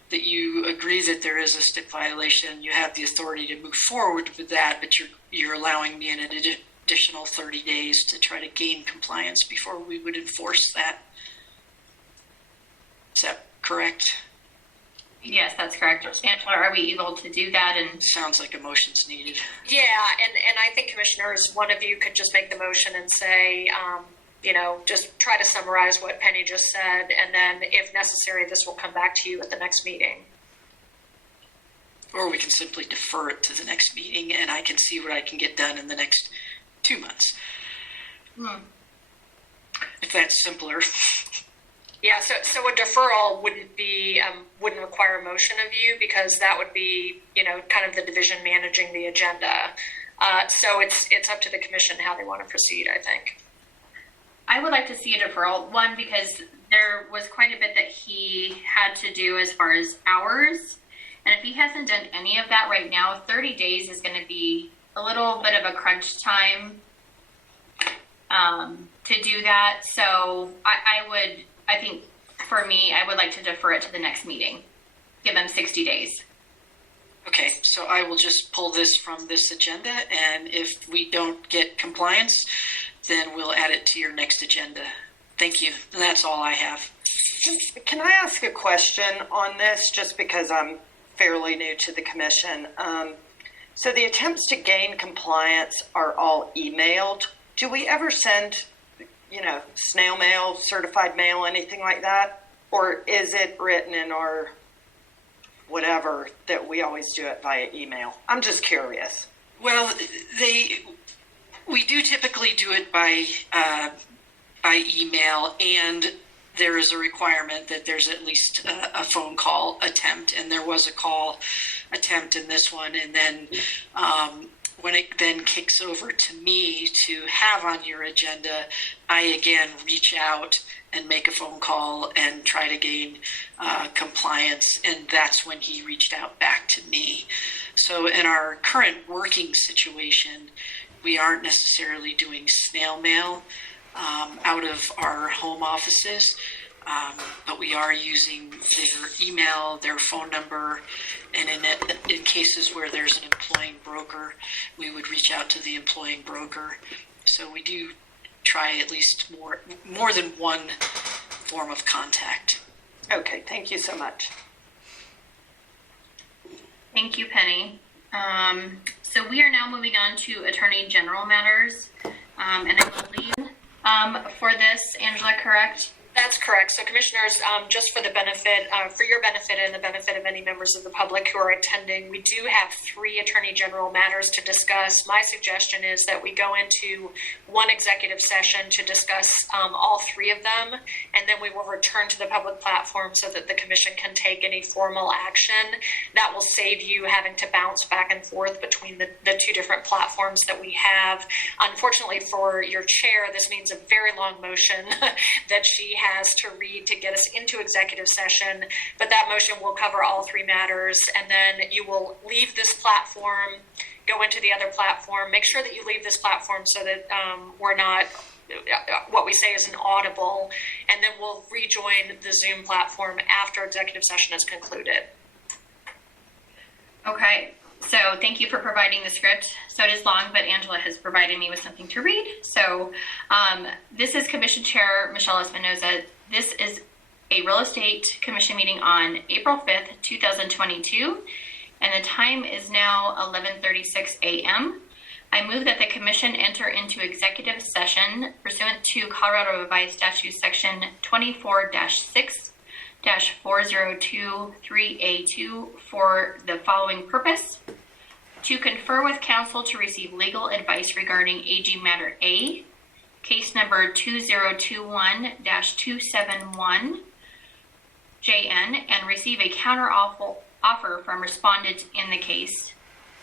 that you agree that there is a stip violation, you have the authority to move forward with that, but you're allowing me an additional 30 days to try to gain compliance before we would enforce that. Is that correct? Yes, that's correct. Angela, are we able to do that? And sounds like a motion's needed. Yeah, and I think commissioners, one of you could just make the motion and say, just try to summarize what Penny just said, and then if necessary, this will come back to you at the next meeting. Or we can simply defer it to the next meeting, and I can see what I can get done in the next 2 months. If that's simpler. Yeah, so a deferral wouldn't require a motion of you, because that would be, kind of the division managing the agenda. So it's up to the commission how they want to proceed, I think. I would like to see a deferral, one, because there was quite a bit that he had to do as far as hours. And if he hasn't done any of that right now, 30 days is going to be a little bit of a crunch time to do that. So I think for me, I would like to defer it to the next meeting. Give them 60 days. Okay, so I will just pull this from this agenda, and if we don't get compliance, then we'll add it to your next agenda. Thank you. And that's all I have. Can I ask a question on this, just because I'm fairly new to the commission? So the attempts to gain compliance are all emailed. Do we ever send, snail mail, certified mail, anything like that? Or is it written in our whatever that we always do it via email? I'm just curious. Well, we do typically do it by email, and there is a requirement that there's at least a phone call attempt, and there was a call attempt in this one. And then when it then kicks over to me to have on your agenda, I again reach out and make a phone call and try to gain compliance. And that's when he reached out back to me. So in our current working situation, we aren't necessarily doing snail mail out of our home offices. But we are using their email, their phone number, and in cases where there's an employing broker, we would reach out to the employing broker. So we do try at least more than one form of contact. Okay, thank you so much. Thank you, Penny. So we are now moving on to Attorney General matters, and I will lead for this, Angela, correct? That's correct. So commissioners, just for the benefit, for your benefit and the benefit of any members of the public who are attending, we do have 3 Attorney General matters to discuss. My suggestion is that we go into one executive session to discuss all 3 of them, and then we will return to the public platform so that the commission can take any formal action. That will save you having to bounce back and forth between the 2 different platforms that we have. Unfortunately for your chair, this means a very long motion that she has to read to get us into executive session, but that motion will cover all 3 matters, and then you will leave this platform, go into the other platform. Make sure that you leave this platform so that we're not, what we say is an audible, and then we'll rejoin the Zoom platform after executive session is concluded. Okay, so thank you for providing the script. So it is long, but Angela has provided me with something to read. So this is Commission Chair Michelle Espinoza. This is a real estate commission meeting on April 5th, 2022, and the time is now 11:36 a.m. I move that the commission enter into executive session pursuant to Colorado Revised Statute Section 24-6-4023A2 for the following purpose: to confer with counsel to receive legal advice regarding AG Matter A, case number 2021-271 JN, and receive a counter offer from respondent in the case,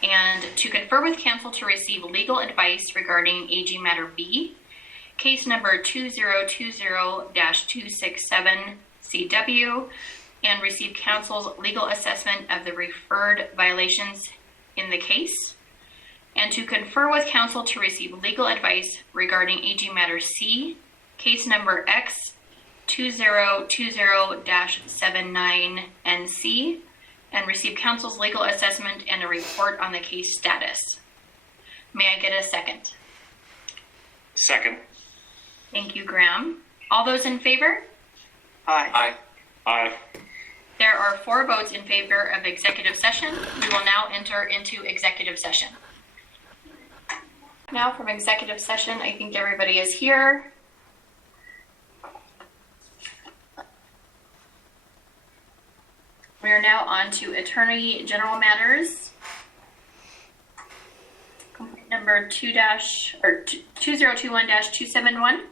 and to confer with counsel to receive legal advice regarding AG Matter B, case number 2020-267 CW, and receive counsel's legal assessment of the referred violations in the case, and to confer with counsel to receive legal advice regarding AG Matter C, case number X 2020-79 NC, and receive counsel's legal assessment and a report on the case status. May I get a second? Second. Thank you, Graham. All those in favor? Aye. Aye. Aye. There are 4 votes in favor of executive session. We will now enter into executive session. Now from executive session, I think everybody is here. We are now on to Attorney General matters. Complaint number 2021-271.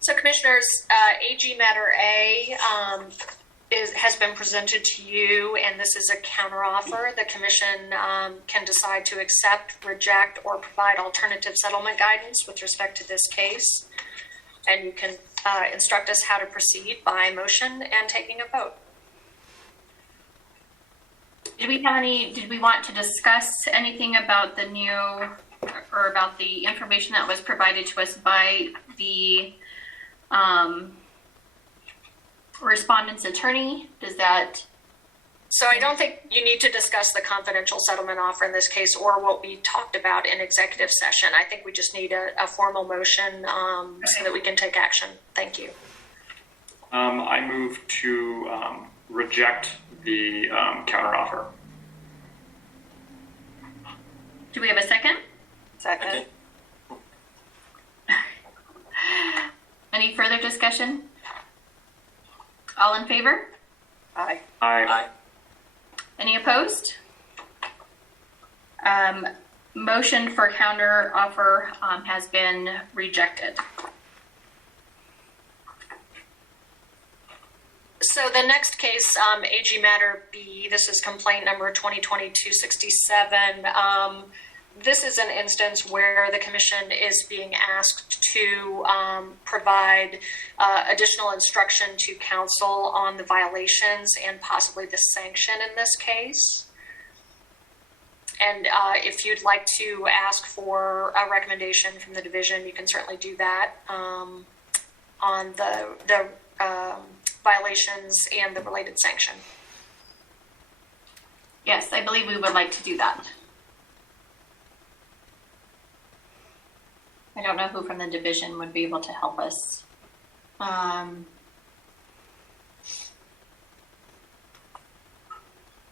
So commissioners, AG Matter A has been presented to you, and this is a counteroffer. The commission can decide to accept, reject, or provide alternative settlement guidance with respect to this case. And you can instruct us how to proceed by motion and taking a vote. Did we want to discuss anything about the new, or about the information that was provided to us by the respondent's attorney? So I don't think you need to discuss the confidential settlement offer in this case or what we talked about in executive session. I think we just need a formal motion so that we can take action. Thank you. I move to reject the counteroffer. Do we have a second? Second. Any further discussion? All in favor? Aye. Aye. Aye. Any opposed? Motion for counter offer has been rejected. So so the next case, AG Matter B, this is complaint number 2020-267. This is an instance where the commission is being asked to provide additional instruction to council on the violations and possibly the sanction in this case. And if you'd like to ask for a recommendation from the division, you can certainly do that on the violations and the related sanction. Yes, I believe we would like to do that. I don't know who from the division would be able to help us.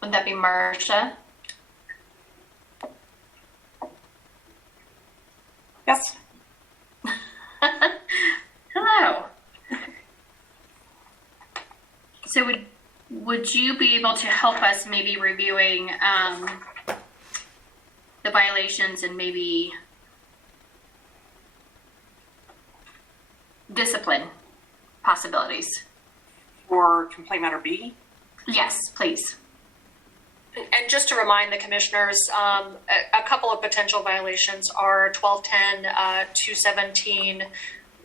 Would that be Marcia? Yes. Hello. So would you be able to help us maybe reviewing the violations and maybe discipline possibilities? For complaint matter B? Yes, please. And just to remind the commissioners, a couple of potential violations are 1210-217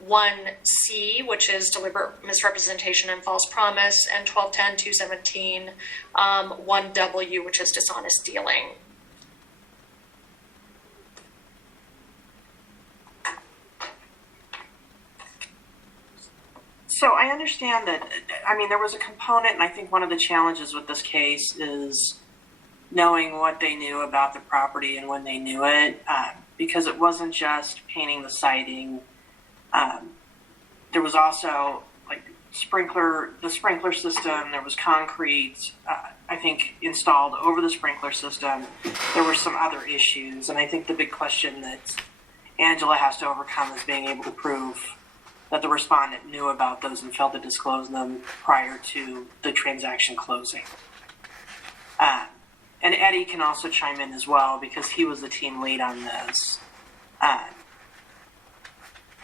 1C, which is deliberate misrepresentation and false promise, and 1210-217 1W, which is dishonest dealing. So I understand that, I mean, there was a component, and I think one of the challenges with this case is knowing what they knew about the property and when they knew it, because it wasn't just painting the siding. There was also like the sprinkler system, there was concrete, I think installed over the sprinkler system. There were some other issues, and I think the big question that Angela has to overcome is being able to prove that the respondent knew about those and failed to disclose them prior to the transaction closing. And Eddie can also chime in as well because he was the team lead on this. I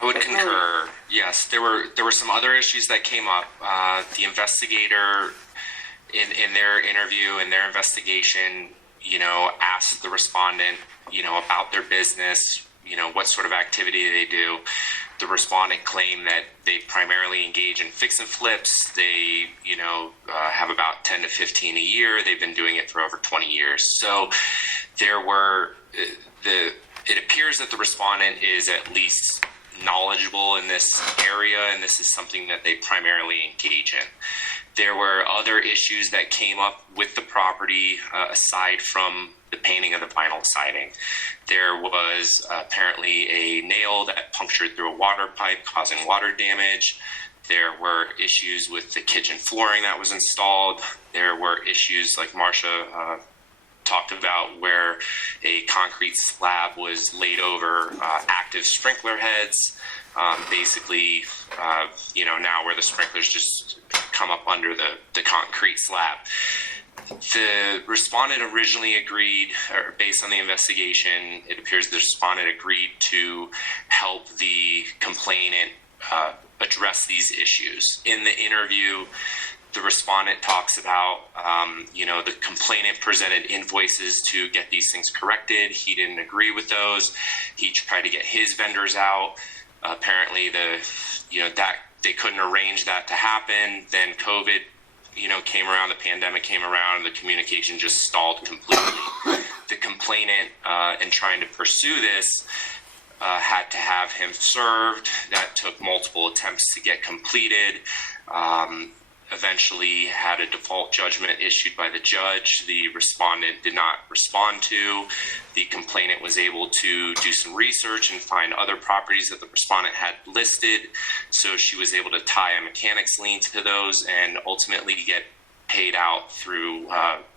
would concur. Yes, there were some other issues that came up. The investigator, in their interview, in their investigation, asked the respondent, about their business, what sort of activity they do. The respondent claimed that they primarily engage in fix and flips. They, have about 10 to 15 a year. They've been doing it for over 20 years. So there were it appears that the respondent is at least knowledgeable in this area, and this is something that they primarily engage in. There were other issues that came up with the property aside from the painting of the vinyl siding. There was apparently a nail that punctured through a water pipe, causing water damage. There were issues with the kitchen flooring that was installed. There were issues, like Marcia talked about, where a concrete slab was laid over active sprinkler heads. Basically, now where the sprinklers just come up under the concrete slab. The respondent originally agreed, or based on the investigation, it appears the respondent agreed to help the complainant address these issues. In the interview, the respondent talks about, the complainant presented invoices to get these things corrected. He didn't agree with those. He tried to get his vendors out. Apparently, that they couldn't arrange that to happen. Then COVID, came around, the pandemic came around, and the communication just stalled completely. The complainant, in trying to pursue this, had to have him served. That took multiple attempts to get completed. Eventually had a default judgment issued by the judge. The respondent did not respond to. The complainant was able to do some research and find other properties that the respondent had listed. So she was able to tie a mechanics lien to those and ultimately get paid out through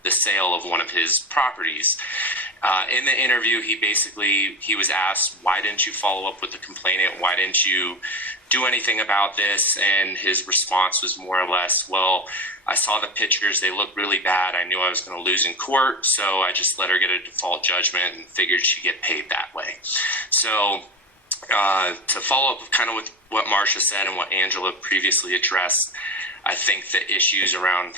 the sale of one of his properties. In the interview, he was asked, why didn't you follow up with the complainant? Why didn't you do anything about this? And his response was more or less, well, I saw the pictures, they looked really bad. I knew I was going to lose in court, so I just let her get a default judgment and figured she'd get paid that way. So to follow up kind of with what Marcia said and what Angela previously addressed, I think the issues around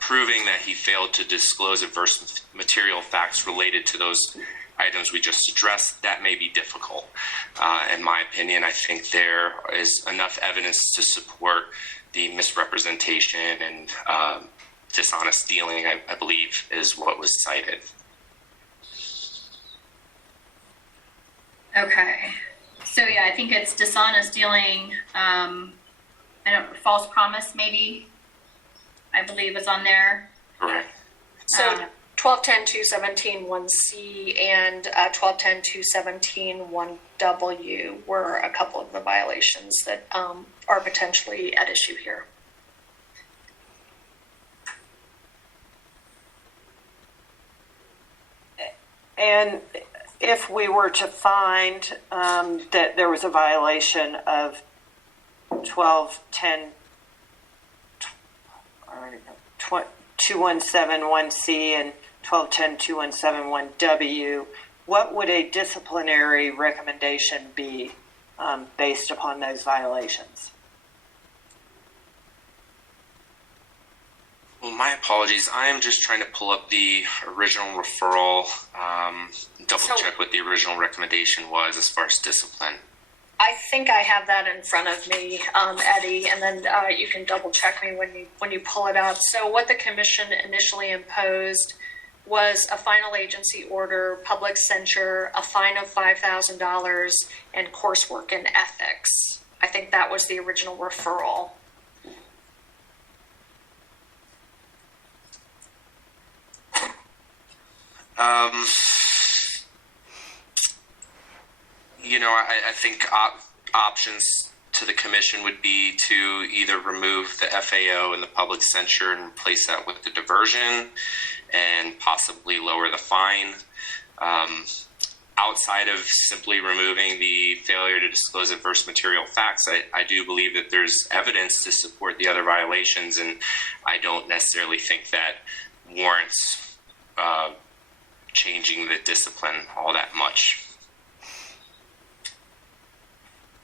proving that he failed to disclose adverse material facts related to those items we just addressed, that may be difficult. In my opinion, I think there is enough evidence to support the misrepresentation and dishonest dealing, I believe, is what was cited. Okay. So yeah, I think it's dishonest dealing, false promise maybe, I believe is on there. Correct. So 1210-217 1C and 1210-217 1W were a couple of the violations that are potentially at issue here. And if we were to find that there was a violation of 1210 2171C and 1210-2171W, what would a disciplinary recommendation be based upon those violations? Well, my apologies. I am just trying to pull up the original referral, double check what the original recommendation was as far as discipline. I think I have that in front of me, Eddie, and then you can double check me when you pull it up. So what the commission initially imposed was a final agency order, public censure, a fine of $5,000, and coursework in ethics. I think that was the original referral. I think options to the commission would be to either remove the FAO and the public censure and replace that with the diversion and possibly lower the fine. Outside of simply removing the failure to disclose adverse material facts, I do believe that there's evidence to support the other violations, and I don't necessarily think that warrants changing the discipline all that much.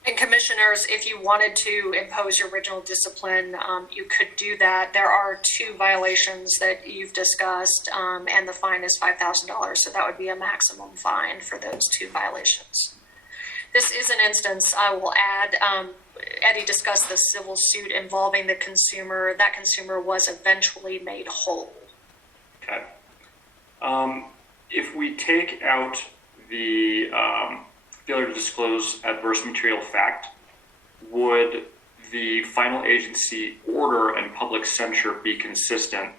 And commissioners, if you wanted to impose your original discipline, you could do that. There are 2 violations that you've discussed, and the fine is $5,000. So that would be a maximum fine for those 2 violations. This is an instance, I will add, Eddie discussed the civil suit involving the consumer. That consumer was eventually made whole. Okay. If we take out the failure to disclose adverse material fact, would the final agency order and public censure be consistent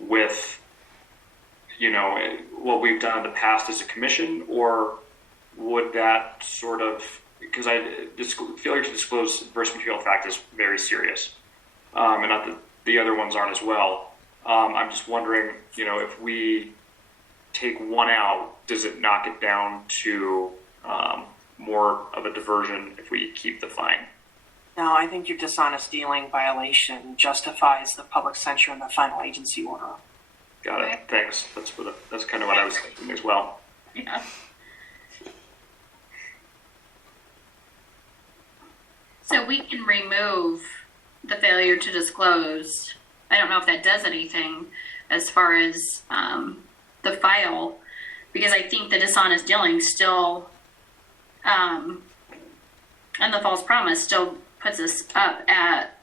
with, what we've done in the past as a commission, or would that sort of, because failure to disclose adverse material fact is very serious, and not that the other ones aren't as well. I'm just wondering, if we take one out, does it knock it down to more of a diversion if we keep the fine? No, I think your dishonest dealing violation justifies the public censure and the final agency order. Got it. Thanks. That's kind of what I was thinking as well. Yeah. So we can remove the failure to disclose. I don't know if that does anything as far as the file, because I think the dishonest dealing still, and the false promise still puts us up at,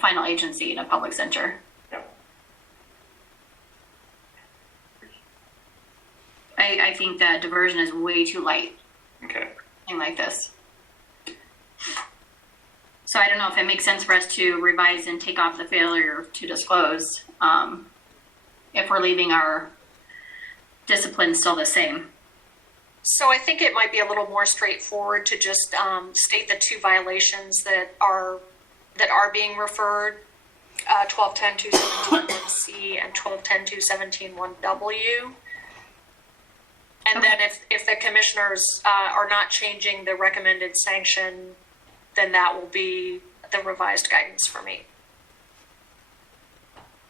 final agency and a public censure. Yep. I think that diversion is way too light. Okay. Thing like this. So I don't know if it makes sense for us to revise and take off the failure to disclose, if we're leaving our discipline still the same. So I think it might be a little more straightforward to just state the 2 violations that are being referred, 1210-217-1C and 1210-217-1W. And then if the commissioners are not changing the recommended sanction, then that will be the revised guidance for me.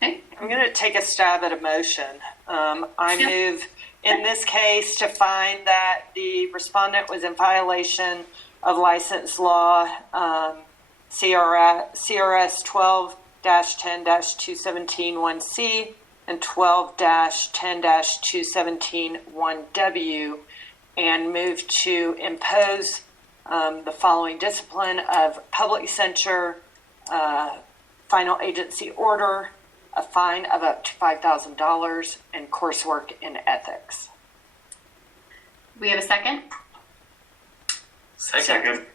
Okay. I'm going to take a stab at a motion. I move in this case to find that the respondent was in violation of license law CRS 12-10-2171C and 12-10-2171W, and move to impose the following discipline of public censure, final agency order, a fine of up to $5,000, and coursework in ethics. We have a second? Second.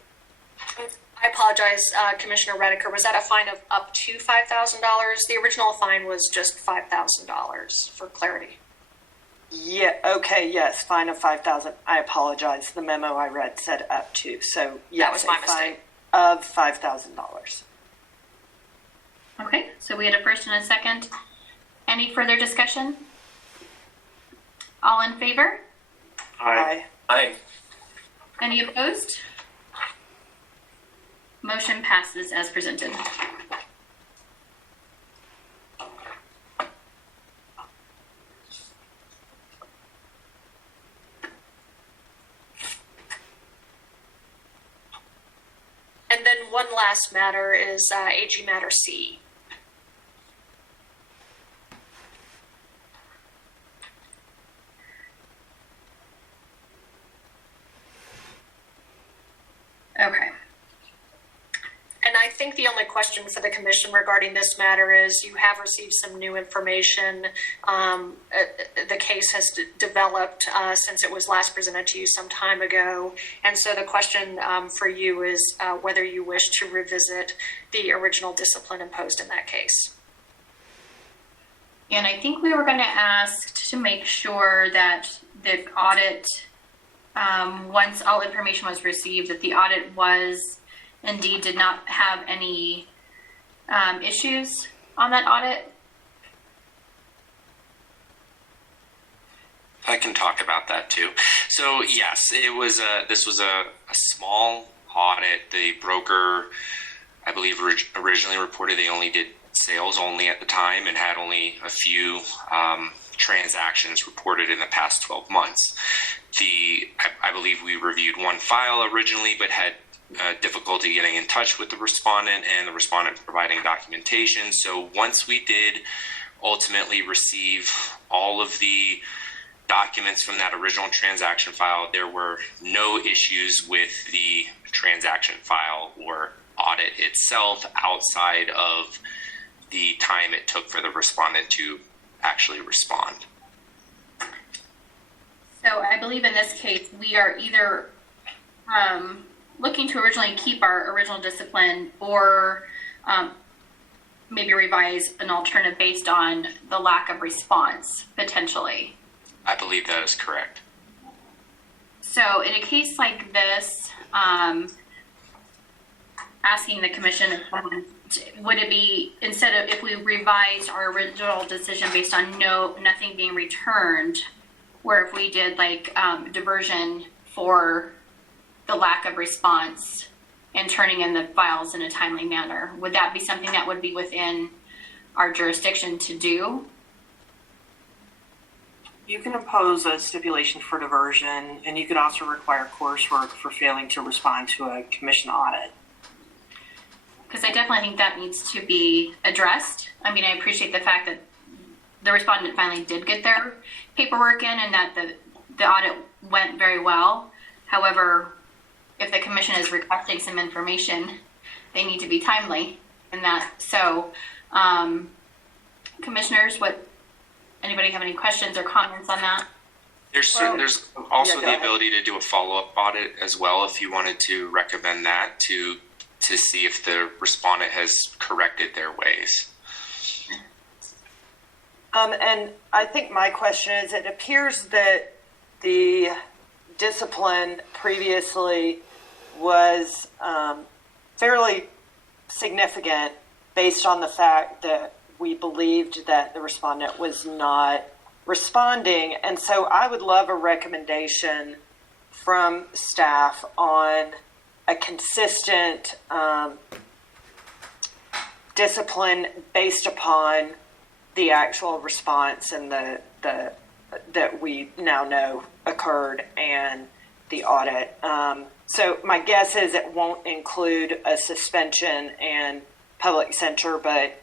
I apologize, Commissioner Rediker. Was that a fine of up to $5,000? The original fine was just $5,000 for clarity. Yeah, okay, yes, fine of $5,000. I apologize. The memo I read said up to. So, yes, That was my a fine mistake. of $5,000. Okay, so we had a first and a second. Any further discussion? All in favor? Aye. Aye. Any opposed? Motion passes as presented. And then one last matter is AG Matter C. Okay. And I think the only question for the commission regarding this matter is you have received some new information. The case has developed since it was last presented to you some time ago. And so the question for you is whether you wish to revisit the original discipline imposed in that case. And I think we were going to ask to make sure that the audit, once all information was received, that the audit was indeed did not have any issues on that audit. I can talk about that too. So yes, it was this was a small audit. The broker, I believe, originally reported they only did sales only at the time and had only a few transactions reported in the past 12 months. I believe we reviewed one file originally, but had difficulty getting in touch with the respondent and the respondent providing documentation. So once we did ultimately receive all of the documents from that original transaction file, there were no issues with the transaction file or audit itself outside of the time it took for the respondent to actually respond. So I believe in this case, we are either looking to originally keep our original discipline or maybe revise an alternative based on the lack of response, potentially. I believe that is correct. So in a case like this, asking the commission, would it be, instead of, if we revised our original decision based on nothing being returned, where if we did like diversion for the lack of response and turning in the files in a timely manner, would that be something that would be within our jurisdiction to do? You can impose a stipulation for diversion, and you could also require coursework for failing to respond to a commission audit. Because I definitely think that needs to be addressed. I mean, I appreciate the fact that the respondent finally did get their paperwork in and that the audit went very well. However, if the commission is requesting some information, they need to be timely in that. So, commissioners, anybody have any questions or comments on that? There's also the ability to do a follow-up audit as well if you wanted to recommend that to see if the respondent has corrected their ways. And I think my question is, it appears that the discipline previously was fairly significant based on the fact that we believed that the respondent was not responding. And so I would love a recommendation from staff on a consistent discipline based upon the actual response and the that we now know occurred and the audit. So my guess is it won't include a suspension and public center, but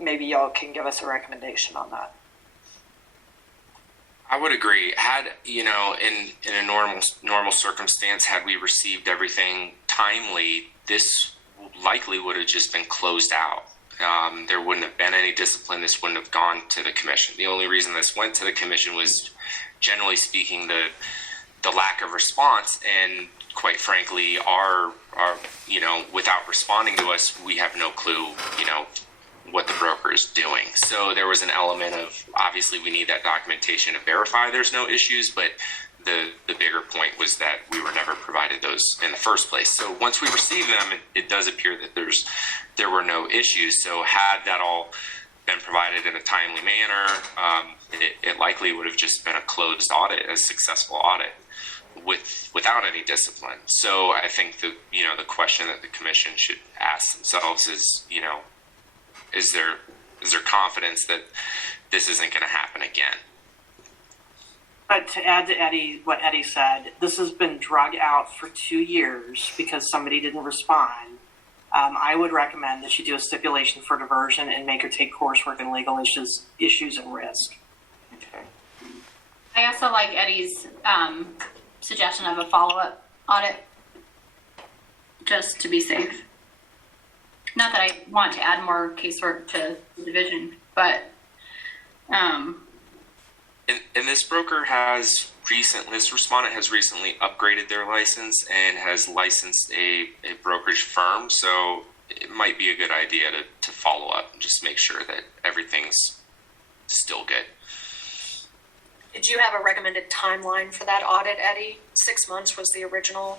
maybe y'all can give us a recommendation on that. I would agree. Had, in a normal circumstance, had we received everything timely, this likely would have just been closed out. There wouldn't have been any discipline. This wouldn't have gone to the commission. The only reason this went to the commission was, generally speaking, the lack of response, and quite frankly, our without responding to us, we have no clue, what the broker is doing. So there was an element of, obviously we need that documentation to verify there's no issues, but the bigger point was that we were never provided those in the first place. So once we received them, it does appear that there were no issues. So had that all been provided in a timely manner, it likely would have just been a closed audit, a successful audit without any discipline. So I think the question that the commission should ask themselves is, is there confidence that this isn't going to happen again? But to add to what Eddie said, this has been drug out for 2 years because somebody didn't respond. I would recommend that you do a stipulation for diversion and make her take coursework and legal issues and risk. Okay. I also like Eddie's suggestion of a follow-up audit, just to be safe. Not that I want to add more casework to the division, but and this broker this respondent has recently upgraded their license and has licensed a brokerage firm, so it might be a good idea to follow up and just make sure that everything's still good. Did you have a recommended timeline for that audit, Eddie? 6 months was the original.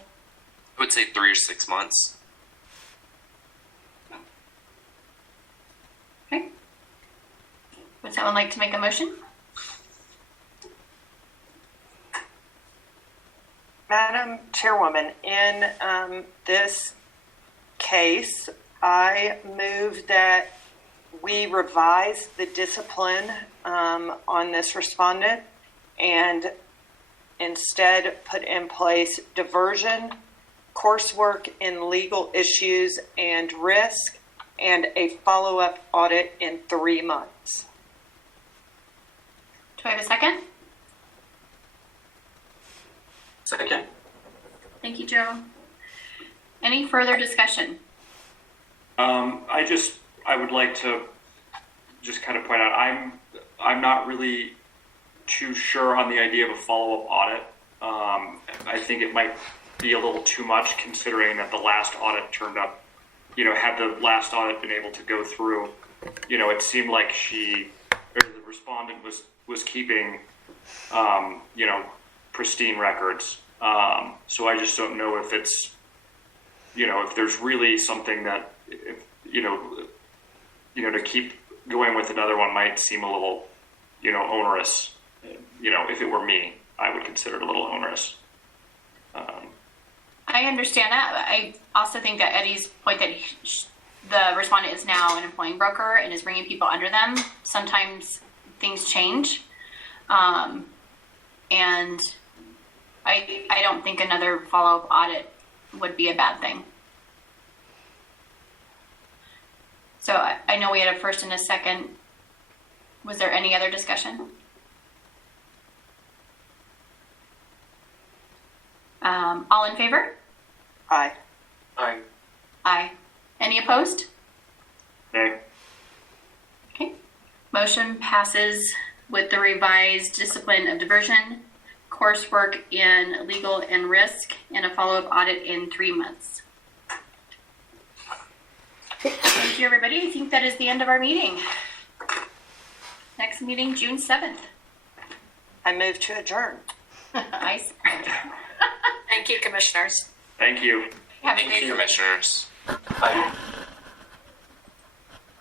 I would say 3 or 6 months. okay. Would someone like to make a motion? Madam Chairwoman, in this case, I move that we revise the discipline on this respondent and instead put in place diversion, coursework in legal issues and risk, and a follow-up audit in 3 months. Do I have a second? Second. Thank you, Joe. Any further discussion? I would like to just kind of point out, I'm not really too sure on the idea of a follow-up audit. I think it might be a little too much considering that the last audit turned up, had the last audit been able to go through, it seemed like the respondent was keeping, pristine records. So I just don't know if it's, if there's really something that, to keep going with another one might seem a little, onerous. If it were me, I would consider it a little onerous. I understand that. I also think that Eddie's point that the respondent is now an employing broker and is bringing people under them. Sometimes things change. And I don't think another follow-up audit would be a bad thing. So I know we had a first and a second. Was there any other discussion? All in favor? Aye. Aye. Aye. Any opposed? Nay. Okay. Motion passes with the revised discipline of diversion, coursework in legal and risk, and a follow-up audit in 3 months. Thank you, everybody. I think that is the end of our meeting. Next meeting, June 7th. I move to adjourn. Thank you, commissioners. Thank you. Have a Thank you, commissioners. Aye.